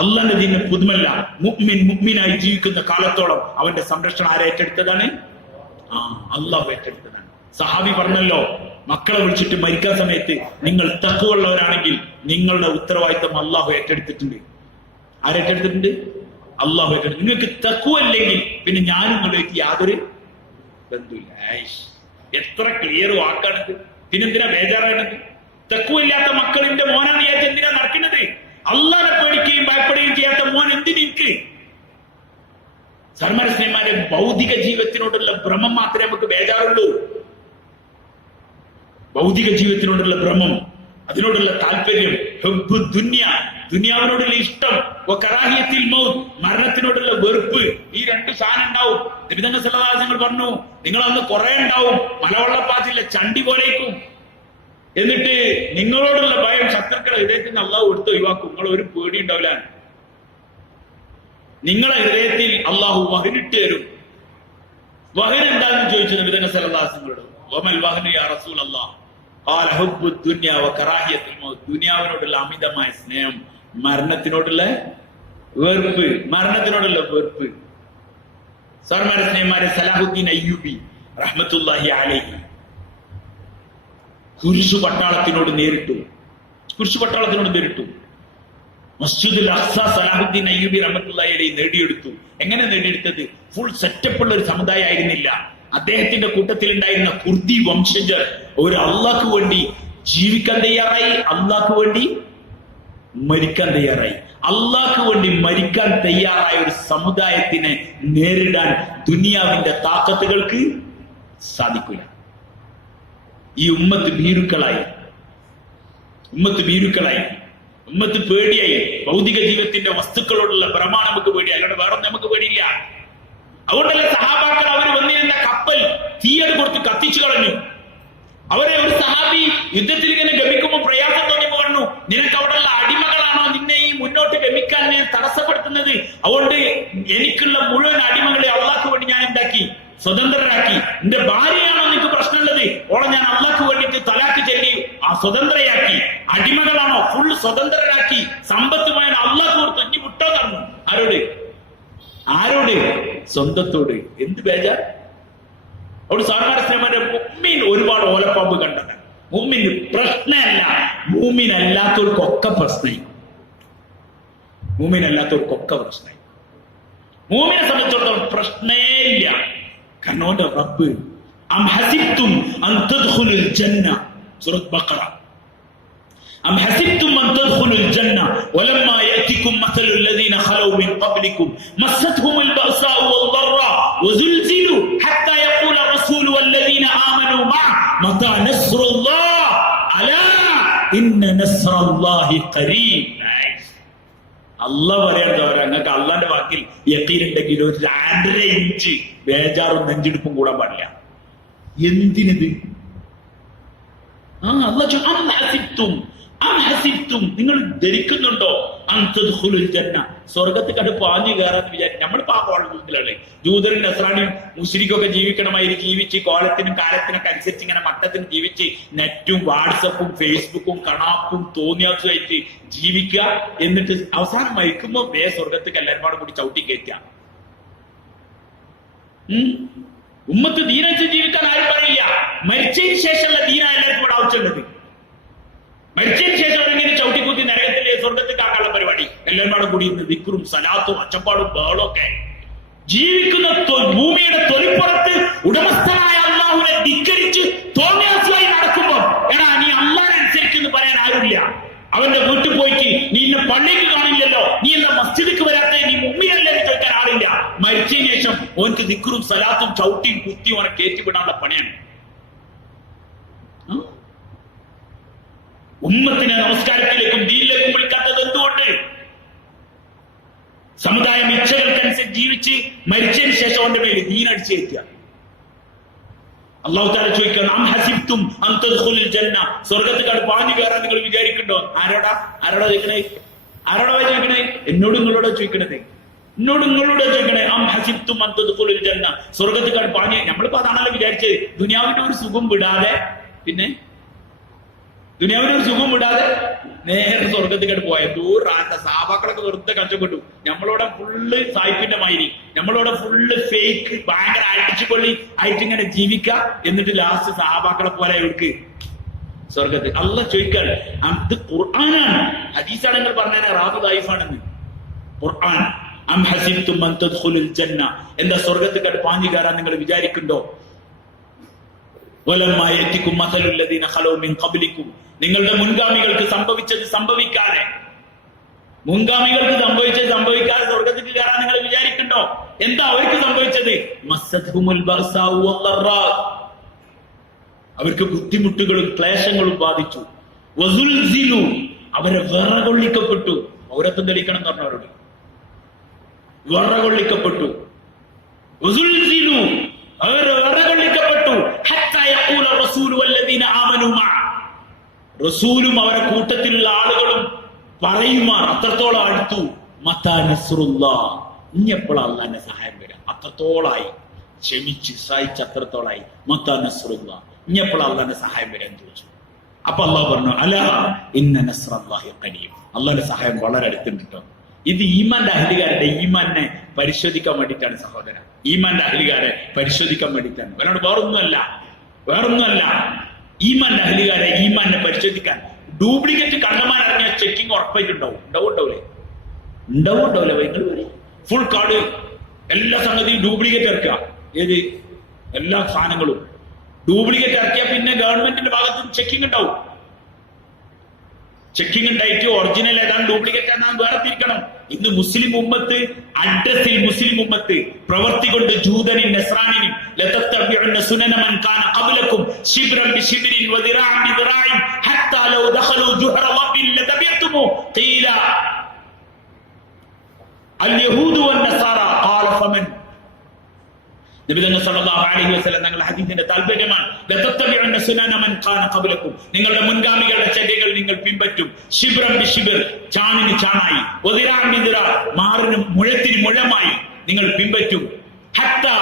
അള്ളാന്റെ ദീനിന്റെ പുതുമല്ല. മുഅ്മിനായി ജീവിക്കുന്ന കാലത്തോളം അവന്റെ സംരക്ഷണം ആരെ ഏറ്റെടുത്തതാണ്? അള്ളാഹു ഏറ്റെടുത്തതാണ്. സഹാബി പറഞ്ഞല്ലോ, മക്കളെ വിളിച്ചിട്ട് മരിക്കാൻ സമയത്ത് നിങ്ങൾ തഖ്വയുള്ളവരാണെങ്കിൽ നിങ്ങളുടെ ഉത്തരവാദിത്തം അള്ളാഹു ഏറ്റെടുത്തിട്ടുണ്ട്. ആരേറ്റെടുത്തിട്ടുണ്ട്? അള്ളാഹു ഏറ്റെടുത്തു. നിങ്ങൾക്ക് തഖ്വ അല്ലെങ്കിൽ പിന്നെ ഞാനും നിങ്ങളിലേക്ക് യാതൊരു ബന്ധമില്ല. എത്ര ക്ലിയർ വാക്കാണിത്! പിന്നെന്തിനാ ബേജാറാണത്? തഖ്വ ഇല്ലാത്ത മക്കളിന്റെ മോനാണ് വിചാരിച്ച് എന്തിനാ നടക്കുന്നത്? അള്ളാഹനെ പേടിക്കുകയും ഭയപ്പെടുകയും ചെയ്യാത്ത മോൻ എന്തിനിക്ക്? സർമരസ്നേഹന്മാരെ, ഭൗതിക ജീവിതത്തിനോടുള്ള ഭ്രമം മാത്രമേ നമുക്ക് ബേജാറുള്ളൂ. ഭൗതിക ജീവിതത്തിനോടുള്ള ഭ്രമം, അതിനോടുള്ള താല്പര്യം, ദുനിയാവിനോടുള്ള ഇഷ്ടം, കറാഹിയത്തിൽ മൗത്ത്, മരണത്തിനോടുള്ള വെറുപ്പ്, ഈ രണ്ട് സാധനം ഉണ്ടാവും. നബിതങ്ങൾ സല്ലല്ലാഹു അലൈഹി വസല്ലം പറഞ്ഞു, നിങ്ങളന്ന് കുറെ ഉണ്ടാവും, മലവെള്ളപ്പാത്തിലെ ചണ്ടി പോലേക്കും. എന്നിട്ട് നിങ്ങളോടുള്ള ഭയം ശത്രുക്കളെ ഹൃദയത്തിൽ നിന്ന് അള്ളാഹു എടുത്ത് ഒഴിവാക്കും. നിങ്ങൾ ഒരു പേടി ഉണ്ടാവില്ല. നിങ്ങളെ ഹൃദയത്തിൽ അള്ളാഹു വഹനിട്ട് തരും. വഹൻ എന്താണെന്ന് ചോദിച്ചു നബിതങ്ങൾ സല്ലല്ലാഹു അലൈഹി വസല്ലം. വമൽ വഹനു യാ റസൂലല്ലാഹ്? ഖാല ഹുബ്ബുദ് ദുനിയ വകറാഹിയത്തുൽ മൗത്ത്. ദുനിയാവിനോടുള്ള അമിതമായ സ്നേഹം, മരണത്തിനോടുള്ള വെറുപ്പ്. സർമാരെ സ്നേഹന്മാരെ, സലാഹുദ്ദീൻ അയ്യൂബി റഹ്മത്തുള്ളാഹി അലൈഹി കുരിശു പട്ടാളത്തിനോട് നേരിട്ടു. മസ്ജിദുൽ അഖ്സ സലാഹുദ്ദീൻ അയ്യൂബി റഹ്മത്തുള്ളാഹി അലൈഹി നേടിയെടുത്തു. എങ്ങനെ നേടിയെടുത്തത്? ഫുൾ സെറ്റപ്പുള്ള ഒരു സമുദായം ആയിരുന്നില്ല. അദ്ദേഹത്തിന്റെ കൂട്ടത്തിൽ ഉണ്ടായിരുന്ന കുർദി വംശജർ ഒരു അള്ളാഹ്ക്ക് വേണ്ടി ജീവിക്കാൻ തയ്യാറായി, അള്ളാഹ്ക്ക് വേണ്ടി മരിക്കാൻ തയ്യാറായി. അള്ളാഹ്ക്ക് വേണ്ടി മരിക്കാൻ തയ്യാറായ ഒരു സമുദായത്തിനെ നേരിടാൻ ദുനിയാവിന്റെ താക്കത്തുകൾക്ക് സാധിക്കില്ല. ഈ ഉമ്മത്ത് ഭീരുക്കളായി, ഉമ്മത്ത് പേടിയായി. ഭൗതിക ജീവിതത്തിന്റെ വസ്തുക്കളോടുള്ള ഭ്രമം നമുക്ക് പേടിയായി, അല്ലാണ്ട് വേറെ നമുക്ക് പേടിയില്ല. അതുകൊണ്ടല്ലേ സഹാബാക്കൾ അവർ വന്നിരുന്ന കപ്പൽ തീയട് കൊടുത്ത് കത്തിച്ചു കളഞ്ഞു. അവരെ ഒരു സഹാബി യുദ്ധത്തിൽ ഇങ്ങനെ ഗമിക്കുമ്പോൾ പ്രയാസം തോന്നി പറഞ്ഞു, നിനക്ക് അവിടെയുള്ള അടിമകളാണോ നിന്നെ ഈ മുന്നോട്ട് ഗമിക്കാൻ തടസ്സപ്പെടുത്തുന്നത്? അതുകൊണ്ട് എനിക്കുള്ള മുഴുവൻ അടിമകളെ അള്ളാഹ്ക്ക് വേണ്ടി ഞാൻ എന്താക്കി? സ്വതന്ത്രരാക്കി. എന്റെ ഭാര്യയാണോ നിനക്ക് പ്രശ്നമുള്ളത്? ഓളെ ഞാൻ അള്ളാഹ്ക്ക് വേണ്ടിയിട്ട് തലാക്ക് ചൊല്ലി സ്വതന്ത്രയാക്കി. അടിമകളാണോ? ഫുൾ സ്വതന്ത്രരാക്കി. സമ്പത്തുമായ അള്ളാഹ്ക്ക് കൊടുത്തു. ഇനി വിട്ടോ തന്നു. ആരോട്? സ്വന്തത്തോട്. എന്ത് ബേജാർ! അവിടെ സാധാരണ മുഅ്മിൻ ഒരുപാട് ഓലപ്പാമ്പ് കണ്ടത്. മുഅ്മിന് പ്രശ്നമല്ല. മൂമിനല്ലാത്തവർക്കൊക്കെ പ്രശ്നമായി. മൂമിനല്ലാത്തവർക്കൊക്കെ പ്രശ്നമായി. മൂമിനെ സംബന്ധിച്ചിടത്തോളം പ്രശ്നേ ഇല്ല. കാരണം അവന്റെ റബ്ബ് അം ഹസിബ്തും അൻ തദ്ഖുലുൽ ജന്ന, സൂറത്ത് ബഖറ. أم حسبتم أن تدخلوا الجنة ولما يأتكم مثل الذين خلوا من قبلكم مستهم البأساء والضراء وزلزلوا حتى يقول الرسول والذين آمنوا معه متى نصر الله ألا إن نصر الله قريب. അള്ളാഹ് പറയാൻ നിങ്ങൾക്ക് അള്ളാന്റെ വാക്കിൽ യഖീനുണ്ടെങ്കിൽ ഒരു 2.5 ഇഞ്ച് ബേജാറും നെഞ്ചെടുപ്പും കൂടാൻ പാടില്ല. എന്തിനത്? നിങ്ങൾ ധരിക്കുന്നുണ്ടോ അൻതദ്ഖുലുൽ ജന്ന, സ്വർഗത്തിൽ കണ്ട് പാഞ്ഞു കയറാന്ന് വിചാരിക്കും. നമ്മളിപ്പോ ആ കോളത്തിലാണ്. ജൂതരും നസ്രാണിയും മുശ്രിക്കൊക്കെ ജീവിക്കണമാതിരി ജീവിച്ച് കോലത്തിനും കാലത്തിനൊക്കെ അനുസരിച്ച് ഇങ്ങനെ മട്ടത്തിന് ജീവിച്ച് നെറ്റും വാട്സപ്പും ഫേസ്ബുക്കും കണാപ്പും തോന്നിയാസുമായിട്ട് ജീവിക്കുക. എന്നിട്ട് അവസാനം മരിക്കുമ്പോ സ്വർഗത്തേക്ക് എല്ലാവരും പാടെ കൂടി ചവിട്ടി കയറ്റുക. ഉമ്മത്ത് ദീനനുസരിച്ച് ജീവിക്കാൻ ആരും പറയില്ല. മരിച്ചതിന് ശേഷമുള്ള ദീന എല്ലാവർക്കും ഇവിടെ ആവശ്യമുള്ളത്. മരിച്ചതിന് ശേഷം അവരെങ്ങനെ ചവിട്ടിക്കൂത്തി നരകത്തിലെ സ്വർഗത്തേക്ക് ആക്കാനുള്ള പരിപാടി എല്ലാവരും കൂടെ കൂടി ദിക്റും സലാത്തും ഒച്ചപ്പാടും ബഹളവും ഒക്കെ. ജീവിക്കുന്ന ഭൂമിയുടെ തൊലിപ്പുറത്ത് ഉടമസ്ഥനായ അള്ളാഹുവിനെ ധിക്കരിച്ച് തോന്നിയാസിയായി നടക്കുമ്പോ എടാ നീ അള്ളാഹിനെ അനുസരിക്കുന്നു പറയാൻ ആരുമില്ല. അവന്റെ വീട്ടിൽ പോയിട്ട് നീ ഇന്ന് പള്ളിക്ക് കാണില്ലല്ലോ, നീ എന്താ മസ്ജിദിക്ക് വരാത്ത, നീ മുമ്പിലല്ലേ എന്ന് ചോദിക്കാൻ ആളില്ല. മരിച്ചതിന് ശേഷം ഓനക്ക് ദിക്റും സലാത്തും ചവിട്ടിയും കുത്തിയും അവനെ കയറ്റിവിടാനുള്ള പണിയാണ്. ഉമ്മത്തിനെ നമസ്കാരത്തിലേക്കും ദീനിലേക്കും വിളിക്കാത്തത് എന്തുകൊണ്ട്? സമുദായം ഇച്ഛകൾക്കനുസരിച്ച് ജീവിച്ച് മരിച്ചതിന് ശേഷം അവന്റെ മേല് ദീനടിച്ചു കയറ്റുക. അല്ലാഹു തആല ചോദിക്കണം, അം ഹസിബ്തും അൻ തദ്ഖുലുൽ ജന്ന, സ്വർഗ്ഗത്തിലേക്ക് പാഞ്ഞു കയറാൻ നിങ്ങൾ വിചാരിക്കുന്നുണ്ടോ? ആരോടാ ചോദിക്കണേ? എന്നോട് നിങ്ങളോടാ ചോദിക്കണത്. അം ഹസിബ്തും അൻ തദ്ഖുലുൽ ജന്ന, സ്വർഗ്ഗത്തിലേക്ക് പാഞ്ഞു. നമ്മളിപ്പോ അതാണല്ലോ വിചാരിച്ചത്. ദുനിയാവിന്റെ ഒരു സുഖം വിടാതെ നേരെ സ്വർഗത്തിലേക്ക് പോയ ദൂരാത്ത സഹാബാക്കളൊക്കെ വെറുതെ കഷ്ടപ്പെട്ടു. നമ്മളോടെ ഫുള്ള് സായിപ്പിന്റെ മാതിരി, നമ്മളോടെ ഫുള്ള് ഫേക്ക് ഭയങ്കര അടിച്ചുകൊള്ളി ആയിട്ട് ഇങ്ങനെ ജീവിക്കുക. എന്നിട്ട് ലാസ്റ്റ് സഹാബാക്കളെ പോലെ ഇവർക്ക് സ്വർഗത്തിൽ അള്ളാഹ് ചോദിക്കാറ്. ഇത് ഖുർആനാണ്, ഹദീസാണെങ്കിൽ പറഞ്ഞാൽ റാബ് ദൈഫാണെന്ന്. ഖുർആൻ അം ഹസിബ്തും അൻ തദ്ഖുലുൽ ജന്ന, എന്താ സ്വർഗത്തിലേക്ക് പാഞ്ഞു കയറാൻ നിങ്ങൾ വിചാരിക്കുന്നുണ്ടോ? വലമ്മാ യഅതികും മസലുൽ ലദീന ഖലൂ മിൻ ഖബ്ലികും, നിങ്ങളുടെ മുൻഗാമികൾക്ക് സംഭവിച്ചത് സംഭവിക്കാതെ സ്വർഗത്തിൽ കയറാൻ നിങ്ങൾ വിചാരിക്കണ്ടോ? എന്താ അവർക്ക് സംഭവിച്ചത്? മസ്സത്ഹുമുൽ ബഅസാഉ വദ്ദറാ, അവർക്ക് ബുദ്ധിമുട്ടുകളും ക്ലേശങ്ങളും ബാധിച്ചു. വസുൽസിലു, അവരെ വിറകൊള്ളിക്കപ്പെട്ടു. പൗരത്വം തെളിയിക്കണം എന്ന് പറഞ്ഞവരോട് വിറകൊള്ളിക്കപ്പെട്ടു. വസുൽസിലു, അവർ വിറകൊള്ളിക്കപ്പെട്ടു. ഹത്താ യഖൂല റസൂലു വല്ലദീന ആമനൂ മഅ, റസൂലും അവരെ കൂട്ടത്തിലുള്ള ആളുകളും പറയുമാർ അത്രത്തോളം അടുത്തു. മത്താ നസ്റുല്ലാഹ്, ഇനി എപ്പോഴാ അള്ളാന്റെ സഹായം വരാം? അത്രത്തോളായി ക്ഷമിച്ച് സഹിച്ച് അത്രത്തോളായി. മത്താ നസ്റുല്ലാഹ്, ഇനി എപ്പോഴാ അള്ളാന്റെ സഹായം വരാൻ ചോദിച്ചു. അപ്പൊ അള്ളാഹ് പറഞ്ഞു, അലാ ഇന്ന നസ്റല്ലാഹി ഖരീബ്, അള്ളാന്റെ സഹായം വളരെ അടുത്തുണ്ട് കേട്ടോ. ഇത് ഈമാന്റെ അഹ്ലുകാരുടെ ഈമാനെ പരിശോധിക്കാൻ വേണ്ടിയിട്ടാണ് സഹോദര. ഈമാന്റെ അഹ്ലുകാരെ പരിശോധിക്കാൻ വേണ്ടിയിട്ടാണ്. അവരോട് വേറൊന്നുമല്ല. ഈമാന്റെ അഹ്ലുകാരെ ഈമാനെ പരിശോധിക്കാൻ. ഡ്യൂപ്ലിക്കേറ്റ് കള്ളന്മാർ ഇറങ്ങിയ ചെക്കിങ് ഉറപ്പായിട്ടുണ്ടാവും. ഉണ്ടാവില്ലേ? നിങ്ങൾ ഫുൾ കാർഡ് എല്ലാ സംഗതിയും ഡ്യൂപ്ലിക്കേറ്റ് ഇറക്കുക. ഏത് എല്ലാ സാധനങ്ങളും ഡ്യൂപ്ലിക്കേറ്റ് ഇറക്കിയാൽ പിന്നെ ഗവൺമെന്റിന്റെ ഭാഗത്ത് ചെക്കിങ് ഉണ്ടാവും. ചെക്കിങ് ഉണ്ടായിട്ട് ഒറിജിനൽ ഏതാണ് ഡ്യൂപ്ലിക്കേറ്റ് ഏതാണ് വേറെ തിരിക്കണം. ഇന്ന് മുസ്ലിം ഉമ്മത്ത് അഡ്രസ്സിൽ മുസ്ലിം ഉമ്മത്ത് പ്രവർത്തി കൊണ്ട് ജൂതനും നസ്രാനിനും ലതത്തബിഉന്ന സുനന മൻ കാന ഖബ്ലകും ശിബ്റൻ ബിശിബ്രിൻ വദിറാഅൻ ബിദിറാഇൻ ഹത്താ ലൗ ദഖലൂ ജുഹറ റബ്ബിൻ ലതബിഅതുമു ഖീല അൽ യഹൂദു വൻ നസാറ ഖാല ഫമൻ. നബി സല്ലല്ലാഹു അലൈഹി വസല്ലം തങ്ങളുടെ ഹദീസിന്റെ താൽപര്യമാണ് ലതത്തബിഉന്ന സുനന മൻ കാന ഖബ്ലകും, നിങ്ങളുടെ മുൻഗാമികളുടെ ചര്യകൾ നിങ്ങൾ പിൻപറ്റും. ശിബ്റൻ ബിശിബ്ർ, ചാണിന് ചാണായി, വദിറാഅൻ ബിദിറാ, മാറിന് മുഴത്തിന് മുഴമായി നിങ്ങൾ പിൻപറ്റും. ഹത്താ,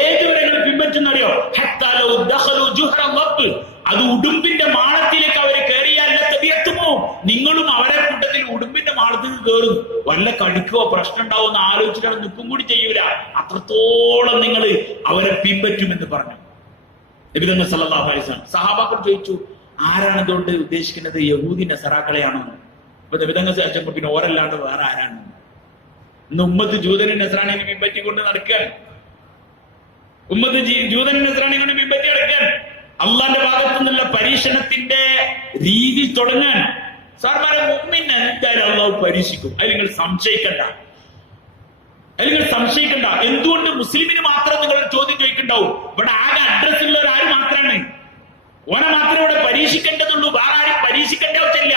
ഏതുവരെ നിങ്ങൾ പിൻപറ്റുന്നറിയോ? ഹത്താ ലൗ ദഖലൂ ജുഹറ റബ്ബ്, അത് ഉടുമ്പിന്റെ മാളത്തിലേക്ക് അവരെ കയറിയാൽ ലതബിഅതുമു, നിങ്ങളും അവരെ കൂട്ടത്തിൽ ഉടുമ്പിന്റെ മാളത്തിൽ കയറും. വല്ല കടിക്കോ പ്രശ്നം ഉണ്ടാവുമെന്ന് ആലോചിച്ചിട്ട് നിൽക്കും കൂടി ചെയ്യൂല. അത്രത്തോളം നിങ്ങൾ അവരെ പിൻപറ്റുമെന്ന് പറഞ്ഞു നബി സല്ലല്ലാഹു അലൈഹി വസല്ലം. സഹാബാക്കൾ ചോദിച്ചു, ആരാണ് ഇതുകൊണ്ട് ഉദ്ദേശിക്കുന്നത്? യഹൂദി നസറാക്കളെയാണോ? അപ്പൊ നിബിതങ്ങൾ ചോദിച്ചപ്പോൾ പിന്നെ ഓരല്ലാണ്ട് വേറെ ആരാണ്? ഇന്ന് ഉമ്മത്ത് ജൂതനും നസ്രാണിനെ പിൻപറ്റിക്കൊണ്ട് നടക്കാൻ, ഉമ്മത്ത് ജൂതനും നസ്രാണിനെ കൊണ്ട് പിൻപറ്റി നടക്കാൻ, അള്ളാന്റെ ഭാഗത്തു നിന്നുള്ള പരീക്ഷണത്തിന്റെ രീതി തുടങ്ങാൻ. സാർമാരെ മുഅ്മിൻ എന്തായാലും അള്ളാഹു പരീക്ഷിക്കും. അതിൽ നിങ്ങൾ സംശയിക്കണ്ട. എന്തുകൊണ്ട് മുസ്ലിമിന് മാത്രം നിങ്ങൾ ചോദ്യം ചോദിക്കണ്ടാവും? ഇവിടെ ആകെ അഡ്രസ് ഉള്ളവർ ആര് മാത്രമാണ്? ഓനെ മാത്രമേ ഇവിടെ പരീക്ഷിക്കേണ്ടതുള്ളൂ, വേറെ ആരും പരീക്ഷിക്കേണ്ട ആവശ്യമില്ല.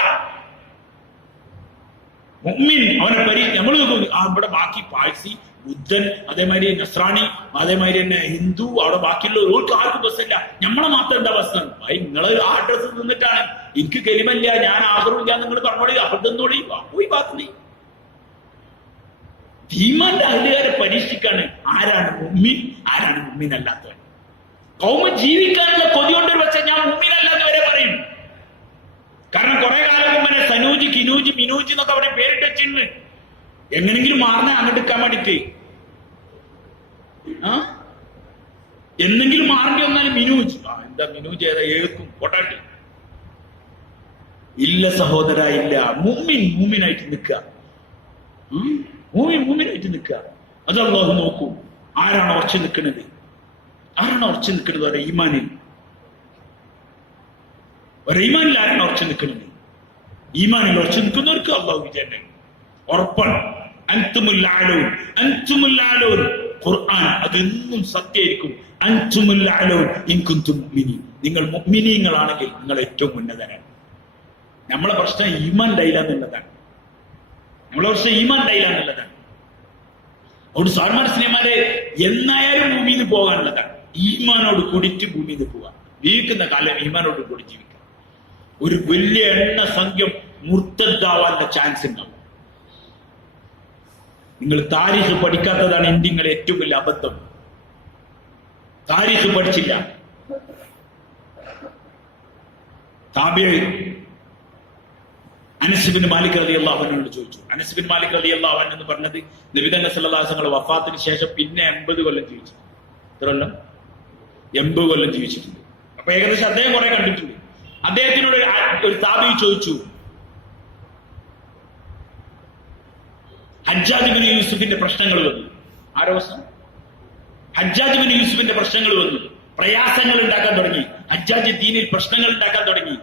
മുഅ്മിൻ അവനെ നമ്മൾ ഇവിടെ ബാക്കി പാഴ്സി, ബുദ്ധൻ, അതേമാതിരി നസ്രാണി, അതേമാതിരി തന്നെ ഹിന്ദു, അവിടെ ബാക്കിയുള്ള ഓർക്ക് ആർക്കും ബസ്സില്ല. നമ്മളെ മാത്രം എന്താ ബസ്? നിങ്ങൾ ആ അഡ്രസ് നിന്നിട്ടാണ് എനിക്ക് കെലിമല്ല, ഞാൻ ആഗ്രഹമില്ല, നിങ്ങൾ പറഞ്ഞോളി, അപ്പുറത്തോളി പോയി ബാക്കി. ഈമാന്റെ അഹലുകാരെ പരീക്ഷിക്കാണ് ആരാണ് മുഅ്മിൻ, ആരാണ് മുഅ്മിൻ അല്ലാത്തവൻ. കൗമ ജീവിക്കാനുള്ള കൊതി കൊണ്ട് വെച്ചാൽ ഞാൻ മുഅ്മിൻ അല്ലാന്ന് വരെ പറയും. കാരണം കുറെ കാലം മുമ്പേ സനൂജി, കിനൂജി, മിനൂജി എന്നൊക്കെ അവരെ പേരിട്ട് വെച്ചിട്ടുണ്ട്. എങ്ങനെങ്കിലും മാറുന്ന അങ്ങോട്ട് എടുക്കാൻ വേണ്ടിട്ട്. എന്തെങ്കിലും മാറേണ്ടി വന്നാലും മിനൂജ്. എന്താ മിനൂജ്? ഏതാ ഏൽക്കും പൊട്ടാട്ടി? ഇല്ല സഹോദര, ഇല്ല. മൂമിനായിട്ട് നിൽക്കുക, മൂമിനായിട്ട് നിൽക്കുക. അത് അല്ലാഹു നോക്കൂ. ആരാണ് ഉറച്ചു നിൽക്കുന്നത്? ഒരു ഈമാനിൽ. ഈമാനിൽ ആരാണ് ഉറച്ചു നിൽക്കുന്നത്? ഈമാനിൽ ഉറച്ചു നിൽക്കുന്നവർക്ക് അല്ലാഹു വിജയം ഉറപ്പാണ്. അൻതുമുൽ അഅലൂൻ. ഖുർആൻ അതെന്നും സത്യമായിരിക്കും. അൻതുമുൽ അഅലൂൻ ഇൻ കുൻതും മുഅ്മിനീൻ. നിങ്ങൾ മുഅ്മിനീങ്ങളാണെങ്കിൽ നിങ്ങൾ ഏറ്റവും ഉന്നതരാണ്. നമ്മളെ പ്രശ്നം ഈമാൻ ഉണ്ടായില്ല എന്നുള്ളതാണ്. അതുകൊണ്ട് സാർമാർ സ്നേഹമാരെ എന്നായാലും ഭൂമിയിൽ പോകാനുള്ളതാണ്. ഈമാനോട് കൂടിയിട്ട് ഭൂമിയിൽ പോകാം. ജീവിക്കുന്ന കാലം ഈമാനോട് കൂടി ജീവിക്കാം. ഒരു വലിയ സംഖ്യം മുർത്തദ്ദാവാനുള്ള ചാൻസ് ഉണ്ടാവും. നിങ്ങൾ താരീഖ് പഠിക്കാത്തതാണ് ഇന്ത്യയുടെ ഏറ്റവും വലിയ അബദ്ധം. താരീഖ് പഠിച്ചില്ല. താബിഈ അനസ് ബിൻ മാലിക് റളിയല്ലാഹു അൻഹുവിനോട് ചോദിച്ചു. അനസ് ബിൻ മാലിക് റളിയല്ലാഹു അൻഹു എന്ന് പറഞ്ഞത് നബി തങ്ങൾ സല്ലല്ലാഹു അലൈഹി വസല്ലം വഫാത്തിന് ശേഷം പിന്നെ 80 കൊല്ലം ജീവിച്ചു. എത്ര കൊല്ലം? 80 കൊല്ലം ജീവിച്ചിട്ടുണ്ട്. അപ്പൊ ഏകദേശം അദ്ദേഹം കുറെ കണ്ടിട്ടുണ്ട്. അദ്ദേഹത്തിനോട് ഒരു താബിഈ ചോദിച്ചു, ഹജ്ജാജ് ബിൻ യൂസുഫിന്റെ പ്രശ്നങ്ങൾ വന്നു. ഹജ്ജാജ് ബിൻ യൂസുഫിന്റെ പ്രശ്നങ്ങൾ വന്നു. പ്രയാസങ്ങൾ ഉണ്ടാക്കാൻ തുടങ്ങി. ഹജ്ജാജ് ദീനിൽ പ്രശ്നങ്ങൾ ഉണ്ടാക്കാൻ തുടങ്ങി.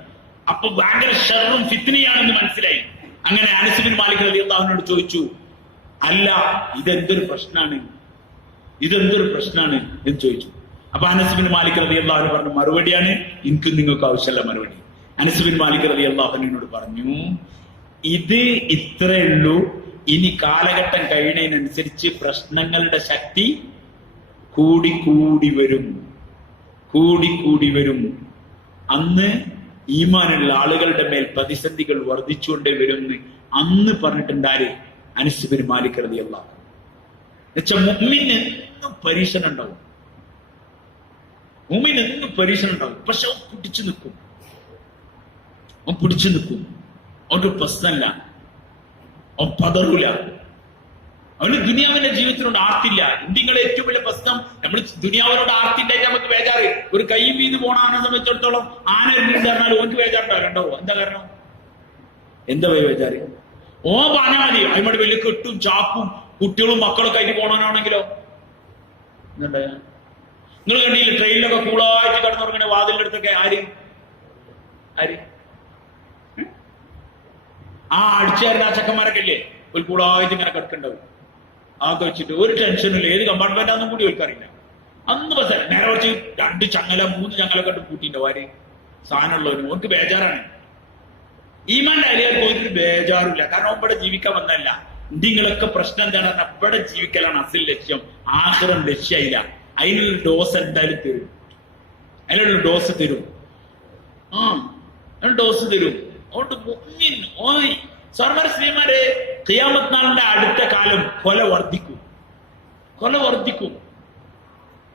അപ്പൊ ഭയങ്കര ഷർറും ഫിത്നയാണെന്ന് മനസ്സിലായി. അങ്ങനെ അനസ് ബിൻ മാലിക് റളിയല്ലാഹു അൻഹുവിനോട് ചോദിച്ചു, അല്ല ഇതെന്തൊരു പ്രശ്നമാണ് എന്ന് ചോദിച്ചു. അപ്പൊ അനസ് ബിൻ മാലിക് റളിയല്ലാഹു അൻഹു പറഞ്ഞ മറുപടിയാണ് എനിക്കും നിങ്ങൾക്ക് ആവശ്യമുള്ള മറുപടി. അനസ് ബിൻ മാലിക് റളിയല്ലാഹു അൻഹുവിനോട് പറഞ്ഞു, ഇത് ഇത്രയേ ഉള്ളൂ. ഇനി കാലഘട്ടം കഴിയുന്നതിനനുസരിച്ച് പ്രശ്നങ്ങളുടെ ശക്തി കൂടിക്കൂടി വരും. അന്ന് ഈമാനുള്ള ആളുകളുടെ മേൽ പ്രതിസന്ധികൾ വർദ്ധിച്ചുകൊണ്ടേ വരുമെന്ന് അന്ന് പറഞ്ഞിട്ടുണ്ടാര് അനസ് ബിൻ മാലിക് റളിയല്ലാഹു അൻഹു. എന്നുവെച്ചാൽ മുഅ്മിന് എന്നും പരീക്ഷണം ഉണ്ടാവും. പക്ഷെ അവൻ പിടിച്ചു നിൽക്കും. അവന്റെ പ്രശ്നമല്ല, അവൻ പതറൂല. അവന് ദുനിയാവിന്റെ ജീവിതത്തിനോട് ആർത്തില്ല. ഇന്ത്യങ്ങളെ ഏറ്റവും വലിയ പ്രശ്നം, നമ്മൾ ദുനിയാവിനോട് ആർത്തിണ്ടായിട്ട് നമുക്ക് ബേജാറ്. ഒരു കൈയും വീന്ന് പോണ ആനെ സംബന്ധിച്ചിടത്തോളം ആന പറഞ്ഞാൽ ഓർക്ക് ബേജാറുണ്ടോ? എന്താ കാരണം? എന്താ ബേജാറ്? ഓ പറഞ്ഞാൽ മതി. അതിനോട് വലിയ കെട്ടും ചാപ്പും കുട്ടികളും മക്കളൊക്കെ ആയിട്ട് പോണവനാണെങ്കിലോ എന്താ? നിങ്ങൾ കണ്ടില്ലേ ട്രെയിനിലൊക്കെ കൂളായിട്ട് കിടന്നുറങ്ങണ വാതിലിന്റെ അടുത്തൊക്കെ ആര് അടിച്ചേരുന്ന ആ ചെക്കന്മാരൊക്കെ ഇല്ലേ, ഒരു കൂളായിട്ട് ഇങ്ങനെ കിടക്കണ്ടാവും. അതൊക്കെ വെച്ചിട്ട് ഒരു ടെൻഷനും ഇല്ല. ഏത് കമ്പാർട്ട്മെന്റാന്നും കൂടി ഓർക്കറിയില്ല. അന്ന് ബസ് നേരെ കുറച്ച് 2 ചങ്ങല 3 ചങ്ങലൊക്കെ ഇട്ട് കൂട്ടിണ്ടാവും. ആര്? സാധനമുള്ളവരും. ഓർക്ക് ബേജാറാണ്. ഈമാന്റെ അലിയാർക്ക് ഒരു ബേജാറില്ല. കാരണം ഇവിടെ ജീവിക്കാൻ വന്നല്ല. ഇന്ത്യങ്ങളൊക്കെ പ്രശ്നം എന്താണ്? ഇവിടെ ജീവിക്കലാണ് അസൽ ലക്ഷ്യം. ആഖിറം ലക്ഷ്യമില്ല. അതിനുള്ള ഡോസ് എന്തായാലും തരും. ഡോസ് തരും. അതുകൊണ്ട് മുഅ്മിൻ സർവർ സ്ത്രീമാരെ ഖിയാമത്ത് നാളിന്റെ അടുത്ത കാലം കൊല വർദ്ധിക്കും.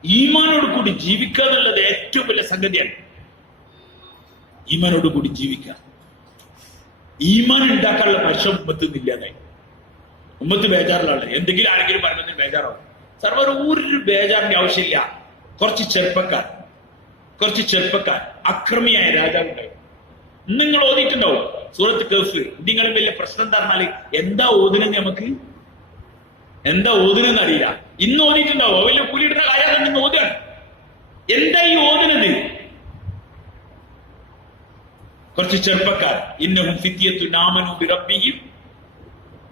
ഈമാനോട് കൂടി ജീവിക്കുക എന്നുള്ളത് ഏറ്റവും വലിയ സംഗതിയാണ്. ഈമാനോട് കൂടി ജീവിക്കുക. ഈമാൻ ഉണ്ടാക്കാനുള്ള പക്ഷം ഉമ്മത്തിന്നില്ലാതായി. ഉമ്മത്ത് ബേജാറിലാണ്. എന്തെങ്കിലും ആരെങ്കിലും പറയുന്നതിന് ബേജാറാവും. സർവർ ഒരു ബേജാറിന്റെ ആവശ്യമില്ല. കുറച്ച് ചെറുപ്പക്കാർ അക്രമിയായ രാജാവുണ്ടായി. നിങ്ങൾ ഓതിയിട്ടുണ്ടാവും സൂറത്ത് കഹ്ഫ്. നിങ്ങളും വലിയ പ്രശ്നം എന്താ പറഞ്ഞാല് എന്താ ഓതുന്നത് നമുക്ക് എന്താ ഓതുന്നെന്ന് അറിയില്ല. ഇന്ന് ഓതിയിട്ടുണ്ടാവും വലിയ കൂലിയിടുന്ന കാര്യം ഇന്ന് ഓതുകയാണ്. എന്താ ഈ ഓതുന്നത്? കുറച്ച് ചെറുപ്പക്കാർ ഇന്നഹും ഫിത്യത്തുൻ ആമനൂ ബിറബ്ബിഹിം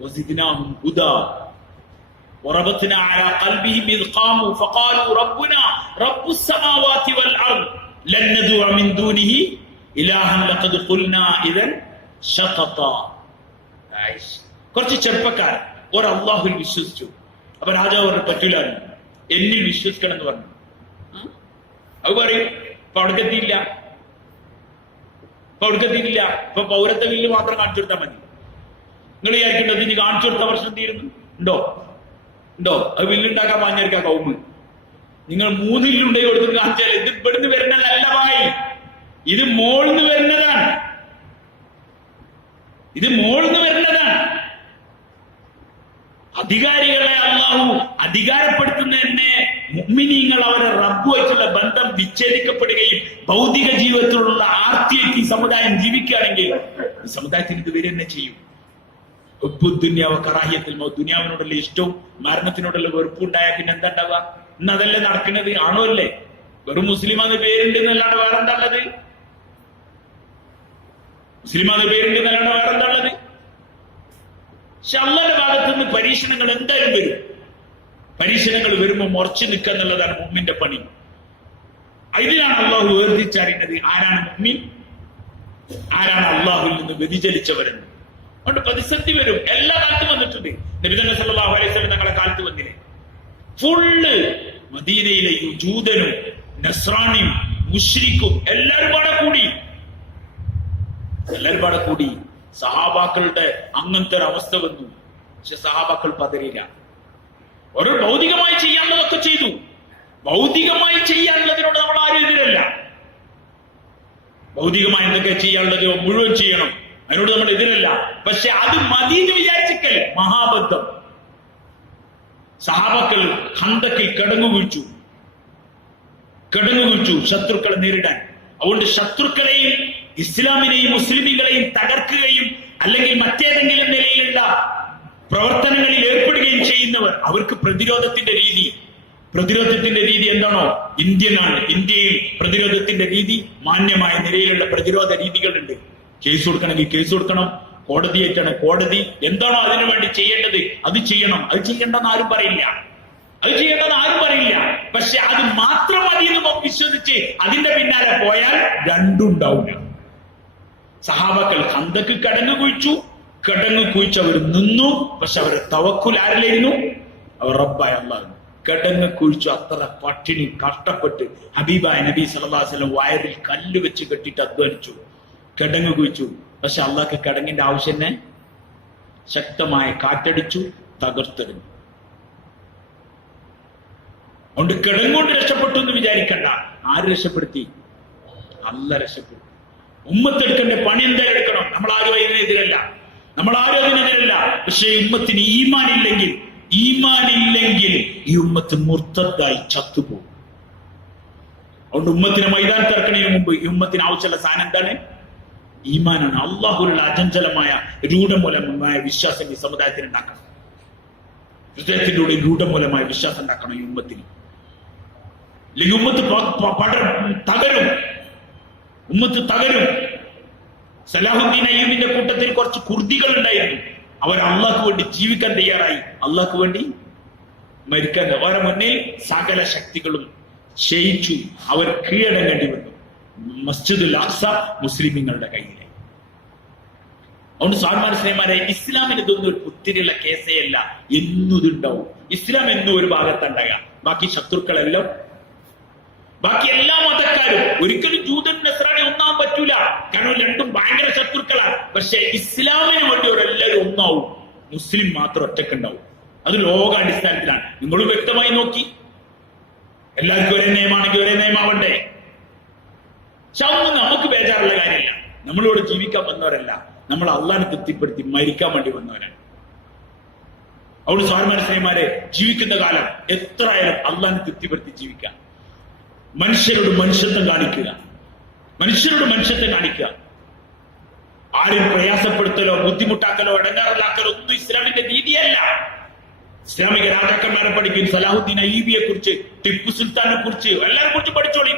വസിദ്നാഹും ഹുദാ വറബത്നാ അലാ ഖൽബിഹിം ഇദ് ഖാമൂ ഫഖാലൂ റബ്ബുനാ റബ്ബുസ് സമാവാതി വൽ അർദ് ലൻ നദുഅ മിൻ ദൂനിഹി ഇലാഹൻ ലഖദ് ഖുൽനാ ഇദൻ ശഖത. കുറച്ച് ചെറുപ്പക്കാർ ഒരു അല്ലാഹുവിൽ വിശ്വസിച്ചു. അപ്പൊ രാജാവ് പറഞ്ഞു പറ്റൂല, എന്നിൽ വിശ്വസിക്കണം എന്ന് പറഞ്ഞു. അത് പറയും ഇപ്പൊ അവിടക്കെത്തിയില്ല, ഇപ്പൊ പൗരത്വ ബില്ല് മാത്രം കാണിച്ചു കൊടുത്താൽ മതി. നിങ്ങൾ വിചാരിക്കേണ്ടത് ഇനി കാണിച്ചു കൊടുത്ത പ്രശ്നം തീരുന്നു ഉണ്ടോ? അത് ബില്ലുണ്ടാക്കാൻ പറഞ്ഞിരിക്കാം കൗമ്. നിങ്ങൾ 3 ബില്ലുണ്ടെങ്കിൽ കൊടുത്തിട്ട് കാണിച്ചാൽ ഇത് ഇവിടുന്ന് വരുന്നതല്ല ഭായി, ഇത് മോൾന്ന് വരുന്നതാണ്. അധികാരികളെ അല്ലാഹു അധികാരപ്പെടുത്തുന്നതന്നെ മുഅ്മിനീങ്ങൾ അവരെ റബ്ബുമായിട്ടുള്ള ബന്ധം വിച്ഛേദിക്കപ്പെടുകയും ഭൗതിക ജീവിതത്തിലുള്ള ആർത്തിയായിട്ട് ഈ സമുദായം ജീവിക്കുകയാണെങ്കിൽ ഈ സമുദായത്തിന് ഇത് വരെ തന്നെ ചെയ്യും. ദുനിയാവിനോടുള്ള ഇഷ്ടവും മരണത്തിനോടുള്ള വെറുപ്പും ഉണ്ടായാൽ പിന്നെ എന്താ ഉണ്ടാവുക? ഇന്ന് അതല്ലേ നടക്കുന്നത്? ആണോ അല്ലേ? വെറും മുസ്ലിമാന്ന് പേരുണ്ട് എന്നല്ലാണ്ട് വേറെന്താ ഉള്ളത്? പക്ഷെ അള്ളാന്റെ ഭാഗത്തു നിന്ന് പരീക്ഷണങ്ങൾ എന്തായാലും വരും. പരീക്ഷണങ്ങൾ വരുമ്പോൾ മുറച്ചു നിൽക്കുക എന്നുള്ളതാണ് മുഅ്മിന്റെ പണി. ഇതിനാണ് അള്ളാഹു വേർതിരിച്ചറിയുന്നത് ആരാണ് മുഅ്മിൻ, ആരാണ് അള്ളാഹുവിൽ നിന്ന് വ്യതിചലിച്ചവരെന്ന്. അതുകൊണ്ട് പ്രതിസന്ധി വരും. എല്ലാ കാലത്തും വന്നിട്ടുണ്ട്. നബി സല്ലല്ലാഹു അലൈഹി വസല്ലം തങ്ങളുടെ കാലത്ത് വന്നില്ലേ? ഫുള്ള് മദീനയിലെ ജൂതനും നസ്രാണിയും മുശ്രിക്കും എല്ലാവരും പാടെ കൂടി സഹാബാക്കളുടെ അങ്ങനത്തെ ഒരു അവസ്ഥ വന്നു. പക്ഷെ സഹാബാക്കൾ പതറിയില്ല. ഒരു ഭൗതികമായി ചെയ്യാനുള്ളതൊക്കെ ചെയ്തു. ഭൗതികമായി ചെയ്യാനുള്ളതിനോട് നമ്മൾ ആരും എതിരല്ല. ഭൗതികമായി എന്തൊക്കെ ചെയ്യാനുള്ളത് മുഴുവൻ ചെയ്യണം, അതിനോട് നമ്മൾ എതിരല്ല. പക്ഷെ അത് മദീന്ന് വിചാരിച്ചിക്കൽ മഹാബദ്ധം. സഹാബാക്കൾ ഖന്തക്കിൽ കിടങ്ങുവീഴ്ചു ശത്രുക്കളെ നേരിടാൻ. അതുകൊണ്ട് ശത്രുക്കളെയും ഇസ്ലാമിനെയും മുസ്ലിമുകളെയും തകർക്കുകയും അല്ലെങ്കിൽ മറ്റേതെങ്കിലും നിലയിലുള്ള പ്രവർത്തനങ്ങളിൽ ഏർപ്പെടുകയും ചെയ്യുന്നവർ, അവർക്ക് പ്രതിരോധത്തിന്റെ രീതി എന്താണോ ഇന്ത്യനാണ്. ഇന്ത്യയിൽ പ്രതിരോധത്തിന്റെ രീതി മാന്യമായ നിലയിലുള്ള പ്രതിരോധ രീതികളുണ്ട്. കേസ് കൊടുക്കണമെങ്കിൽ കേസ് കൊടുക്കണം, കോടതിയേറ്റാണ് കോടതി. എന്താണോ അതിനു വേണ്ടി ചെയ്യേണ്ടത് അത് ചെയ്യണം. അത് ചെയ്യേണ്ടെന്ന് ആരും പറയില്ല. പക്ഷെ അത് മാത്രം മതി എന്ന് വിശ്വസിച്ച് അതിന്റെ പിന്നാലെ പോയാൽ രണ്ടുണ്ടാവില്ല. സഹാബാക്കൾ ഖന്തക്ക് കിടങ്ങ് കുഴിച്ചവർ നിന്നു. പക്ഷെ അവർ തവക്കുൽ ആരിലായിരുന്നു? അവർ റബ്ബായ അല്ലാഹു. കിടങ്ങ് കുഴിച്ചു, അത്ര പട്ടിണി കഷ്ടപ്പെട്ട് ഹബീബായ നബി സല്ലല്ലാഹു അലൈഹി വസല്ലം വയറിൽ കല്ല് വെച്ച് കെട്ടിട്ട് അധ്വാനിച്ചു, കിടങ്ങ് കുഴിച്ചു. പക്ഷെ അള്ളാഹ്ക്ക് കിടങ്ങിന്റെ ആവശ്യം തന്നെ ശക്തമായ കാറ്റടിച്ചു, തകർത്തെറിഞ്ഞു. അതുകൊണ്ട് കിടങ്ങുകൊണ്ട് രക്ഷപ്പെട്ടു എന്ന് വിചാരിക്കണ്ട. ആര് രക്ഷപ്പെടുത്തി? അല്ലാഹ് രക്ഷപ്പെടുത്തി. ഉമ്മത്തെടുക്കേണ്ട പണി എന്തായാലും എടുക്കണം. നമ്മളാരും അതിനെതിരല്ല. പക്ഷെ ഉമ്മത്തിന് ഈമാനില്ലെങ്കിൽ ഈ ഉമ്മത്ത് മുർത്തദ്ദായി ചത്തുപോകും. അതുകൊണ്ട് ഉമ്മത്തിന് മൈതാനത്ത് ഇറക്കണതിന് മുമ്പ് ഈ ഉമ്മത്തിന് ആവശ്യമുള്ള സാധനം എന്താണ്? ഈമാനാണ്. അള്ളാഹുവിലുള്ള അചഞ്ചലമായ രൂഢമൂലമായ വിശ്വാസം ഈ സമുദായത്തിന് ഉണ്ടാക്കണം. ഹൃദയത്തിലൂടെ രൂഢമൂലമായ വിശ്വാസം ഉണ്ടാക്കണം ഈ ഉമ്മത്തിന്. അല്ലെങ്കിൽ ഉമ്മത്ത് തകരും. സലാഹുദ്ദീൻ അയ്യൂബിന്റെ കൂട്ടത്തിൽ കുറച്ച് കുർദികൾ ഉണ്ടായിരുന്നു. അവർ അള്ളാഹ്ക്ക് വേണ്ടി ജീവിക്കാൻ തയ്യാറായി, അള്ളാഹ്ക്ക് വേണ്ടി മരിക്കാൻ. അവരുടെ മുന്നിൽ സകല ശക്തികളും ക്ഷയിച്ചു. അവർ കീഴടങ്ങേണ്ടി വന്നു. മസ്ജിദുൽ അഖ്സ മുസ്ലിമീങ്ങളുടെ കയ്യിലെ. അതുകൊണ്ട് സ്വാമിമാരുടെ സ്നേഹമാരെ, ഇസ്ലാമിന് ഇതൊന്നും ഒരു പുത്തിരിയുള്ള കേസേ അല്ല. എന്നും ഇതുണ്ടാവും. ഇസ്ലാം എന്നും ഒരു ഭാഗത്തുണ്ടാകാം. ബാക്കി ശത്രുക്കളെല്ലാം, ബാക്കി എല്ലാ മതക്കാരും. ഒരിക്കലും ജൂതൻ നസ്രാണി ഒന്നാൻ പറ്റൂല, കാരണം രണ്ടും ഭയങ്കര ശത്രുക്കളാണ്. പക്ഷെ ഇസ്ലാമിന് വേണ്ടി അവരെല്ലാവരും ഒന്നാവും. മുസ്ലിം മാത്രം ഒറ്റക്കുണ്ടാവും. അത് ലോകാടിസ്ഥാനത്തിലാണ്. നിങ്ങളും വ്യക്തമായി നോക്കി. എല്ലാവർക്കും ഒരേ നിയമമാണെങ്കിൽ ഒരേ നിയമാവണ്ടേ? പക്ഷെ അതൊന്നും നമുക്ക് ബേജാറുള്ള കാര്യമില്ല. നമ്മളിവിടെ ജീവിക്കാൻ വന്നവരല്ല, നമ്മൾ അള്ളാഹിനെ തൃപ്തിപ്പെടുത്തി മരിക്കാൻ വേണ്ടി വന്നവരാണ്. അവിടെ സ്വാമിമാരുടെ സ്നേഹമാരെ, ജീവിക്കുന്ന കാലം എത്രയായാലും അള്ളാഹിനെ തൃപ്തിപ്പെടുത്തി ജീവിക്കാം. മനുഷ്യരോട് മനുഷ്യത്വം കാണിക്കുക. ആരും പ്രയാസപ്പെടുത്തലോ ബുദ്ധിമുട്ടാക്കലോ ഇടങ്ങാറിലാക്കലോ ഒന്നും ഇസ്ലാമിന്റെ രീതിയല്ല. ഇസ്ലാമിക രാജാക്കന്മാരെ പഠിക്കും. സലാഹുദ്ദീൻ അയ്യൂബിയെ കുറിച്ച്, ടിപ്പു സുൽത്താനെ കുറിച്ച്, എല്ലാരെ കുറിച്ച് പഠിച്ചോളി.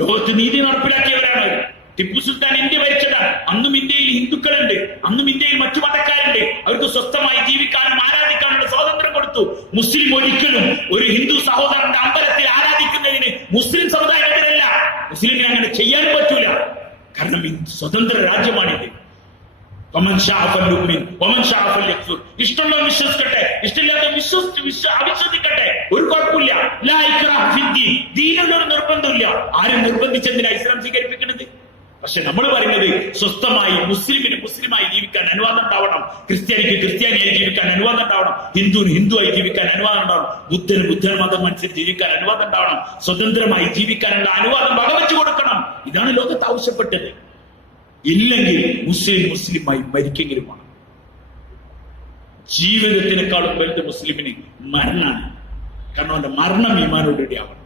ലോകത്ത് നീതി നടപ്പിലാക്കിയവരാണ്. ടിപ്പു സുൽത്താൻ ഇന്ത്യ ഭരിച്ചതാണ്. അന്നും ഇന്ത്യയിൽ ഹിന്ദുക്കളുണ്ട്, അന്നും ഇന്ത്യയിൽ മറ്റു മതക്കാരുണ്ട്. അവർക്ക് സ്വസ്ഥമായി ജീവിക്കാനും ആരാധിക്കാനുള്ള സ്വാതന്ത്ര്യം കൊടുത്തു. മുസ്ലിം ഒരിക്കലും ഒരു ഹിന്ദു സഹോദരന്റെ അമ്പലത്തിൽ ആരാധിക്കുന്നതിന് മുസ്ലിം സമുദായം എതിരല്ല. മുസ്ലിമിന് അങ്ങനെ ചെയ്യാൻ പറ്റൂല. കാരണം സ്വതന്ത്ര രാജ്യമാണിത്. ഇഷ്ടമുള്ള വിശ്വസിക്കട്ടെ, ഇഷ്ടമില്ലാത്ത അവിശ്വസിക്കട്ടെ, ഒരു കുഴപ്പമില്ല. ദീനിലൊരു നിർബന്ധമില്ല. ആരും നിർബന്ധിച്ചെന്തിനാ ഇസ്ലാം സ്വീകരിപ്പിക്കുന്നത്? പക്ഷെ നമ്മൾ പറയുന്നത് സ്വസ്ഥമായി മുസ്ലിമിന് മുസ്ലിമായി ജീവിക്കാൻ അനുവാദം ഉണ്ടാവണം, ക്രിസ്ത്യാനിക്ക് ക്രിസ്ത്യാനിയായി ജീവിക്കാൻ അനുവാദം ഉണ്ടാവണം, ഹിന്ദുവിന് ഹിന്ദുവായി ജീവിക്കാൻ അനുവാദം ഉണ്ടാവണം, ബുദ്ധന് ബുദ്ധ മതം അനുസരിച്ച് ജീവിക്കാൻ അനുവാദം ഉണ്ടാവണം, സ്വതന്ത്രമായി ജീവിക്കാനുള്ള അനുവാദം വകവെച്ചു കൊടുക്കണം. ഇതാണ് ലോകത്ത് ആവശ്യപ്പെട്ടത്. ഇല്ലെങ്കിൽ മുസ്ലിമായി മരിക്കെങ്കിലും വേണം. ജീവിതത്തിനേക്കാളും വലുത് മുസ്ലിമിന് മരണമാണ്. കാരണം അവന്റെ മരണം ഈമാനോടുകൂടി ആവണം.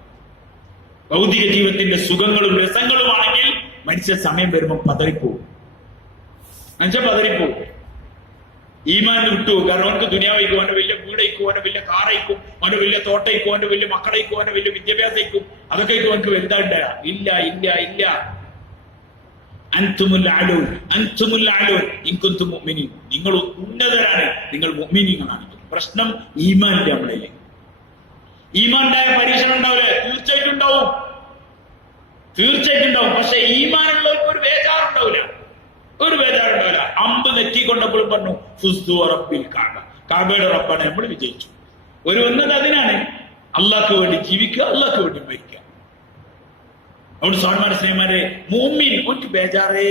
ഭൗതിക ജീവിതത്തിന്റെ സുഖങ്ങളും രസങ്ങളും ആണെങ്കിൽ മനുഷ്യ സമയം വരുമ്പോൾ പതറിപ്പോവും. മനുഷ്യ പതറിപ്പോവും, ഈമാന് വിട്ടുപോകും. കാരണം അവർക്ക് ദുനിയാവയ്ക്കും, അവന്റെ വലിയ വീടയക്കും, അവന്റെ വലിയ കാറയക്കും, അവന്റെ വലിയ തോട്ടയ്ക്കും, അവന്റെ വലിയ മക്കളയക്കും, അവന്റെ വലിയ വിദ്യാഭ്യാസയ്ക്കും, അതൊക്കെ അവർക്ക് വലുതാണ്ട. ഇല്ല ഇല്ല ഇല്ല. നിങ്ങൾ ഉന്നതരാണ്, നിങ്ങൾ മുഅ്മിനീങ്ങളാണ്. പ്രശ്നം ഈമാനിന്റെ അവിടെയില്ലേ. ഈമാനുണ്ടായ പരീക്ഷണം ഉണ്ടാവില്ലേ? തീർച്ചയായിട്ടും ഉണ്ടാവും, തീർച്ചയായിട്ടും ഉണ്ടാവും. പക്ഷെ ഈമാനുള്ളവർക്ക് ഒരു ബേജാറുണ്ടാവില്ല, ഒരു ബേജാറുണ്ടാവില്ല. അമ്പ് നെറ്റി കൊണ്ടപ്പോഴും പറഞ്ഞു കാബയുടെ റബ്ബാണ്, നമ്മൾ വിജയിച്ചു. ഒരു വന്നത് അതിനാണ്, അള്ളാഹ്ക്ക് വേണ്ടി ജീവിക്കുക, അള്ളാഹ്ക്ക് വേണ്ടി മരിക്കുക. അവിടെ സഹോദരന്മാരെ സ്നേഹിതന്മാരെ, മുഅ്മിൻ ഒറ്റ ബേജാറേ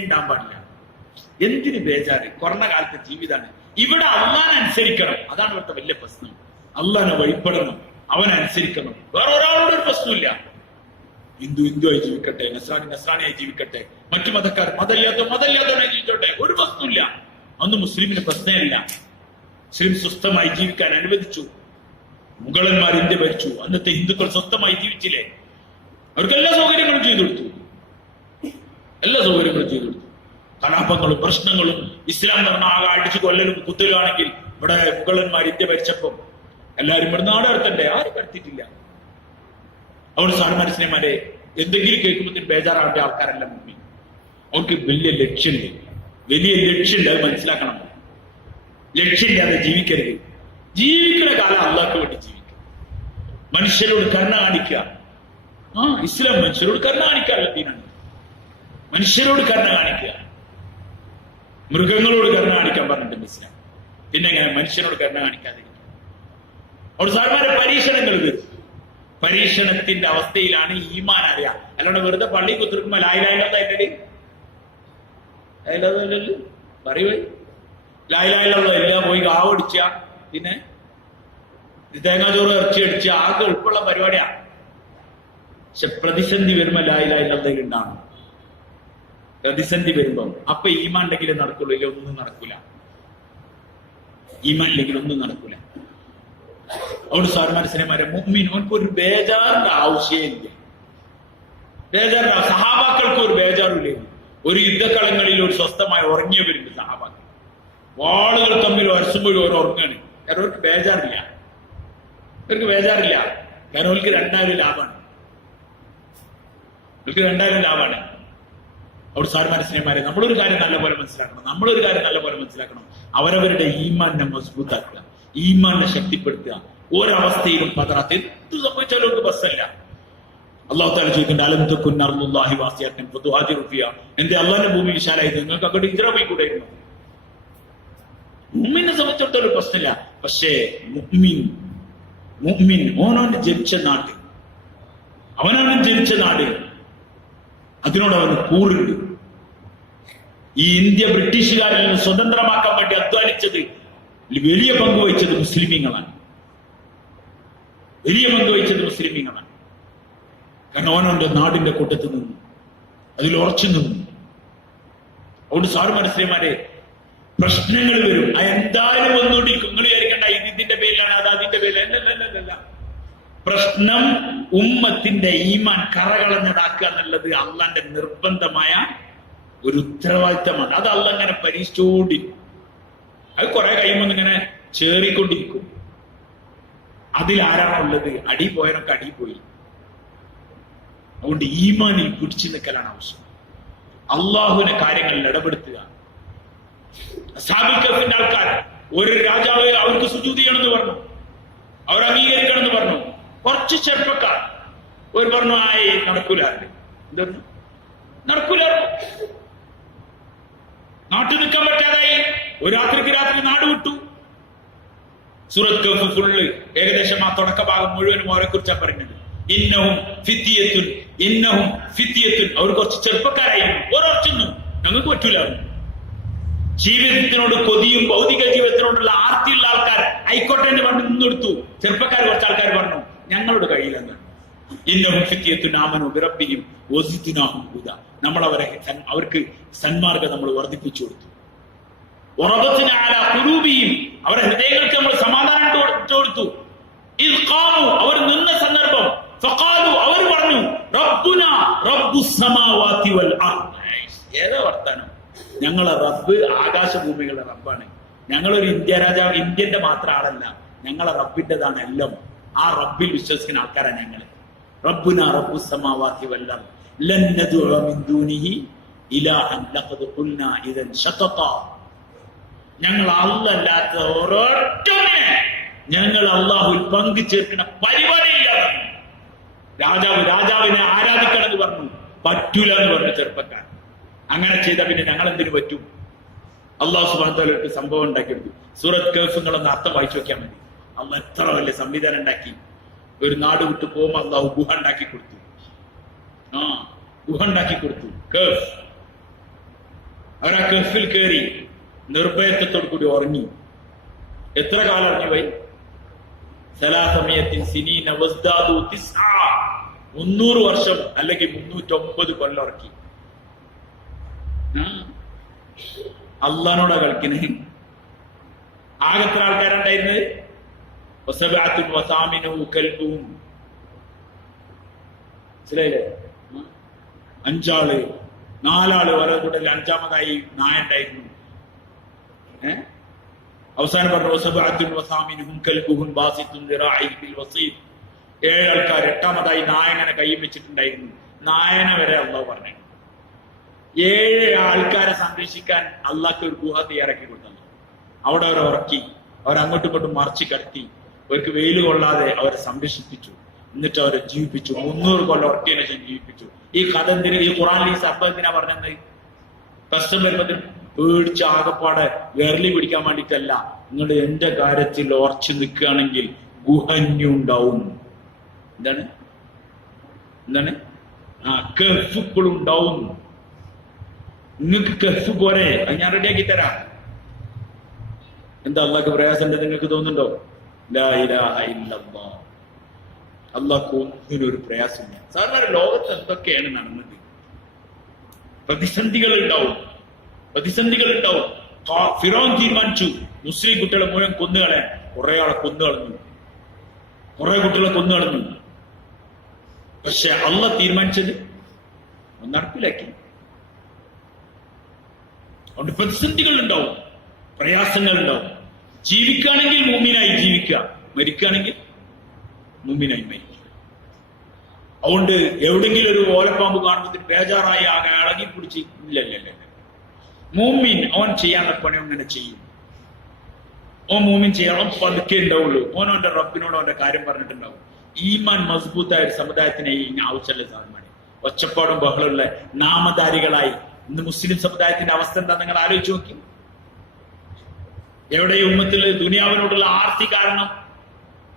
ഉണ്ടാൻ പാടില്ല. എന്തിന് ബേജാറ്? കൊറോണ കാലത്തെ ജീവിതമാണ്. ഇവിടെ അള്ളാഹനെ അനുസരിക്കണം, അതാണ് ഇവിടുത്തെ വലിയ പ്രശ്നം. അള്ളാഹനെ വഴിപ്പെടണം, അവനനുസരിക്കണം. വേറെ ഒരാളോട് ഒരു പ്രശ്നമില്ല. ഹിന്ദുവായി ജീവിക്കട്ടെ, നസ്രാണിയായി ജീവിക്കട്ടെ, മറ്റു മതക്കാർ മതമില്ലാത്തവനായി ജീവിച്ചോട്ടെ, ഒരു പ്രശ്നമില്ല. അന്ന് മുസ്ലിമിന് പ്രശ്നമില്ല. മുസ്ലിം സ്വസ്ഥമായി ജീവിക്കാൻ അനുവദിച്ചു. മുഗളന്മാർ ഇന്ത്യ ഭരിച്ചു. അന്നത്തെ ഹിന്ദുക്കൾ സ്വസ്ഥമായി ജീവിച്ചില്ലേ? അവർക്ക് എല്ലാ സൗകര്യങ്ങളും ചെയ്തു കൊടുത്തു, എല്ലാ സൗകര്യങ്ങളും ചെയ്തു കൊടുത്തു. കലാപങ്ങളും പ്രശ്നങ്ങളും ഇസ്ലാം പറഞ്ഞ ആകെ അടിച്ചു കൊല്ലലും കുത്തലുമാണെങ്കിൽ ഇവിടെ മുഗളന്മാർ ഇന്ത്യ ഭരിച്ചപ്പം എല്ലാവരും ഇവിടെ നാട് കടത്തണ്ടേ? ആരും കടത്തിയിട്ടില്ല. അവിടെ സാധുമാരെ സ്നേഹമാരെ എന്തെങ്കിലും കേൾക്കുമ്പോഴത്തേന് ബേജാറാവേണ്ട ആൾക്കാരല്ല മുമ്പിൽ. അവർക്ക് വലിയ ലക്ഷ്യമുണ്ട്, വലിയ ലക്ഷ്യമുണ്ട്. അത് മനസ്സിലാക്കണം. ലക്ഷ്യമില്ലാതെ ജീവിക്കരുത്. ജീവിക്കുന്ന കാലം അള്ളാഹ്ക്ക് വേണ്ടി ജീവിക്കുക, മനുഷ്യരോട് കരുണ കാണിക്കുക. ഇസ്ലാം മനുഷ്യരോട് കരുണ കാണിക്കാറുള്ള ദീനാണ്. മനുഷ്യരോട് കരുണ കാണിക്കുക, മൃഗങ്ങളോട് കരുണ കാണിക്കാൻ പറഞ്ഞിട്ടുണ്ട് ഇസ്ലാം. പിന്നെ എങ്ങനെ മനുഷ്യരോട് കരുണ കാണിക്കാതിരിക്കുക? അവിടെ സാധാരണ പരീക്ഷണങ്ങൾ വരും. പരീക്ഷണത്തിന്റെ അവസ്ഥയിലാണ് ഈമാൻ അറിയാം. അല്ലാണ്ട് വെറുതെ പള്ളി കുത്തിരിക്കുമ്പോ ലായിലായില്ലേ പറയുവേ ലായിലായില്ലോ എല്ലാം പോയി കാവടിച്ച പിന്നെ തേങ്ങാച്ചോറ് ഇറച്ചി അടിച്ച ആകെ എളുപ്പമുള്ള പരിപാടിയാ. പക്ഷെ പ്രതിസന്ധി വരുമ്പോ ലായിലായില്ലേ ഉണ്ടാണ്. പ്രതിസന്ധി വരുമ്പം അപ്പൊ ഈമാൻ ഉണ്ടെങ്കിലും നടക്കുള്ളൂ, ഇല്ല ഒന്നും നടക്കൂല. ഈമാൻ ഇല്ലെങ്കിൽ ഒന്നും നടക്കൂല. അവിടെ സാറുമാരെ സിനിമാരെ മുഅ്മിൻ ഓൻക്കൊരു ബേജാറിന്റെ ആവശ്യമില്ല. ബേജാറിന്റെ സഹാബാക്കൾക്ക് ഒരു ബേജാറില്ലായിരുന്നു. ഒരു യുദ്ധക്കളങ്ങളിൽ ഒരു സ്വസ്ഥമായി ഉറങ്ങിയവരുണ്ട് സഹാബാക്കൾ. വാളുകൾ തമ്മിൽ വരച്ചുമ്പോഴും അവർ ഉറങ്ങാണ്. കാരണം അവർക്ക് ബേജാറില്ല, അവർക്ക് ബേജാറില്ല. കാരണം അവർക്ക് 2000 ലാഭമാണ്, അവർക്ക് 2000 ലാഭമാണ്. അവിടെ സാറുമാരെ സ്നേഹമാരെ നമ്മളൊരു കാര്യം നല്ലപോലെ മനസ്സിലാക്കണം. അവരവരുടെ ഈമാനെ മസ്ബൂത്താക്കുക, ഈമാനെ ശക്തിപ്പെടുത്തുക. ഒരവസ്ഥയിലും പതറാത്ത എന്ത് സംഭവിച്ചാലും അവർക്ക് ബസ്സല്ല. അള്ളാഹു തആല ചോദിക്കുന്നുണ്ട് എന്റെ അള്ളാഹിന്റെ ഭൂമി വിശാലായത് നിങ്ങൾക്ക് അങ്ങോട്ട് ഹിജ്റ പോയി കൂടെയിരുന്നു. മുഅ്മിനെ സംബന്ധിച്ചിടത്തോളം പ്രശ്നമില്ല. പക്ഷേ മുഅ്മിൻ ഓനോന് ജനിച്ച നാട് അതിനോട് അവന് കൂറുണ്ട്. ഈ ഇന്ത്യ ബ്രിട്ടീഷുകാരിൽ നിന്ന് സ്വതന്ത്രമാക്കാൻ വേണ്ടി അധ്വാനിച്ചത് വലിയ പങ്ക് വഹിച്ചത് മുസ്ലിമീങ്ങളാണ്. കാരണം ഓനോന്റെ നാടിന്റെ കൂട്ടത്തിൽ നിന്നു, അതിൽ ഉറച്ചു നിന്നു. അതുകൊണ്ട് സാറുമാരെ സ്ത്രീമാരെ പ്രശ്നങ്ങൾ വരും, എന്തായാലും വന്നുകൊണ്ടിരിക്കും. നിങ്ങൾ വിചാരിക്കണ്ട ഇതിന്റെ പേരിലാണ്, അത് അതിന്റെ പേരിലല്ല. പ്രശ്നം ഉമ്മത്തിന്റെ ഈമാൻ കറകളഞ്ഞതാക്കുക എന്നുള്ളത് അള്ളാന്റെ നിർബന്ധമായ ഒരു ഉത്തരവാദിത്തമാണ്. അത് അള്ളാഹ് ഇങ്ങനെ പരീക്ഷിച്ചുകൊണ്ടിരിക്കും. അത് കുറെ കഴിയുമ്പോൾ ഇങ്ങനെ ചേറിക്കൊണ്ടിരിക്കും. അതിലാരാണോ ഉള്ളത്? അടി പോയവരൊക്കെ അടി പോയി. അതുകൊണ്ട് ഈമാനിൽ പിടിച്ചു നിൽക്കലാണ് ആവശ്യം. അള്ളാഹുവിനെ കാര്യങ്ങളിൽ ഇടപെടുത്തുക. അസ്ഹാബുൽ കഹ്ഫിന്റെ ആൾക്കാർ, ഒരു രാജാവ് അവർക്ക് സുജൂദ് ചെയ്യണമെന്ന് പറഞ്ഞു, അവർ അംഗീകരിക്കണമെന്ന് പറഞ്ഞു. കുറച്ച് ചെറുപ്പക്കാർ ഒരു പറഞ്ഞു, ആയി നടക്കൂലാണ്ട്. എന്താ നടക്കൂല? നാട്ടിൽ നിൽക്കാൻ പറ്റാതായി. ഒരു രാത്രിക്ക് രാത്രി നാട് വിട്ടു. സൂറത്ത് കഹ്ഫ് ഫുള്ള് ഏകദേശം ആ തുടക്ക ഭാഗം മുഴുവനും അവരെ കുറിച്ചാണ് പറയുന്നത്. ഇന്നഹും ഫിത്തിയത്തുൻ, ഇന്നഹും ഫിത്തിയത്തുൻ. അവർ കുറച്ച് ചെറുപ്പക്കാരായിരുന്നു. ഓരോർച്ചൊന്നും ഞങ്ങൾക്ക് പറ്റൂല. ജീവിതത്തിനോട് കൊതിയും ഭൗതിക ജീവിതത്തിനോടുള്ള ആർത്തിയുള്ള ആൾക്കാർ ആയിക്കോട്ടെ എന്ന് പറഞ്ഞു നിന്നെടുത്തു. ചെറുപ്പക്കാർ കുറച്ച് ആൾക്കാർ പറഞ്ഞു ഞങ്ങളോട് കഴിയില്ലെന്ന്. ഇന്നഹും ഫിത്തിയത്തുൻ ആമനു ബിറബ്ബിഹിം വസിദ്നാഹും ഹുദാ. നമ്മൾ അവർക്ക് സന്മാർഗ്ഗം നമ്മൾ വർദ്ധിപ്പിച്ചു കൊടുത്തു. വറബത്നാ അലാ ഖുലൂബിഹിം, അവരുടെ ഹൃദയങ്ങൾക്ക് നമ്മൾ സമാധാനം കൊടുത്തു. ഇദ് ഖാമു, അവർ നിന്ന സന്ദർഭം. ഫഖാലു, അവർ പറഞ്ഞു റബ്ബുനാ റബ്ബുസ് സമാവാതി വൽ അർദ്. ഏതാ വർത്താനം? ഞങ്ങളെ റബ്ബ് ആകാശഭൂമികളുടെ റബ്ബാണ്. ഞങ്ങളൊരു ഇന്ത്യന്റെ മാത്രം ആളല്ല, ഞങ്ങളെ റബ്ബിന്റെതാണ് എല്ലാം. ആ റബ്ബിൽ വിശ്വസിക്കുന്ന ആൾക്കാരാണ് ഞങ്ങൾ. റബ്ബുനാ റബ്ബുസ് സമാവാതി വൽ അർദ് ലൻ നദ്ഉ മിൻ ദൂനിഹി ഇലാഹൻ ലഖദ് ഖുൽനാ ഇദൻ ശതതാ. ഞങ്ങൾ അല്ലാത്ത ഒരൊറ്റനെ ഞങ്ങൾ അള്ളാഹുവിൽ പങ്കു ചേർക്കുന്ന പരിപാടിയില്ലാതെ. രാജാവിനെ ആരാധിക്കണമെന്ന് പറഞ്ഞു, പറ്റൂല എന്ന് പറഞ്ഞു ചെറുപ്പക്കാർ. അങ്ങനെ ചെയ്ത പിന്നെ ഞങ്ങൾ എന്തിനു പറ്റും? അള്ളാഹു സുബ്ഹാനഹു വ തആല സംഭവം ഉണ്ടാക്കിയെടുത്തു. സൂറത്ത് കഹ്ഫിങ്ങളൊന്ന് അർത്ഥം വായിച്ചു നോക്കിയാൽ മതി. അള്ളാഹ് എത്ര വലിയ സംവിധാനം ഉണ്ടാക്കി. ഒരു നാട് വിട്ടു പോകുമ്പോൾ അള്ളാഹു ഗുഹ ഉണ്ടാക്കി കൊടുത്തു. ഗുഹ ഉണ്ടാക്കി കൊടുത്തു. കഹ്ഫ്. അവരാ കഹ്ഫിൽ കയറി നിർഭയത്വത്തോടു കൂടി ഉറങ്ങി. എത്ര കാലം ഉറങ്ങി പോയി? 300 സിനീന വസ്ദാദു 900 വർഷം അല്ലെങ്കിൽ 309 കൊല്ലം ഉറക്കി. അള്ളാനോടാ കളിക്കണേ. ആകെത്ര ആൾക്കാരുണ്ടായിരുന്നത്? 5 4 ഓരോ കൂട്ടത്തിൽ 5-ാമതായി നായ ഉണ്ടായിരുന്നു. അവസാനം പറഞ്ഞു 7 ആൾക്കാർ. 8-ാമതായി നായനെ കയ്യിൽ വെച്ചിട്ടുണ്ടായിരുന്നു. നായനെ വരെ അള്ളാഹു പറഞ്ഞു. 7 ആൾക്കാരെ സംരക്ഷിക്കാൻ അള്ളാഹ്ക്ക് ഒരു ഗുഹ തയ്യാറാക്കി കൊടുത്തല്ലോ. അവിടെ അവരെ ഉറക്കി, അവരങ്ങോട്ടും ഇങ്ങോട്ടും മറിച്ച് കടത്തി, അവർക്ക് വെയിൽ കൊള്ളാതെ അവരെ സംരക്ഷിപ്പിച്ചു. എന്നിട്ട് അവരെ ജീവിപ്പിച്ചു. 300 കൊല്ലം ഉറക്കിയതിനു ശേഷം ജീവിപ്പിച്ചു. ഈ കഥ എന്തിന്? ഈ ഖുറാനിൽ ഈ സംഭവത്തിനാ പറഞ്ഞത്? കഷ്ടം വരുമ്പത്തിന് പേടിച്ച് ആകപ്പാടെ വിരലി പിടിക്കാൻ വേണ്ടിയിട്ടല്ല. നിങ്ങൾ എന്റെ കാര്യത്തിൽ ഉറച്ചു നിൽക്കുകയാണെങ്കിൽ ഗുഹന്യുണ്ടാവും. എന്താണ്? കഹ്ഫ് ഇപ്പോഴും ഉണ്ടാവും. നിങ്ങൾക്ക് കഹ്ഫ് പോരെ? അത് ഞാൻ റെഡിയാക്കി തരാം. എന്താ അള്ളാഹ്ക്ക് പ്രയാസം നിങ്ങൾക്ക് തോന്നുന്നുണ്ടോ? ലാ ഇലാഹ ഇല്ലല്ലാഹ്. അള്ളാഹ്ക്ക് ഒന്നിനൊരു പ്രയാസമില്ല. സാധാരണ ലോകത്ത് എന്തൊക്കെയാണ് നടന്നത്? പ്രതിസന്ധികൾ ഉണ്ടാവും. ഫിറൗൻ തീരുമാനിച്ചു മുസ്ലിം കുട്ടികളെ മുഴുവൻ കൊന്നുകളയാൻ. കുറെ ആളെ കൊന്നുകളഞ്ഞു, കുറെ കുട്ടികളെ കൊന്നുകളഞ്ഞു. പക്ഷെ അള്ളാഹ് തീരുമാനിച്ചത് നടപ്പിലാക്കി. അതുകൊണ്ട് പ്രതിസന്ധികൾ ഉണ്ടാവും, പ്രയാസങ്ങൾ ഉണ്ടാവും. ജീവിക്കുകയാണെങ്കിൽ മുഅ്മിനായി ജീവിക്കുക, മരിക്കുകയാണെങ്കിൽ മുഅ്മിനായി മരിക്കുക. അതുകൊണ്ട് എവിടെങ്കിലും ഒരു ഓലപ്പാമ്പ് കാണുമ്പോൾ ബേജാറായി ആകെ ഇളകി പിടിച്ച് ഇല്ല. മൂമിൻ അവൻ ചെയ്യാനുള്ള പണി അങ്ങനെ ചെയ്യും. ഓൻ മൂമിൻ ചെയ്യണം, പതുക്കെ ഉണ്ടാവുള്ളൂ. ഓൻ അവന്റെ റബ്ബിനോട് അവന്റെ കാര്യം പറഞ്ഞിട്ടുണ്ടാവും. ഈമാൻ മസ്ബൂത്തായ ഒരു സമുദായത്തിനെ ആവശ്യമല്ല സാധനമാണ്. ഒച്ചപ്പാടും ബഹളമുള്ള നാമധാരികളായി ഇന്ന് മുസ്ലിം സമുദായത്തിന്റെ അവസ്ഥ എന്താ നിങ്ങൾ ആലോചിച്ച് നോക്കി. എവിടെ ഉമ്മത്തിൽ ദുനിയാവിനോടുള്ള ആർത്തി കാരണം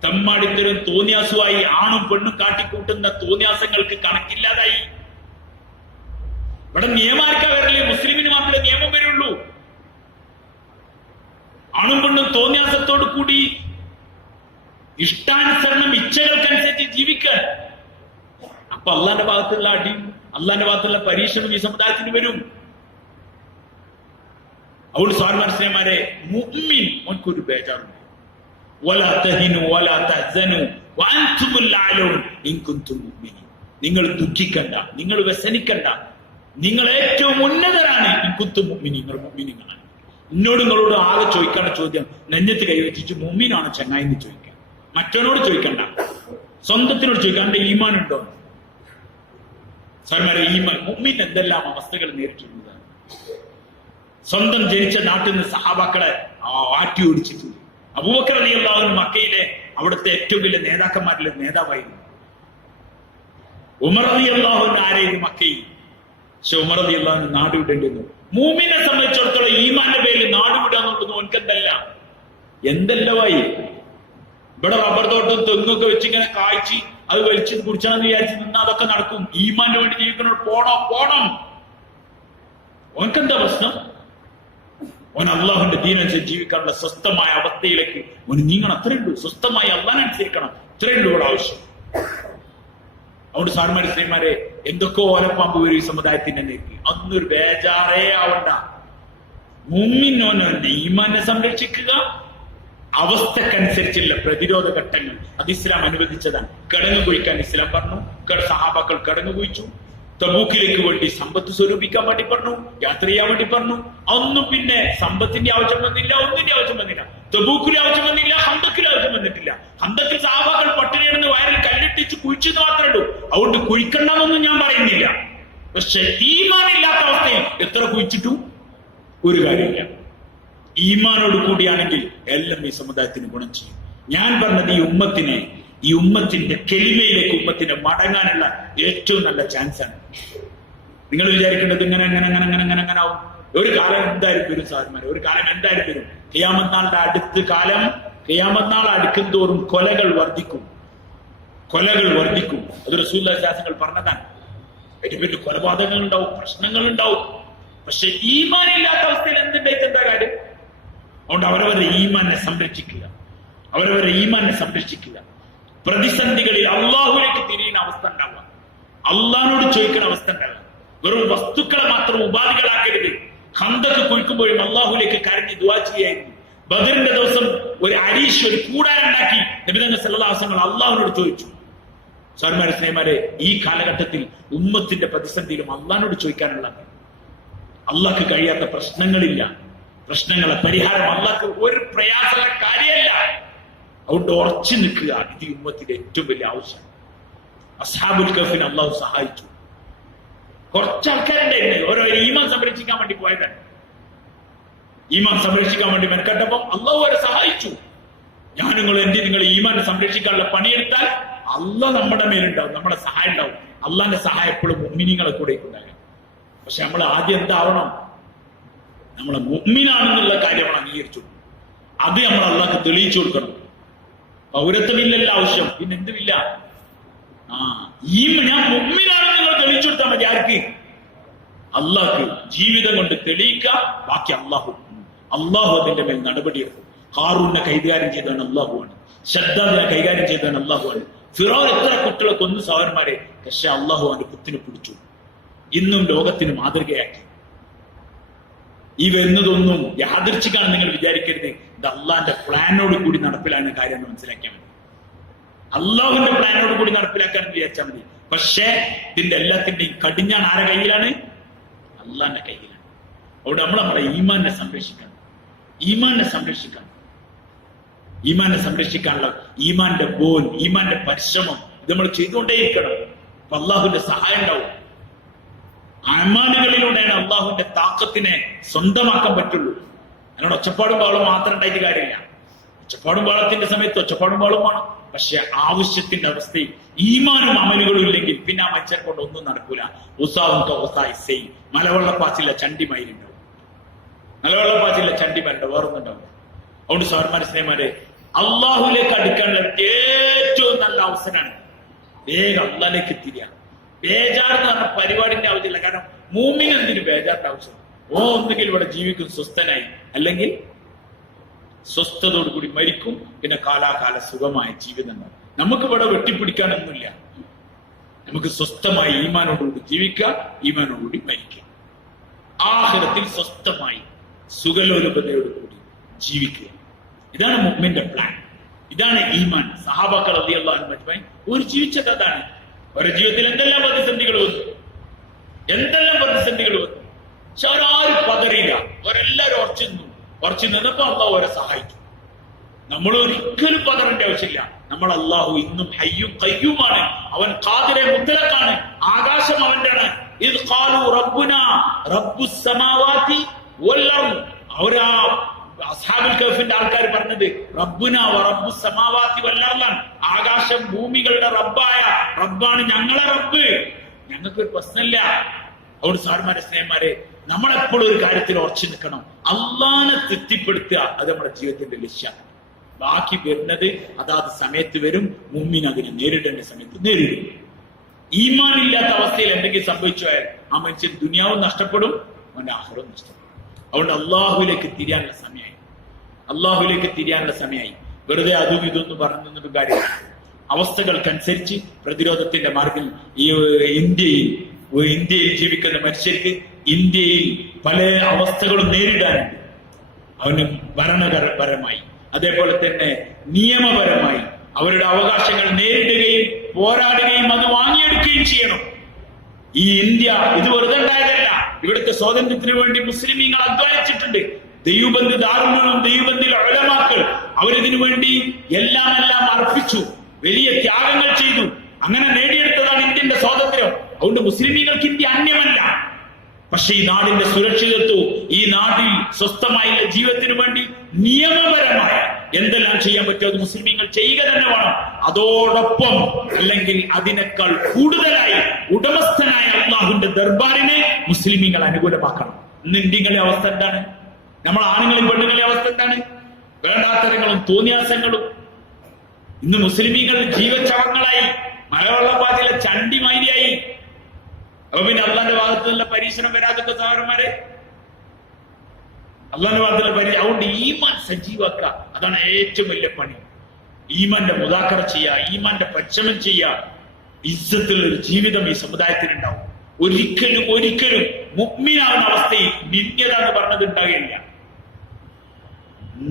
തമ്മാടിത്തരും തോന്നിയാസുമായി ആണും പെണ്ണും കാട്ടിക്കൂട്ടുന്ന തോന്നിയാസങ്ങൾക്ക് കണക്കില്ലാതായി. ഇവിടെ നിയമാർക്കാ വരല്ലേ? മുസ്ലിമിന് മാത്രമേ നിയമം വരുള്ളൂ. ആണും പെണ്ണും തോന്നിയാസത്തോടു കൂടി ഇഷ്ടാനുസരണം ഇച്ഛകൾക്കനുസരിച്ച് ജീവിക്കാൻ. അപ്പൊ അള്ളാന്റെ ഭാഗത്തുള്ള അടിയും അള്ളാന്റെ ഭാഗത്തുള്ള പരീക്ഷണം ഈ സമുദായത്തിന് വരും. അതുകൊണ്ട് സ്വാർമനസ്യന്മാരെ, മുഅ്മിൻ ഓൻക്കൊരു ബേജാറുണ്ട്. നിങ്ങൾ ദുഃഖിക്കണ്ട, നിങ്ങൾ വ്യസനിക്കണ്ട. നിങ്ങൾ ഏറ്റവും ഉന്നതരാണ് നിങ്ങൾ മുഅ്മിനീങ്ങളാണ്. നിങ്ങളോട് ആകെ ചോദിക്കേണ്ട ചോദ്യം നെഞ്ഞത്ത് കൈവച്ചിട്ട് മുഅ്മിനാണോ ചങ്ങായി എന്ന് ചോദിക്കാം. മറ്റവനോട് ചോദിക്കണ്ട, സ്വന്തത്തിനോട് ചോദിക്കാണ്ട് ഈമാൻ ഉണ്ടോ. സാർമാരെ, ഈമാൻ മുഅ്മിൻ എന്തെല്ലാം അവസ്ഥകൾ നേരിട്ടിട്ടുള്ളതാണ്. സ്വന്തം ജനിച്ച നാട്ടിൽ നിന്ന് സഹാബാക്കളെ ആട്ടി ഓടിച്ചിട്ടുണ്ട്. അബൂബക്കർ റളിയല്ലാഹു അൻഹു മക്കയിലെ അവിടുത്തെ ഏറ്റവും വലിയ നേതാക്കന്മാരിലെ നേതാവായിരുന്നു. ഉമർ റളിയല്ലാഹു അൻഹു ആരെയും മക്കയിൽ, പക്ഷെ ഉമർ റളിയല്ലാഹു അൻഹു നാട് വിടേണ്ടിരുന്നു. മൂമിനെ സംബന്ധിച്ചിടത്തോളം ഈമാന്റെ പേരിൽ നാട് വിടാന്നുള്ളത് എന്തെല്ലാമായി. ഇവിടെ റബ്ബർ തോട്ടം തെങ്ങൊക്കെ വെച്ചിങ്ങനെ കായ്ച്ച് അത് വലിച്ച് കുടിച്ചാന്ന് വിചാരിച്ച് നിന്നാ അതൊക്കെ നടക്കും. ഈമാന്റെ വേണ്ടി ജീവിക്കണോ പോണം. ഓനക്കെന്താ പ്രശ്നം? ഓൻ അള്ളാഹുന്റെ ദീനനുസരിച്ച് ജീവിക്കാനുള്ള സ്വസ്ഥമായ അവസ്ഥയിലേക്ക് ഓന് നീങ്ങണം. അത്രേ ഉള്ളൂ. സ്വസ്ഥമായി അള്ളാഹനുസരിക്കണം. ഇത്രേ ഉള്ളൂ ഇവിടെ ആവശ്യം. അതുകൊണ്ട് സാർമാര് സ്ത്രീമാരെ, എന്തൊക്കെ ഓലപ്പാമ്പ് വരും ഈ സമുദായത്തിന്റെ നേർക്ക്. അതൊന്നൊരു ബേജാറേ ആവണ്ട. മുഅ്മിനോനുണ്ട് ഈമാനെ സംരക്ഷിക്കുക, അവസ്ഥക്കനുസരിച്ചുള്ള പ്രതിരോധ ഘട്ടങ്ങൾ അത് ഇസ്ലാം അനുവദിച്ചതാണ്. കിടങ്ങ് കുഴിക്കാൻ ഇസ്ലാം പറഞ്ഞു. സഹാബാക്കൾ കിടങ്ങ് കുഴിച്ചു. തബൂക്കിലേക്ക് വേണ്ടി സമ്പത്ത് സ്വരൂപിക്കാൻ വേണ്ടി പറഞ്ഞു, യാത്ര ചെയ്യാൻ വേണ്ടി പറഞ്ഞു. ഒന്നും പിന്നെ സമ്പത്തിന്റെ ആവശ്യം വന്നില്ല, ഒന്നിന്റെ ആവശ്യം വന്നില്ല. തബൂക്കിലെ ആവശ്യം വന്നില്ല, ഹന്തക്കിലെ ആവശ്യം വന്നിട്ടില്ല. ഹന്തക്കിൽ സഹാബാക്കൾ പട്ടിണിയെന്ന് വയറിൽ കല്ലിട്ടിച്ച് കുഴിച്ചെന്ന് മാത്രമേ ഉള്ളൂ. അതുകൊണ്ട് കുഴിക്കണമെന്നൊന്നും ഞാൻ പറയുന്നില്ല. പക്ഷെ ഈമാനില്ലാത്ത അവസ്ഥയിൽ എത്ര കുഴിച്ചിട്ടും ഒരു കാര്യമില്ല. ഈമാനോട് കൂടിയാണെങ്കിൽ എല്ലാം ഈ സമുദായത്തിന് ഗുണം ചെയ്യും. ഞാൻ പറഞ്ഞത് ഈ ഉമ്മത്തിന്റെ കെളിമയിലേക്ക് ഉമ്മത്തിന് മടങ്ങാനുള്ള ഏറ്റവും നല്ല ചാൻസ് ആണ്. നിങ്ങൾ വിചാരിക്കേണ്ടത് ഇങ്ങനെ ആവും. ഒരു കാലം എന്തായാലും വരും സാധനമാരെ, ഒരു കാലം എന്തായാലും വരും. ഖിയാമത്ത് നാൾ അടുക്കും തോറും കൊലകൾ വർദ്ധിക്കും. അത് റസൂലുള്ളാഹി സ്വല്ലല്ലാഹു പറഞ്ഞതാണ്. അതിന്റെ പേരിൽ കൊലപാതകങ്ങൾ ഉണ്ടാവും, പ്രശ്നങ്ങൾ ഉണ്ടാവും. പക്ഷെ ഈമാൻ ഇല്ലാത്ത അവസ്ഥയിൽ എന്താ കാര്യം? അതുകൊണ്ട് അവരവരുടെ ഈമാനെ സംരക്ഷിക്കുക. പ്രതിസന്ധികളിൽ അള്ളാഹുലേക്ക് തിരിയുന്ന അവസ്ഥ ഉണ്ടാവുക, അള്ളാഹിനോട് ചോദിക്കുന്ന അവസ്ഥ ഉണ്ടാവുക. വെറും വസ്തുക്കളെ മാത്രം ഉപാധികളാക്കരുത്. ഖന്തക്ക് കുഴിക്കുമ്പോഴും അള്ളാഹുലേക്ക് കരഞ്ഞ് ദുആ ചെയ്യായിരുന്നു. ബദറിന്റെ ദിവസം ഒരു അരീഷ്, ഒരു കൂടാരുണ്ടാക്കി നബി തങ്ങൾ സല്ലല്ലാഹു അലൈഹി വസല്ലം അള്ളാഹുവിനോട് ചോദിച്ചു. സാർമാരെ, സ്നേഹമാരെ, ഈ കാലഘട്ടത്തിൽ ഉമ്മത്തിന്റെ പ്രതിസന്ധിയിലും അള്ളാഹിനോട് ചോദിക്കാനുള്ള, അള്ളാഹ്ക്ക് കഴിയാത്ത പ്രശ്നങ്ങളില്ല. പ്രശ്നങ്ങളെ പരിഹാരം അള്ളാഹ്ക്ക് ഒരു പ്രയാസമുള്ള കാര്യമല്ല. അതുകൊണ്ട് ഉറച്ചു നിൽക്കുക. ഇത് ഉമ്മത്തിന്റെ ഏറ്റവും വലിയ ആവശ്യം. അസ്ഹാബുൽ കഹ്ഫിനെ അള്ളാഹു സഹായിച്ചു. കുറച്ച് ആൾക്കാരുണ്ടായിരുന്നു ഓരോ ഈമാൻ സംരക്ഷിക്കാൻ വേണ്ടി പോയതാണ്. ഈമാൻ സംരക്ഷിക്കാൻ വേണ്ടി മെനക്കെട്ടപ്പം അള്ളാഹു അവരെ സഹായിച്ചു. നിങ്ങൾ ഈമാനെ സംരക്ഷിക്കാനുള്ള പണിയെടുത്താൽ അള്ളാഹ് നമ്മുടെ മേലുണ്ടാവും, നമ്മുടെ സഹായം ഉണ്ടാവും. അള്ളാഹിന്റെ സഹായം എപ്പോഴും മുഅ്മിനീങ്ങളെ കൂടെ ഉണ്ടാകും. പക്ഷെ നമ്മൾ ആദ്യം എന്താവണം? നമ്മളെ മുഅ്മിനാണെന്നുള്ള കാര്യം നമ്മൾ അംഗീകരിച്ചു. അത് നമ്മൾ അള്ളാഹ്ക്ക് തെളിയിച്ചു കൊടുക്കണം. പൗരത്വമില്ലല്ലോ ആവശ്യം, പിന്നെ എന്തുമില്ല. ഞാൻ മുഅ്മിനാണെന്ന് നിങ്ങൾ തെളിയിച്ചു കൊടുത്താൽ മതി. ആർക്ക്? അള്ളാഹ്ക്ക്. ജീവിതം കൊണ്ട് തെളിയിക്കുക, ബാക്കി അള്ളാഹു അതിന്റെ മേൽ നടപടിയെടുക്കും. ഹാറൂനെ കൈകാര്യം ചെയ്തവൻ അള്ളാഹുവാണ്. ശദ്ദാദിനെ കൈകാര്യം ചെയ്തവൻ അള്ളാഹുവാണ്. ഫിറൗൻ എത്ര കുട്ടികളെ കൊന്നു സഹോദരന്മാരെ, പക്ഷെ അള്ളാഹു അവന്റെ കുത്തിനെ പിടിച്ചു. ഇന്നും ലോകത്തിന് മാതൃകയാക്കി. ഈ വരുന്നതൊന്നും യാദൃച്ഛികാണ് നിങ്ങൾ വിചാരിക്കരുത്. ഇത് അള്ളാഹിന്റെ പ്ലാനോട് കൂടി നടപ്പിലാണ് കാര്യം മനസ്സിലാക്കിയാൽ മതി. അള്ളാഹുവിന്റെ പ്ലാനോട് കൂടി നടപ്പിലാക്കാൻ വിചാരിച്ചാൽ മതി. പക്ഷേ ഇതിന്റെ എല്ലാത്തിന്റെയും കടിഞ്ഞാൺ ആരുടെ കയ്യിലാണ്? അള്ളാഹിന്റെ കയ്യിലാണ്. അതുകൊണ്ട് നമ്മളെ ഈമാനെ സംരക്ഷിക്കാനുള്ള ഈമാന്റെ ബോൽ, ഈമാന്റെ പരിശ്രമം ഇത് നമ്മൾ ചെയ്തുകൊണ്ടേയിരിക്കണം. അപ്പൊ അള്ളാഹുവിന്റെ സഹായം ഉണ്ടാവും. അമാനുകളിലൂടെയാണ് അള്ളാഹുവിന്റെ താക്കത്തിനെ സ്വന്തമാക്കാൻ പറ്റുള്ളൂ. അതിനോട് ഒച്ചപ്പാടും ബഹളവും മാത്രം ഉണ്ടായിട്ട് കാര്യമില്ല. ഒച്ചപ്പാടും ബഹളത്തിന്റെ സമയത്ത് ഒച്ചപ്പാടും ബഹളവും വേണം. പക്ഷെ ആവശ്യത്തിന്റെ അവസ്ഥയിൽ ഈമാനും അമലുകളും ഇല്ലെങ്കിൽ പിന്നെ ആ മനുഷ്യനെ കൊണ്ട് ഒന്നും നടക്കൂല. മലവെള്ളപ്പാച്ചില്ല ചണ്ടിമയിലുണ്ടാവും. വേറൊന്നുണ്ടാവും. അതുകൊണ്ട് സഹോദരന്മാരെ, സ്നേഹമാരെ, അള്ളാഹുലേക്ക് അടുക്കാനുള്ള ഏറ്റവും നല്ല അവസരമാണ് വേഗം അള്ളാഹിലേക്ക് തിരിയാ. ബേജാറെന്ന് പറഞ്ഞ പരിപാടിന്റെ ആവശ്യമില്ല. കാരണം മൂമിന് എന്തിന് ബേജാറിന്റെ ആവശ്യം? ഒന്നുകിൽ ഇവിടെ ജീവിക്കും സ്വസ്ഥനായി, അല്ലെങ്കിൽ സ്വസ്ഥതയോടുകൂടി മരിക്കും. പിന്നെ കാലാകാല സുഖമായ ജീവിതം. നമുക്ക് ഇവിടെ വെട്ടിപ്പിടിക്കാനൊന്നുമില്ല. നമുക്ക് സ്വസ്ഥമായി ഈമാനോടുകൂടി ജീവിക്കുക, ഈമാനോടുകൂടി മരിക്കുക. ആഖിറത്തിൽ സ്വസ്ഥമായി സുഖലോലുപതയോടുകൂടി ജീവിക്കുക. ഇതാണ് മുഅ്മിന്റെ പ്ലാൻ. ഇതാണ് ഈമാൻ. സഹാബാക്കൾ റളിയല്ലാഹു അൻഹും ഒരു ജീവിച്ചത് അതാണ്. അവരുടെ ജീവിതത്തിൽ എന്തെല്ലാം പ്രതിസന്ധികൾ വന്നു, എന്തെല്ലാം പ്രതിസന്ധികൾ വന്നു. പക്ഷെ അവരാരും പതറിയില്ല. അവരെല്ലാവരും ഉറച്ചു നിന്നപ്പോ അള്ളാഹു അവരെ സഹായിക്കും. നമ്മൾ ഒരിക്കലും പതറേണ്ട ആവശ്യമില്ല. നമ്മൾ അള്ളാഹു ഇന്നും ഹയ്യും ഖയ്യൂമാണ്. അവൻ ഖാദിറെ മുത്തലഖാണ്. ആകാശം അവന്റെയാണ്. ഇത് ഖാലു റബ്ബുനാ റബ്ബുസ് സമാവാതി വൽ അർദ്. അവരാ അസ്ഹാബുൽ കഹ്ഫിന്റെ ആൾക്കാർ പറഞ്ഞത് റബ്ബുനാ വ റബ്ബുസ് സമാവാതി വൽ അർദ്. ആകാശം ഭൂമികളുടെ റബ്ബാണ് ഞങ്ങളെ റബ്ബ്. ഞങ്ങൾക്കൊരു പ്രശ്നമില്ല. അതുകൊണ്ട് സാർമാരെ സ്നേഹന്മാരെ, നമ്മളെപ്പോഴും ഒരു കാര്യത്തിൽ ഉറച്ചു നിൽക്കണം. അള്ളാനെ തൃപ്തിപ്പെടുത്തുക, അത് നമ്മുടെ ജീവിതത്തിന്റെ ലക്ഷ്യമാണ്. ബാക്കി വരുന്നത് അതാത് സമയത്ത് വരും. മുമ്മിന് അതിനെ നേരിടേണ്ട സമയത്ത് നേരിടും. ഈമാൻ ഇല്ലാത്ത അവസ്ഥയിൽ എന്തെങ്കിലും സംഭവിച്ചു പോയാൽ ആ മനുഷ്യൻ ദുനിയാവും നഷ്ടപ്പെടും, അവന്റെ ആഖിറവും നഷ്ടപ്പെടും. അതുകൊണ്ട് അള്ളാഹുവിലേക്ക് തിരിയാനുള്ള സമയമായി. വെറുതെ അതും ഇതൊന്നും പറഞ്ഞൊന്നും കാര്യമില്ല. അവസ്ഥകൾക്കനുസരിച്ച് പ്രതിരോധത്തിന്റെ മാർഗം ഈ ഇന്ത്യയിൽ ജീവിക്കുന്ന മനുഷ്യർക്ക് ഇന്ത്യയിൽ പല അവസ്ഥകളും നേരിടാനുണ്ട്. അവന് ഭരണപരമായി അതേപോലെ തന്നെ നിയമപരമായി അവരുടെ അവകാശങ്ങൾ നേരിടുകയും പോരാടുകയും അത് വാങ്ങിയെടുക്കുകയും ചെയ്യണം. ഈ ഇന്ത്യ ഇത് വെറുതെ ഉണ്ടായതല്ല. ഇവിടുത്തെ സ്വാതന്ത്ര്യത്തിന് വേണ്ടി മുസ്ലിമീങ്ങൾ അധ്വാനിച്ചിട്ടുണ്ട്. ദൈവബന്ധു ദാറുകളും ദൈവബന്ധിൽ ഉലമാക്കൾ അവരിതിനു വേണ്ടി എല്ലാം അർപ്പിച്ചു, വലിയ ത്യാഗങ്ങൾ ചെയ്തു. അങ്ങനെ നേടിയെടുത്തതാണ് ഇന്ത്യന്റെ സ്വാതന്ത്ര്യം. അതുകൊണ്ട് മുസ്ലിമീങ്ങൾക്ക് ഇന്ത്യ അന്യമല്ല. പക്ഷെ ഈ നാടിന്റെ സുരക്ഷിതത്വവും ഈ നാട്ടിൽ സ്വസ്ഥമായുള്ള ജീവിതത്തിനു വേണ്ടി നിയമപരമായ എന്തെല്ലാം ചെയ്യാൻ പറ്റുമോ അത് മുസ്ലിമീങ്ങൾ ചെയ്യുക തന്നെ വേണം. അതോടൊപ്പം അല്ലെങ്കിൽ അതിനേക്കാൾ കൂടുതലായി ഉടമസ്ഥനായ അള്ളാഹുവിന്റെ ദർബാറിനെ മുസ്ലിമീങ്ങൾ അനുകൂലമാക്കണം. ഇന്ന് ഇന്ത്യയുടെ അവസ്ഥ എന്താണ്? നമ്മൾ ആണുങ്ങളെയും പെണ്ണുങ്ങളെയും അവസ്ഥ എന്താണ്? വേണ്ടാത്തരങ്ങളും തോന്നിയാസങ്ങളും. ഇന്ന് മുസ്ലിമീങ്ങൾ ജീവചവങ്ങളായി, മലവെള്ളപ്പാതിലെ ചണ്ടിമാരിയായി. അപ്പൊ പിന്നെ അള്ളാന്റെ ഭാഗത്തു നിന്നുള്ള പരീക്ഷണം വരാതൊക്കെ സഹോദരന്മാരെ, അള്ളാന്റെ ഭാഗത്തുള്ള അതുകൊണ്ട് ഈമാൻ സജീവാക്കുക, അതാണ് ഏറ്റവും വലിയ പണി. ഈമാന്റെ മുദാക്കറ ചെയ്യുക, ഈമാന്റെ പരിശ്രമം ചെയ്യുക. ഇസ്സത്തുള്ള ഒരു ജീവിതം ഈ സമുദായത്തിനുണ്ടാവും. ഒരിക്കലും മുഅ്മിനാവുന്ന അവസ്ഥയിൽ നിന്ദ്യത എന്ന് പറഞ്ഞത് ഉണ്ടാകില്ല.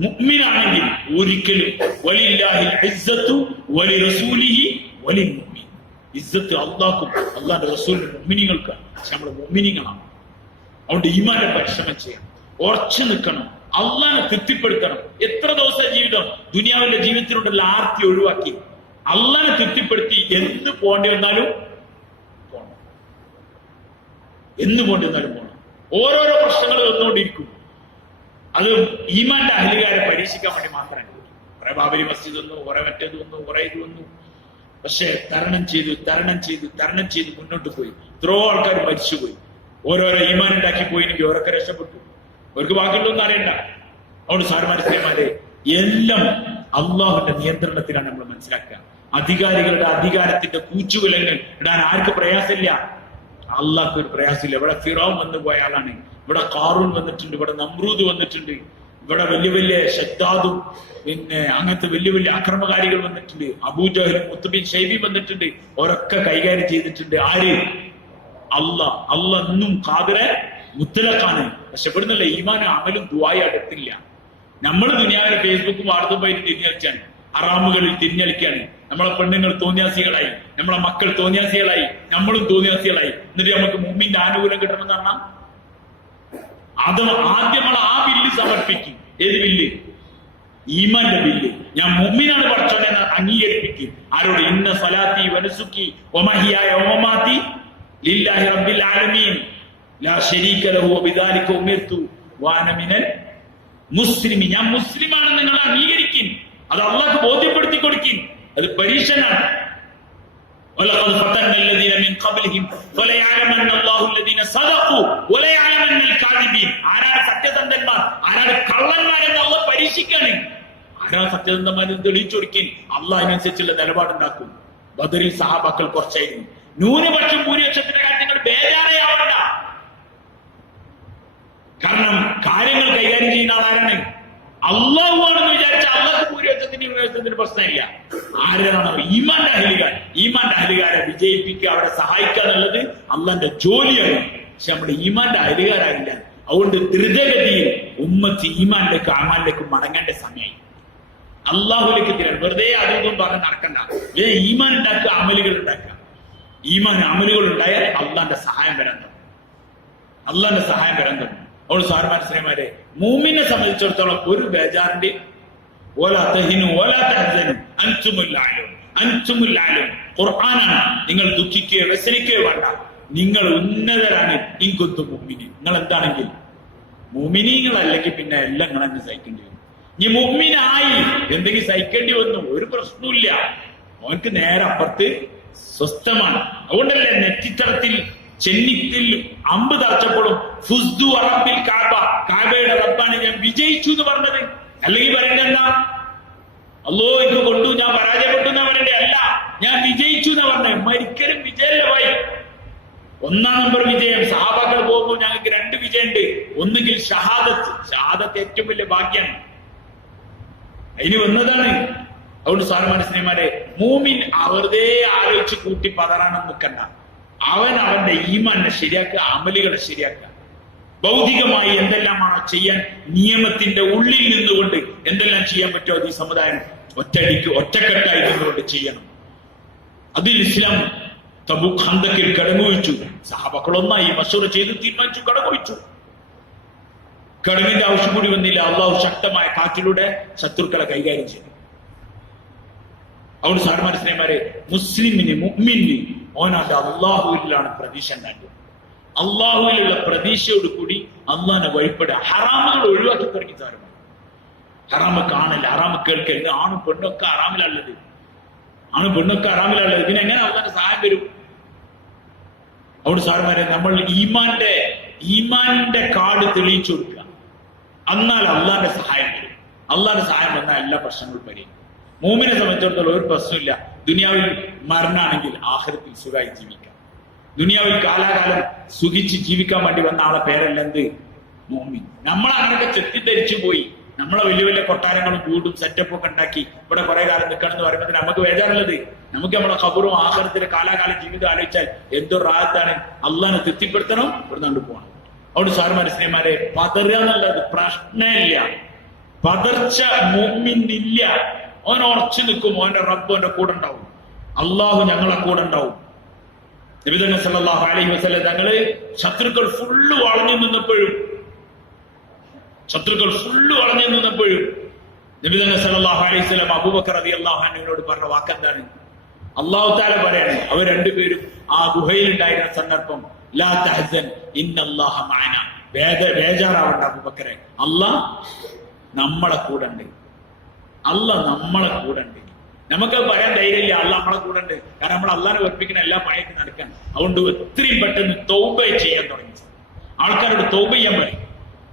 മുഅ്മിനാണെങ്കിൽ ഒരിക്കലും വലില്ലാഹിൽ ഇസ്സത്തു വലിറസൂലിഹി വലിൽ മുഅ്മിൻ. ഇസ്സത്ത് അള്ളാഹ്ക്കും അള്ളാന്റെ റസൂലിനും മുഅ്മിനീങ്ങൾക്കാണ്. പക്ഷെ നമ്മുടെ മുഅ്മിനീങ്ങളാണ്. അതുകൊണ്ട് ഈമാന്റെ പരിശ്രമം ചെയ്യണം, ഉറച്ചു നിൽക്കണം, അള്ളാനെ തൃപ്തിപ്പെടുത്തണം. എത്ര ദിവസം ജീവിതം ദുനിയാവിന്റെ ജീവിതത്തിലുള്ള ആർത്തി ഒഴിവാക്കി അള്ളാനെ തൃപ്തിപ്പെടുത്തി എന്ന് പോകേണ്ടി വന്നാലും പോകണം. ഓരോരോ പ്രശ്നങ്ങൾ വന്നുകൊണ്ടിരിക്കും. അത് ഈമാന്റെ അഹ്ലുകാരെ പരീക്ഷിക്കാൻ വേണ്ടി മാത്രമേ. കുറെ ബാബരി മസ്ജിദ് വന്നു, കുറെ മറ്റേത് വന്നു, കുറെ ഇത് വന്നു. പക്ഷെ തരണം ചെയ്ത് മുന്നോട്ട് പോയി. എത്രയോ ആൾക്കാർ മരിച്ചുപോയി. ഓരോരോ ഈമാൻ ഉണ്ടാക്കി പോയില്ലെങ്കിൽ ഓരൊക്കെ രക്ഷപ്പെട്ടു. അവർക്ക് ബാക്കിയുള്ളൊന്നും അറിയണ്ട. അതുകൊണ്ട് സാർമാരെ എല്ലാം അള്ളാഹുവിന്റെ നിയന്ത്രണത്തിലാണ് നമ്മൾ മനസ്സിലാക്കുക. അധികാരികളുടെ അധികാരത്തിന്റെ കൂച്ചുവിലങ്ങൾ ഇടാൻ ആർക്ക് പ്രയാസമില്ല? അള്ളാഹ്ക്ക് ഒരു പ്രയാസമില്ല. ഇവിടെ ഫിറൗൻ വന്നു പോയ ആളാണ്. ഇവിടെ ഖാറൂൻ വന്നിട്ടുണ്ട്, ഇവിടെ നമ്രൂദ് വന്നിട്ടുണ്ട്, ഇവിടെ വലിയ ഷദ്ദാദും പിന്നെ അങ്ങനത്തെ വലിയ അക്രമകാരികൾ വന്നിട്ടുണ്ട്. അബൂജഹലും മുത്തുബിൻ ഷൈബി വന്നിട്ടുണ്ട്. അവരൊക്കെ കൈകാര്യം ചെയ്തിട്ടുണ്ട്. ആര്? അള്ളാഹ് ഇന്നും ഖാദിറെ മുത്തലഖാണ്. പക്ഷെ ഇവിടുന്നല്ല ഈമാനും അമലും ദുആയും അടുത്തില്ല. നമ്മൾ ദുനിയാവിലെ ഫേസ്ബുക്കും വാർത്തപ്പായിട്ട് തിരിഞ്ഞളിച്ചാണ്, ഹറാമുകളിൽ തിരിഞ്ഞളിക്കാണ്. നമ്മളെ പെണ്ണുങ്ങൾ തോന്നിയാസികളായി, നമ്മളെ മക്കൾ തോന്നിയാസികളായി, നമ്മളും തോന്നിയാസികളായി. എന്നിട്ട് നമുക്ക് മുമ്മിന്റെ ആനുകൂല്യം കിട്ടണമെന്ന് പറഞ്ഞാൽ അത് ആദ്യം നമ്മൾ ആ ബില്ല് സമർപ്പിക്കും. ഏത് ബില്ല്? ഈമാന്റെ ബില്ല്. ഞാൻ മുഅ്മിനാണ് പഠിച്ചോനെ അംഗീകരിപ്പിക്കും. ആരോട്? ഇന്ന സ്വലാത്തി വനുസുക്കി വമഹിയായ വമമാതി ലില്ലാഹി റബ്ബിൽ ആലമീൻ ലാ ശരീക ലഹു വബിദാലിക ഉമിർതു വഅന മിനൽ മുസ്ലിമീൻ. ഞാൻ മുസ്ലിമാണെന്ന് നിങ്ങൾ അംഗീകരിക്കും. അത് അള്ളാഹ് ബോധ്യപ്പെടുത്തി കൊടുക്കും. അത് പരീക്ഷനാണ്. വലഖദ് ഫതന്ന الذين من قبلهم فليعلمن الله الذين صدقوا وليعلمن الكاذبين. ആരാണ് സത്യസന്ധന്മാർ, ആരാണ് കള്ളന്മാരെന്ന് അള്ളാഹ് പരീക്ഷിക്കാണ്. ആരാ സത്യസന്ധന്മാരെന്ന് തെളിയിച്ചു കൊടുക്കും. അള്ളാഹ് അതിനനുസരിച്ചുള്ള നിലപാടുണ്ടാക്കും. ബദറിൽ സഹാബാക്കൾ കുറച്ചായിരുന്നു. ന്യൂനപക്ഷം ഭൂരിപക്ഷത്തിന്റെ കാര്യങ്ങൾ ബേജാറയാവണ്ട. കാരണം കാര്യങ്ങൾ കൈകാര്യം ചെയ്യുന്ന ആളാരാണ്? അള്ളാഹു ആണെന്ന് വിചാരിച്ച അള്ളാഹ് ഭൂരിപക്ഷത്തിന് പ്രശ്നമില്ല. ആരാണോ? ഈമാന്റെ അഹ്ലുകാരെ വിജയിപ്പിക്കുക, അവരെ സഹായിക്കുക എന്നുള്ളത് അള്ളാന്റെ ജോലിയാണ്. പക്ഷെ നമ്മുടെ ഈമാന്റെ അഹ്ലുകാരായില്ല. അതുകൊണ്ട് ദ്രുതഗതിയിൽ ഉമ്മത്ത് ഈമാനിലേക്ക് അമാലിലേക്ക് മടങ്ങേണ്ട സമയമായി. അള്ളാഹുലേക്ക് തിരാൻ വെറുതെ അതും പറഞ്ഞ് നടക്കണ്ട. ഈമാൻ ഉണ്ടാക്കുക, അമലുകൾ ഉണ്ടാക്കുക. ഈമാൻ അമലുകൾ ഉണ്ടായാൽ അള്ളാന്റെ സഹായം വരാൻ തുടങ്ങും. അള്ളാന്റെ സഹായം വരാൻ തുടങ്ങും. അവള് സാർമാർ സ്ത്രീമാരെ, മൂമിനെ സംബന്ധിച്ചിടത്തോളം ഒരു ബേജാറിന്റെ ഖുർആനാണ്. നിങ്ങൾ ദുഃഖിക്കുകയോ വ്യസനിക്കുകയോ വേണ്ട. നിങ്ങൾ ഉന്നതരാണ്. ഇൻകുന്തും മുഅ്മിനീൻ. നിങ്ങൾ എന്താണെങ്കിൽ മുഅ്മിനീങ്ങളല്ലെങ്കിൽ പിന്നെ എല്ലാം നിങ്ങൾ തന്നെ സഹിക്കേണ്ടി വരും. ഇനി മുഅ്മിനായി എന്തെങ്കിലും സഹിക്കേണ്ടി വന്നു, ഒരു പ്രശ്നമില്ല. അവനക്ക് നേരെ അപ്പുറത്ത് സ്വസ്ഥമാണ്. അതുകൊണ്ടല്ലേ നെറ്റിത്തറത്തിൽ ചെന്നിത്തിൽ അമ്പ് തറച്ചപ്പോഴും ഫുസ്ദു റബ്ബിൽ കഅബ, കഅബയുടെ റബ്ബാണ് ഞാൻ വിജയിച്ചു എന്ന് പറഞ്ഞത്. അല്ലെങ്കിൽ പറയേണ്ട എന്താ? അല്ലോ എനിക്ക് കൊണ്ടു, ഞാൻ പരാജയപ്പെട്ടു എന്നാ പറയണ്ടേ? അല്ല, ഞാൻ വിജയിച്ചു എന്നാ പറഞ്ഞത്. മരിക്കലും വിജയല്ലേ ഭായി. 1 നമ്പർ വിജയം. സഹാബാക്കൾ പോകുമ്പോൾ ഞങ്ങൾക്ക് 2 വിജയമുണ്ട്. ഒന്നുകിൽ ഷഹാദത്ത്. ഷഹാദത്ത് ഏറ്റവും വലിയ ഭാഗ്യാണ്. അതിന് വന്നതാണ്. അതുകൊണ്ട് സാൽമാൻ സ്നേഹിമാരെ, മൂമിൻ വെറുതെ ആലോചിച്ച് കൂട്ടി പതറാണെന്ന് നിൽക്കണ്ട. അവൻ അവന്റെ ഈമാനെ ശരിയാക്കുക, അമലുകളെ ശരിയാക്കുക. ഭൗതികമായി എന്തെല്ലാമാണോ ചെയ്യാൻ, നിയമത്തിന്റെ ഉള്ളിൽ നിന്നുകൊണ്ട് എന്തെല്ലാം ചെയ്യാൻ പറ്റുമോ അത് ഈ സമുദായം ഒറ്റക്കെട്ടായി നിന്നുകൊണ്ട് ചെയ്യണം. അതിൽ ഇസ്ലാം തബൂക്ക് ഖന്തക്കിൽ കടങ്ങുവച്ചു. സഹാബക്കളൊന്നായി മശൂറ ചെയ്ത് തീരുമാനിച്ചു, കടങ്ങുവച്ചു. കടങ്ങിന്റെ ആവശ്യം കൂടി വന്നില്ല. അള്ളാഹു ശക്തമായ കാറ്റിലൂടെ ശത്രുക്കളെ കൈകാര്യം ചെയ്തു. അതുകൊണ്ട് സാർമാർ സ്നേഹിമാരെ, മുസ്ലിമിന് മുഅ്മിന് ഓനാന്റെ അള്ളാഹുവിലാണ് പ്രതീക്ഷ ഉണ്ടാക്കുക. അള്ളാഹുവിലുള്ള പ്രതീക്ഷയോട് കൂടി അള്ളാഹിനെ വഴിപ്പെടുക. ഹറാമുകൾ ഒഴിവാക്കി തുടങ്ങി സാറുമാർ. ഹറാമ് കാണല്ല, ഹറാമ് കേൾക്കല്ല. ആണും പെണ്ണൊക്കെ ഹറാമിലുള്ളത്. ഇതിനെങ്ങനെ അള്ളാഹിന്റെ സഹായം വരും? അതുകൊണ്ട് സാറുമാരെ, നമ്മൾ ഈമാന്റെ കാർഡ് തെളിയിച്ചു കൊടുക്കുക. എന്നാൽ അള്ളാഹിന്റെ സഹായം വരും. അള്ളാഹിന്റെ സഹായം വന്നാൽ എല്ലാ പ്രശ്നങ്ങളും പരിഹരിക്കും. മൂമിനെ സംബന്ധിച്ചിടത്തോളം ഒരു പ്രശ്നമില്ല. ദുനിയാവിൽ മരണാണെങ്കിൽ ആഖിറത്തിൽ സുഖമായി ജീവിക്കാം. ദുനിയാവിൽ കാലാകാലം സുഖിച്ച് ജീവിക്കാൻ വേണ്ടി വന്ന ആളെ പേരല്ല എന്ത്? മൂമിൻ. നമ്മൾ അങ്ങനെയൊക്കെ തെറ്റിദ്ധരിച്ചു പോയി. നമ്മളെ വലിയ വലിയ കൊട്ടാരങ്ങളും വീടും സെറ്റപ്പും ഒക്കെ ഉണ്ടാക്കി ഇവിടെ കുറെ കാലം നിൽക്കണം എന്ന് പറയുമ്പോൾ നമുക്ക് വേജാറുള്ളത്. നമുക്ക് നമ്മളെ ഖബറും ആഖിറത്തിലെ കാലാകാലം ജീവിതം ആലോചിച്ചാൽ എന്തോ റാഹത്താണ്. അള്ളാഹിനെ തൃപ്തിപ്പെടുത്തണം, ഇവിടെ നിന്ന് പോകണം. അതുകൊണ്ട് സാറുമാരെ സ്നേഹിമാരെ, പതറുക എന്നുള്ളത് പ്രശ്നമില്ല. പതർച്ച മുഅ്മിനില്ല. അവൻ ഉറച്ചു നിൽക്കും. അവന്റെ റബ്ബ് അവന്റെ കൂടെ ഉണ്ടാവും. അള്ളാഹു ഞങ്ങളെ കൂടെ ഉണ്ടാവും. നബി സല്ലല്ലാഹു അലൈഹി വസല്ലം തങ്ങള് ശത്രുക്കൾ ഫുള്ള് വളഞ്ഞു നിന്നപ്പോഴും നബി സല്ലല്ലാഹു അലൈഹി വസല്ലം അബൂബക്കർ റളിയല്ലാഹു അൻഹുവിനോട് പറഞ്ഞ വാക്കെന്താണ്? അല്ലാഹു തആല പറയാണ്, അവർ രണ്ടുപേരും ആ ഗുഹയിൽ ഉണ്ടായിരുന്ന സന്ദർഭം, ലാ തഹ്സൻ ഇന്നല്ലാഹ മഅന. ബേജാറാവണ്ട അബൂബക്കറെ, അല്ലാഹ് നമ്മളെ കൂടെ ഉണ്ട്. നമുക്ക് പറയാൻ ധൈര്യമില്ല. അള്ളാഹ് നമ്മളെ കൂടെ ഉണ്ട്. കാരണം നമ്മൾ അള്ളാഹിനെ വെറുപ്പിക്കുന്ന എല്ലാ പണിയൊക്കെ നടക്കാൻ. അതുകൊണ്ട് എത്രയും പെട്ടെന്ന് തൗബ ചെയ്യാൻ തുടങ്ങി. ആൾക്കാരോട് തൗബ ചെയ്യാൻ പറയും.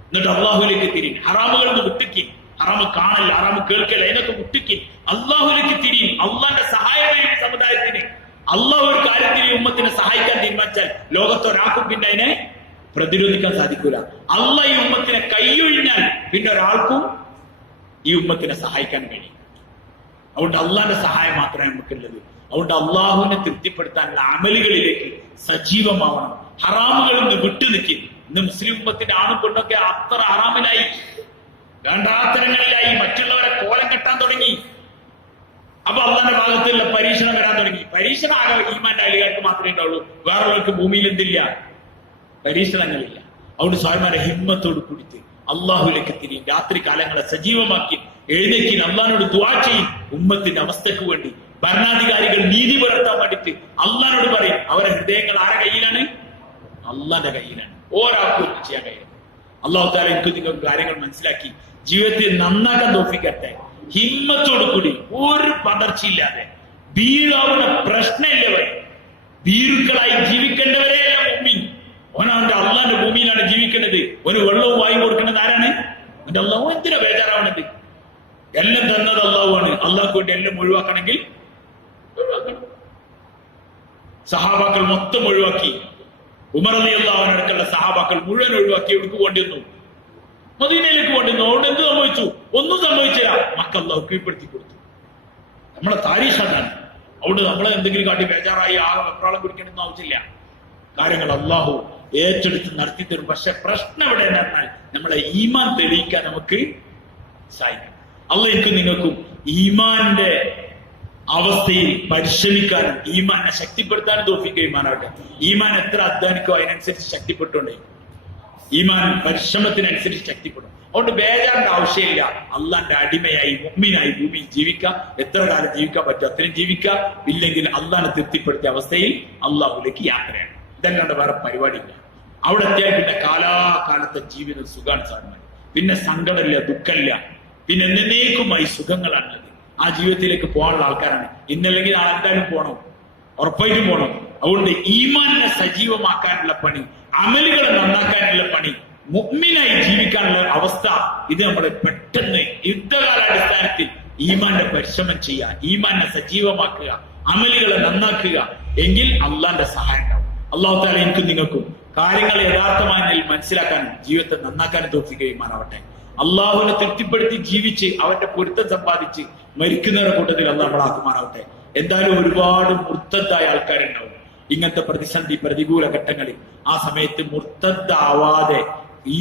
എന്നിട്ട് അള്ളാഹുലേക്ക് തിരിയും. ഹറാമുകളിൽ നിന്ന് വിട്ടിക്കും. ഹറാമ് കാണല്ല, ഹറാമ് കേൾക്കല്ല, അതിനൊക്കെ വിട്ടിക്കും. അള്ളാഹുലേക്ക് തിരിയും. അള്ളാഹിന്റെ സഹായം സമുദായത്തിന്. അള്ളാഹു ഒരു കാര്യത്തിന് ഉമ്മത്തിനെ സഹായിക്കാൻ തീരുമാനിച്ചാൽ ലോകത്തൊരാൾക്കും പിന്നെ അതിനെ പ്രതിരോധിക്കാൻ സാധിക്കൂല. അള്ളാഹ് ഈ ഉമ്മത്തിനെ കൈയൊഴിഞ്ഞാൽ പിന്നെ ഒരാൾക്കും ഈ ഉമ്മത്തിനെ സഹായിക്കാൻ കഴിയും. അതുകൊണ്ട് അള്ളാഹിന്റെ സഹായം മാത്രമേ നമുക്കുള്ളത്. അതുകൊണ്ട് അള്ളാഹുവിനെ തൃപ്തിപ്പെടുത്താനുള്ള അമലുകളിലേക്ക് സജീവമാവണം. ഹറാമുകളിൽ നിന്ന് വിട്ടുനിൽക്കും. ഇന്ന് മുസ്ലിം ഉമ്മത്തിന്റെ ആണും പെണ്ണൊക്കെ അത്ര ഹറാമിലായി, വേണ്ടാത്തരങ്ങളിലായി, മറ്റുള്ളവരെ കോലം കെട്ടാൻ തുടങ്ങി. അപ്പൊ അള്ളാഹിന്റെ ഭാഗത്തുള്ള പരീക്ഷണം വരാൻ തുടങ്ങി. പരീക്ഷണം ആകെ ഈമാന്റെ അലികാർക്ക് മാത്രമേ ഉണ്ടാവുള്ളൂ. വേറെയുള്ളവർക്ക് ഭൂമിയിൽ എന്തില്ല, പരീക്ഷണങ്ങളില്ല. അതുകൊണ്ട് സ്വാമിമാരെ ഹിമ്മത്തോട് കുടിച്ച് അള്ളാഹുലേക്ക് തിരിയും. രാത്രി കാലങ്ങളെ സജീവമാക്കി എഴുന്നേക്കി അള്ളാഹിനോട് ദുആ ചെയ്യും. ഉമ്മത്തിന്റെ അവസ്ഥക്ക് വേണ്ടി ഭരണാധികാരികൾ നീതി പുലർത്താൻ വേണ്ടിയിട്ട് അള്ളാഹിനോട് പറയും. അവരുടെ ഹൃദയങ്ങൾ ആരുടെ കയ്യിലാണ്? അള്ളാന്റെ കയ്യിലാണ്. ഒരാൾക്കും ഒന്നും ചെയ്യാൻ കഴിയും. അള്ളാഹു തആല എനിക്ക് നിങ്ങൾക്ക് കാര്യങ്ങൾ മനസ്സിലാക്കി ജീവിതത്തിൽ നന്നാക്കാൻ തോഫിക്കട്ടെ. ഹിമ്മത്തോടു കൂടി ഒരു പതർച്ചയില്ലാതെ വീഴാവുന്ന പ്രശ്നമില്ലവരെ ഭീരുക്കളായി ജീവിക്കേണ്ടവരെയല്ല മുഅ്മിൻ. ഓനവന്റെ അള്ളാന്റെ ഭൂമിയിലാണ് ജീവിക്കേണ്ടത്. ഒരു വെള്ളവും വായും കൊടുക്കേണ്ടത് ആരാണ്? അവന്റെ അള്ളാഹു. എന്തിനാ ബേജാറാവണത്? എല്ലാം തന്നത് അള്ളാഹുവാണ്. അള്ളാഹ്ക്ക് വേണ്ടി എല്ലാം ഒഴിവാക്കണമെങ്കിൽ ഒഴിവാക്കണം. സഹാബാക്കൾ മൊത്തം ഒഴിവാക്കി. ഉമർ റളിയല്ലാഹു അൻഹു അടക്കമുള്ള സഹാബാക്കൾ മുഴുവൻ ഒഴിവാക്കി. എവിടേക്ക് കൊണ്ടിരുന്നു? മദീനയിലേക്ക് കൊണ്ടിരുന്നു. അവിടെ എന്ത് സംഭവിച്ചു? ഒന്നും സംഭവിച്ചില്ല. മക്ക അള്ളാഹു കീഴ്പ്പെടുത്തി കൊടുത്തു. നമ്മളെ താരീഖ് അതാണ്. അവിടെ നമ്മളെ എന്തെങ്കിലും കാട്ടി ബേജാറായി ആകെ വെപ്രാളം പിടിക്കണമെന്ന് ആവശ്യമില്ല. കാര്യങ്ങൾ അള്ളാഹു ഏറ്റെടുത്ത് നടത്തി തരും. പക്ഷെ പ്രശ്നം എവിടെ എന്നാൽ നമ്മളെ ഈമാൻ തെളിയിക്കാൻ നമുക്ക് സാധിക്കും. അള്ളാഹ് എനിക്കും നിങ്ങൾക്കും ഈമാന്റെ അവസ്ഥയിൽ പരിശ്രമിക്കാനും ഈമാനെ ശക്തിപ്പെടുത്താനും തോഫീക്ക് ഈമാനാകട്ടെ. ഈമാൻ എത്ര അധ്വാനിക്കോ അതിനനുസരിച്ച് ശക്തിപ്പെട്ടുകൊണ്ടേ. ഈമാൻ പരിശ്രമത്തിനനുസരിച്ച് ശക്തിപ്പെടും. അതുകൊണ്ട് ബേജാറിന്റെ ആവശ്യമില്ല. അള്ളാന്റെ അടിമയായി മുഅ്മിനായി ഭൂമിയിൽ ജീവിക്കാം. എത്ര കാലം ജീവിക്കാൻ പറ്റും അത്രയും ജീവിക്കാം. ഇല്ലെങ്കിൽ അള്ളാനെ തൃപ്തിപ്പെടുത്തിയ അവസ്ഥയിൽ അള്ളാഹുലേക്ക് യാത്രയാണ്. ഇതല്ലാണ്ട് വേറെ പരിപാടിയില്ല. അവിടെ എത്തിയാൽ പിന്നെ കാലാകാലത്തെ ജീവിതം സുഖാണ് സാധനം. പിന്നെ സങ്കടമില്ല, ദുഃഖമില്ല, പിന്നെ എന്നേക്കുമായി സുഖങ്ങളാണുള്ളത്. ആ ജീവിതത്തിലേക്ക് പോകാനുള്ള ആൾക്കാരാണ്. ഇന്നല്ലെങ്കിൽ ആൾക്കാരും പോകണം, ഉറപ്പായിട്ടും പോകണം. അതുകൊണ്ട് ഈമാനിനെ സജീവമാക്കാനുള്ള പണി, അമലുകളെ നന്നാക്കാനുള്ള പണി, മുഅ്മിനായി ജീവിക്കാനുള്ള അവസ്ഥ, ഇത് നമ്മൾ പെട്ടെന്ന് യുദ്ധകാലാടിസ്ഥാനത്തിൽ ഈമാന്റെ പരിശ്രമം ചെയ്യുക, ഈമാനെ സജീവമാക്കുക, അമലുകളെ നന്നാക്കുക. എങ്കിൽ അള്ളാന്റെ സഹായം ഉണ്ടാവും. അള്ളാഹു തആല എനിക്കും നിങ്ങൾക്കും കാര്യങ്ങൾ യഥാർത്ഥമായി മനസ്സിലാക്കാനും ജീവിതത്തെ നന്നാക്കാനും തൗഫീഖ് ചെയ്യുമാറാവട്ടെ. അള്ളാഹുവിനെ തൃപ്തിപ്പെടുത്തി ജീവിച്ച് അവന്റെ പൊരുത്തം സമ്പാദിച്ച് മരിക്കുന്നവരുടെ കൂട്ടത്തിൽ അള്ളാഹു നമ്മളാക്കുമാറാവട്ടെ. എന്തായാലും ഒരുപാട് മുർത്തദ്ദായ ആൾക്കാരുണ്ടാവും ഇങ്ങനത്തെ പ്രതിസന്ധി പ്രതികൂല ഘട്ടങ്ങളിൽ. ആ സമയത്ത് മുർത്തദ്ദാവാതെ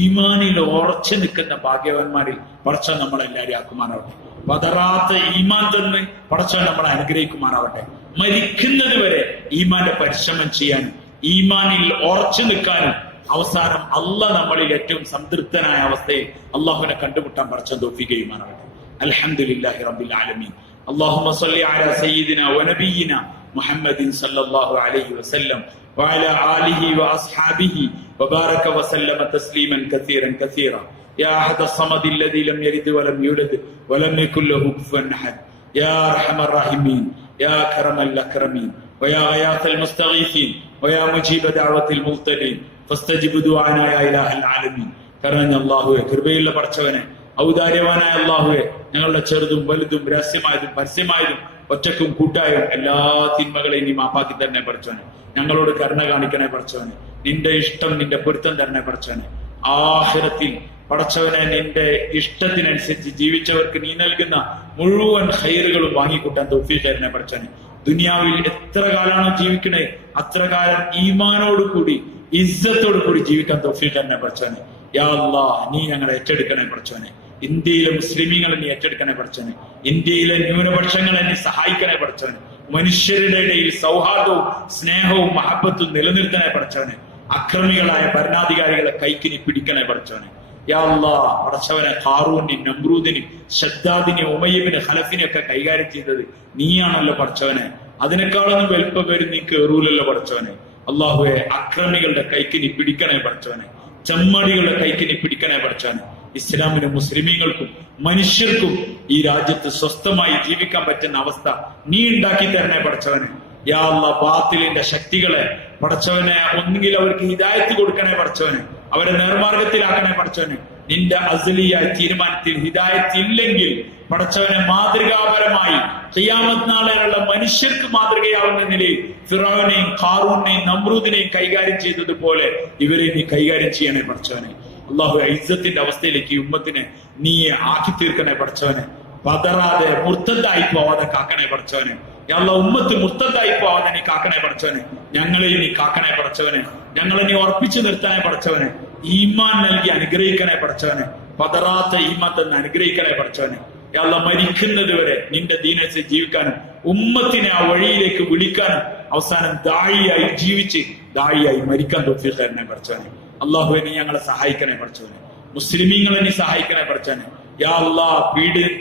ഈമാനിൽ ഉറച്ചു നിൽക്കുന്ന ഭാഗ്യവാന്മാരിൽ പടച്ചവൻ നമ്മളെല്ലാവരും ആക്കുമാറാവട്ടെ. പതറാത്ത ഈമാൻ തന്ന് പടച്ചവൻ നമ്മളെ അനുഗ്രഹിക്കുമാറാവട്ടെ. മരിക്കുന്നത് വരെ ഈമാന്റെ പരിശ്രമം ചെയ്യാനും ഈമാനിൽ ഉറച്ചു നിൽക്കാനും അവസാനം അള്ളാഹ് നമ്മളിൽ ഏറ്റവും സംതൃപ്തനായ അവസ്ഥയിൽ അള്ളാഹുവിനെ കണ്ടുമുട്ടാൻ പടച്ചവൻ തൗഫീഖ് ചെയ്യുമാറാവട്ടെ. അൽഹംദുലില്ലാഹി റബ്ബിൽ ആലമീൻ. اللهم صل على سيدنا ونبينا محمد صلى الله عليه وسلم وعلى آله وأصحابه وبارك وسلم تسليما كثيرا كثيرا. يا أحد الصمد الذي لم يلد ولم يولد ولم يكن له كفوا أحد. يا أرحم الراحمين، يا أكرم الأكرمين، ويا غياث المستغيثين، ويا مجيب دعوة المضطرين فاستجب دعانا يا إله العالمين. كرنا الله كربيل برچവനെ, ഔദാര്യവാനായ അല്ലാഹുവേ, ഞങ്ങളുടെ ചെറുതും വലുതും രഹസ്യമായതും പരസ്യമായതും ഒറ്റക്കും കൂട്ടായും എല്ലാ തിന്മകളെയും നീ മാപ്പാക്കി തന്നെ പഠിച്ചവനെ. ഞങ്ങളോട് കരുണ കാണിക്കണേ പഠിച്ചവനെ. നിന്റെ ഇഷ്ടം നിന്റെ പൊരുത്തം തന്നെ പഠിച്ചവനെ. ആഖിറത്തിൽ പടച്ചവനെ നിന്റെ ഇഷ്ടത്തിനനുസരിച്ച് ജീവിച്ചവർക്ക് നീ നൽകുന്ന മുഴുവൻ ഖൈറുകളും വാങ്ങിക്കൂട്ടാൻ തൗഫീഖ് തരണേ പഠിച്ചവനെ. ദുനിയാവിൽ എത്ര കാലമാണോ ജീവിക്കണേ അത്ര കാലം ഈമാനോടുകൂടി ഇസ്സത്തോടു കൂടി ജീവിക്കാൻ തൗഫീഖ് തരണേ പഠിച്ചവനെ. യാ അല്ലാഹ്, നീ ഞങ്ങളെ ഏറ്റെടുക്കണേ പഠിച്ചവനെ. ഇന്ത്യയിലെ മുസ്ലിമീങ്ങളെ നീ ഏറ്റെടുക്കണേ പഠിച്ചവനെ. ഇന്ത്യയിലെ ന്യൂനപക്ഷങ്ങളെ നീ സഹായിക്കണേ പഠിച്ചവനെ. മനുഷ്യരുടെ ഇടയിൽ സൗഹാർദ്ദവും സ്നേഹവും മഹബത്തും നിലനിർത്തണേ പഠിച്ചവനെ. അക്രമികളായ ഭരണാധികാരികളെ കൈക്ക് നീ പിടിക്കണേ പഠിച്ചവനെ. യാ അല്ലാഹ്, പടച്ചവനെ ഖാറൂനെയും നമ്രൂദിനെയും ശദ്ദാദിനെയും ഉമയ്യബിനെ ഖലഫിനെ ഒക്കെ കൈകാര്യം ചെയ്തത് നീയാണല്ലോ പഠിച്ചവനെ. അതിനേക്കാളൊന്നും വലിപ്പ പേര് നീ കേറൂലല്ലോ പഠിച്ചവനെ. അള്ളാഹുവെ, അക്രമികളുടെ കൈക്ക് നീ പിടിക്കണേ പഠിച്ചവനെ. ചെമ്മടികളുടെ കൈക്ക് നീ പിടിക്കണേ പഠിച്ചവനെ. ഇസ്ലാമിനും മുസ്ലിമീങ്ങൾക്കും മനുഷ്യർക്കും ഈ രാജ്യത്ത് സ്വസ്ഥമായി ജീവിക്കാൻ പറ്റുന്ന അവസ്ഥ നീ ഉണ്ടാക്കി തരണേ പഠിച്ചവനെ. യാ അല്ലാഹ്, ബാത്തിലിന്റെ ശക്തികളെ പഠിച്ചവനെ ഒന്നുകിൽ അവർക്ക് ഹിദായത്ത് കൊടുക്കണേ പഠിച്ചവനെ, അവരെ നേർമാർഗത്തിലാക്കണേ പഠിച്ചവനെ. നിന്റെ അസലിയായ തീരുമാനത്തിൽ ഹിദായത്ത് ഇല്ലെങ്കിൽ പഠിച്ചവനെ മാതൃകാപരമായി ഖിയാമത്ത് നാളിലുള്ള മനുഷ്യർക്ക് മാതൃകയാവുന്ന നിലയിൽ ഫിറഔനെയും ഖാറൂനെയും നമ്രൂദിനെയും കൈകാര്യം ചെയ്തതുപോലെ ഇവരെ നീ കൈകാര്യം ചെയ്യണേ പഠിച്ചവനെ. അള്ളാഹു ഇസ്സത്തിന്റെ അവസ്ഥയിലേക്ക് ഈ ഉമ്മത്തിനെ നീ ആക്കി തീർക്കണേ പഠിച്ചവനെ. പതറാതെ മുർത്തദ്ദായി പോവാതെ കാക്കണേ പഠിച്ചവനെ. അള്ളാഹ്, ഉമ്മത്ത് മുർത്തദ്ദായി പോവാതെ നീ കാക്കണേ പഠിച്ചവനെ. ഞങ്ങളെ നീ കാക്കണേ പഠിച്ചവനെ. ഞങ്ങളെ നീ ഉറപ്പിച്ചു നിർത്തണേ പഠിച്ചവനെ. ഈമാൻ നൽകി അനുഗ്രഹിക്കണേ പഠിച്ചവനെ. പതറാത്ത ഈമാൻ തന്നെ അനുഗ്രഹിക്കണേ പഠിച്ചവനെ. അള്ളാഹ്, മരിക്കുന്നത് വരെ നിന്റെ ദീനനുസരിച്ച് ജീവിക്കാനും ഉമ്മത്തിനെ ആ വഴിയിലേക്ക് വിളിക്കാനും അവസാനം ദായിയായി ജീവിച്ച് ദായിയായി മരിക്കാൻ തൗഫീഖ് തരണേ പഠിച്ചവനെ. അള്ളാഹുവെ, നീ ഞങ്ങളെ സഹായിക്കണേ പഠിച്ചവനെ. മുസ്ലിമീങ്ങളെ നീ സഹായിക്കണേ പഠിച്ചവനെ. യാ അല്ലാഹ്,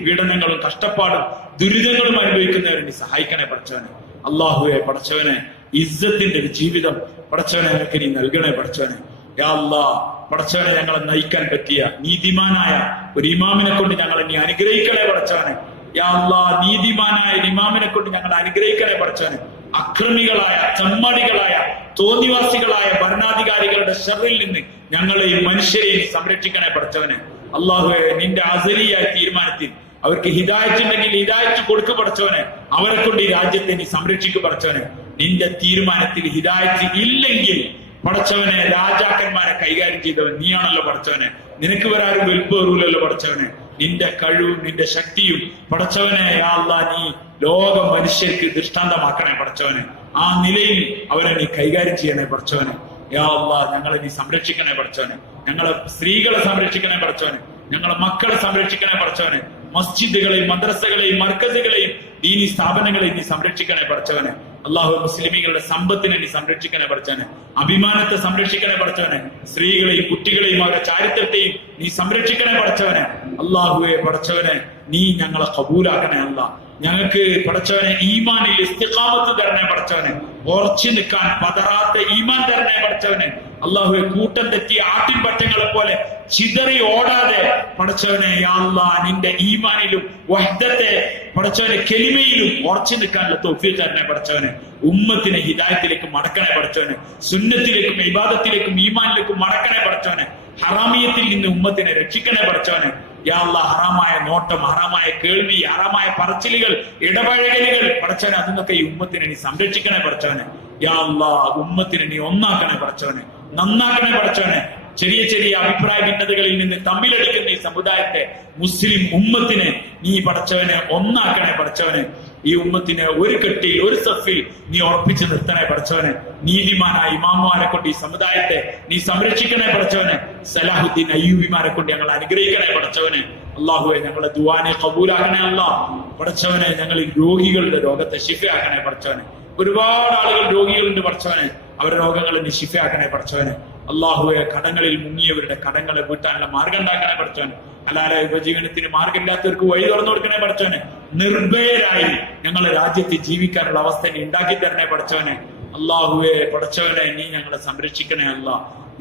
പീഡനങ്ങളും കഷ്ടപ്പാടും ദുരിതങ്ങളും അനുഭവിക്കുന്നവരെ നീ സഹായിക്കണേ പഠിച്ചവനെ. അള്ളാഹുവെ, പഠിച്ചവനെ, ഇസ്സത്തിന്റെ ഒരു ജീവിതം പഠിച്ചവനെ ഞങ്ങൾക്ക് നീ നൽകണേ പഠിച്ചവനെ. യാ അല്ലാഹ്, പഠിച്ചവനെ, ഞങ്ങളെ നയിക്കാൻ പറ്റിയ നീതിമാനായ ഒരു ഇമാമിനെ കൊണ്ട് ഞങ്ങളെ നീ അനുഗ്രഹിക്കണേ പഠിച്ചവനെ. യാ അല്ലാഹ്, നീതിമാനായ ഇമാമിനെ കൊണ്ട് ഞങ്ങളെ അനുഗ്രഹിക്കണേ പഠിച്ചവനെ. അക്രമികളായ ചെമ്മടികളായ തോന്നിവാസികളായ ഭരണാധികാരികളുടെ ശർറിൽ നിന്ന് ഞങ്ങളെയും മനുഷ്യരെയും സംരക്ഷിക്കണേ പഠിച്ചവനെ. അള്ളാഹുവെ, നിന്റെ അസലിയായ തീരുമാനത്തിൽ അവർക്ക് ഹിദായത്ത് ഉണ്ടെങ്കിൽ ഹിദായത്ത് കൊടുക്ക പഠിച്ചവനെ. അവരെ കൊണ്ട് ഈ രാജ്യത്തെ നീ സംരക്ഷിക്കു പഠിച്ചവനെ. നിന്റെ തീരുമാനത്തിൽ ഹിദായത്ത് ഇല്ലെങ്കിൽ പഠിച്ചവനെ, രാജാക്കന്മാരെ കൈകാര്യം ചെയ്തവൻ നീയാണല്ലോ പഠിച്ചവനെ. നിനക്ക് വരാരും വെൽപ്പേറൂലല്ലോ പഠിച്ചവനെ. നിന്റെ കഴിവും നിന്റെ ശക്തിയും പഠിച്ചവനെ യാ അല്ലാഹ്, നീ ലോക മനുഷ്യർക്ക് ദൃഷ്ടാന്തമാക്കണേ പഠിച്ചവനെ. ആ നിലയിൽ അവരെ നീ കൈകാര്യം ചെയ്യണേ പഠിച്ചവനെ. യാ അല്ലാഹ്, ഞങ്ങളെ നീ സംരക്ഷിക്കണേ പഠിച്ചവനെ. ഞങ്ങളെ സ്ത്രീകളെ സംരക്ഷിക്കണേ പഠിച്ചവനെ. ഞങ്ങളെ മക്കളെ സംരക്ഷിക്കണേ പഠിച്ചവനെ. മസ്ജിദുകളെയും മദ്രസകളെയും മർക്കസുകളെയും ദീനി സ്ഥാപനങ്ങളെയും നീ സംരക്ഷിക്കണേ പഠിച്ചവനെ. അള്ളാഹു മുസ്ലിമീങ്ങളുടെ സമ്പത്തിനെ നീ സംരക്ഷിക്കണേ പഠിച്ചവനെ, അഭിമാനത്തെ സംരക്ഷിക്കണേ പഠിച്ചവനെ, സ്ത്രീകളെയും കുട്ടികളെയും അവരുടെ ചാരിത്രത്തെയും നീ സംരക്ഷിക്കണേ പഠിച്ചവനെ. അള്ളാഹുവെ പഠിച്ചവനെ, നീ ഞങ്ങളെ കബൂലാക്കണേ അല്ല. ഞങ്ങൾക്ക് പഠിച്ചവനെ ഈമാനിൽ ഇസ്തിഖാമത്ത് തരണേ പഠിച്ചവനെ, ഉറച്ചു നിൽക്കാൻ പതറാത്ത ഈമാൻ തരണേ പഠിച്ചവനെ. അള്ളാഹുവെ കൂട്ടം തെറ്റിയ ആട്ടിൻപറ്റങ്ങളെ പോലെ ചിതറി ഓടാതെ പഠിച്ചവനെ യാ അല്ലാഹ് നിന്റെ ഈമാനിലും വഹ്ദത്തെ പഠിച്ചവനെ കെലിമയിലും ഉറച്ചു നിൽക്കാനുള്ള തൗഫീഖ് തരണേ പഠിച്ചവനെ. ഉമ്മത്തിനെ ഹിദായത്തിലേക്ക് മടക്കണേ പഠിച്ചവനെ, സുന്നത്തിലേക്കും ഇബാദത്തിലേക്കും ഈമാനിലേക്കും മടക്കണേ പഠിച്ചവനെ. ഹറാമിയത്തിൽ നിന്ന് ഉമ്മത്തിനെ രക്ഷിക്കണേ പഠിച്ചവനെ. യാ അല്ലാഹ് ഹറാമായ നോട്ടം, ഹറാമായ കേൾവി, ഹറാമായ പറച്ചിലുകൾ, ഇടപഴകലുകൾ പഠിച്ചവനെ, അതിനൊക്കെ ഈ ഉമ്മത്തിനെ നീ സംരക്ഷിക്കണേ പഠിച്ചവനെ. യാ അല്ലാഹ് ഉമ്മത്തിനെ നീ ഒന്നാക്കണേ പഠിച്ചവനെ, നന്നാക്കണേ പഠിച്ചവനെ. ചെറിയ ചെറിയ അഭിപ്രായ ഭിന്നതകളിൽ നിന്ന് തമ്മിലടിക്കുന്ന ഈ സമുദായത്തെ, മുസ്ലിം ഉമ്മത്തിനെ നീ പഠിച്ചവനെ ഒന്നാക്കണേ പഠിച്ചവനെ. ഈ ഉമ്മത്തിനെ ഒരു കെട്ടിൽ ഒരു സഫിൽ നീ ഉറപ്പിച്ചു നിർത്തണേ പഠിച്ചവനെ. നീതിമാനായ ഇമാമുമാരെ കൊണ്ട് ഈ സമുദായത്തെ നീ സംരക്ഷിക്കണേ പഠിച്ചവനെ. സലാഹുദ്ദീൻ അയ്യൂബിമാരെ കൊണ്ട് ഞങ്ങൾ അനുഗ്രഹിക്കണേ പഠിച്ചവനെ. അള്ളാഹുവെ ഞങ്ങളെ ദുആനെ ഖബൂലാക്കണേ അല്ലാഹ്. പഠിച്ചവനെ ഞങ്ങൾ ഈ രോഗികളുടെ രോഗത്തെ ശിഫയാക്കണേ പഠിച്ചവനെ. ഒരുപാട് ആളുകൾ രോഗികളുണ്ട് പഠിച്ചവനെ, അവരുടെ രോഗങ്ങളെ നീ ശിഫയാക്കണേ പഠിച്ചവനെ. അള്ളാഹുവെ കടങ്ങളിൽ മുങ്ങിയവരുടെ കടങ്ങളെ വീട്ടാനുള്ള മാർഗം ഉണ്ടാക്കണേ പഠിച്ചവനെ. ഹലാലായ ഉപജീവനത്തിന് മാർഗമില്ലാത്തവർക്ക് വഴി തുറന്നു കൊടുക്കണേ പഠിച്ചവനെ. നിർഭയരായി ഞങ്ങളെ രാജ്യത്ത് ജീവിക്കാനുള്ള അവസ്ഥ നീ ഉണ്ടാക്കി തരണേ പഠിച്ചവനെ. അള്ളാഹുവെ പഠിച്ചവനെ, നീ ഞങ്ങളെ സംരക്ഷിക്കണേ അല്ല.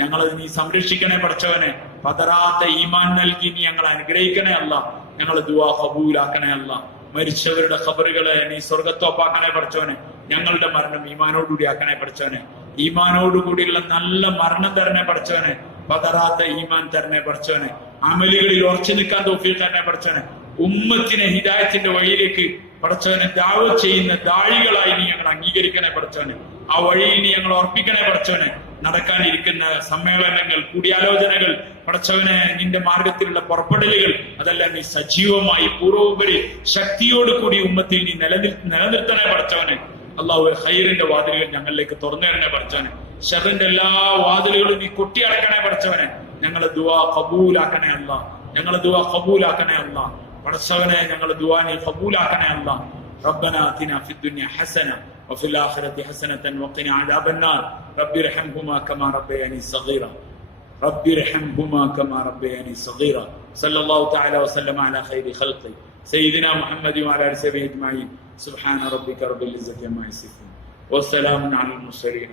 ഞങ്ങളെ നീ സംരക്ഷിക്കണേ പഠിച്ചവനെ. പതറാത്ത ഈമാൻ നൽകി നീ ഞങ്ങളെ അനുഗ്രഹിക്കണേ അല്ല. ഞങ്ങളെ ദുആ ഖബൂലാക്കണേ അല്ല. മരിച്ചവരുടെ ഖബറുകളെ നീ സ്വർഗത്തോപ്പാക്കണേ പഠിച്ചവനെ. ഞങ്ങളുടെ മരണം ഈമാനോടുകൂടി ആക്കണേ പഠിച്ചവനെ. ഈമാനോടുകൂടിയുള്ള നല്ല മരണം തരണേ പഠിച്ചവനെ. പതറാത്ത ഈമാൻ തരണേ പഠിച്ചവനെ. അമലുകളിൽ ഉറച്ചു നിൽക്കാൻ തൗഫീഖ് തരണേ പഠിച്ചവനെ. ഉമ്മത്തിനെ ഹിദായത്തിന്റെ വഴിയിലേക്ക് പഠിച്ചവനെ ദഅവത്ത് ചെയ്യുന്ന ദാഴികളായി നീ ഞങ്ങൾ അംഗീകരിക്കണേ പഠിച്ചവനെ. ആ വഴിയിൽ നീ ഞങ്ങൾ ഉറപ്പിക്കണേ പഠിച്ചവനെ. നടക്കാനിരിക്കുന്ന സമ്മേളനങ്ങൾ, കൂടിയാലോചനകൾ പഠിച്ചവനെ, നിന്റെ മാർഗത്തിലുള്ള പുറപ്പെടലുകൾ അതെല്ലാം നീ സജീവമായി പൂർവോപരി ശക്തിയോട് കൂടി ഉമ്മത്തിൽ നീ നിലനിർത്തണേ പഠിച്ചവനെ. അള്ളാഹു ഖൈറിന്റെ വാതിലുകൾ ഞങ്ങളിലേക്ക് തുറന്നു തരണേ പഠിച്ചവനെ. ഷർറിന്റെ എല്ലാ വാതിലുകളും നീ കൊട്ടിയടക്കണേ പഠിച്ചവനെ. ഞങ്ങളെ ദുആ ഖബൂലാക്കണേ അല്ല. ഞങ്ങളെ ദുആ ഖബൂലാക്കണേ അല്ല പഠിച്ചവനെ. ഞങ്ങളെ ദുആ നീ ഖബൂലാക്കണേ അല്ല. റബ്ബനാ ആതിനാ ഫിദ്ദുനിയ ഹസന وفي الآخرة حسنة وقنا عذاب النار رب ارحمهما كما ربياني صغيرا رب ارحمهما كما ربياني صغيرا صلى الله تعالى وسلم على خير خلقه سيدنا محمد وعلى آله وصحبه أجمعين سبحان ربك رب العزة عما يصفون والسلام على المرسلين.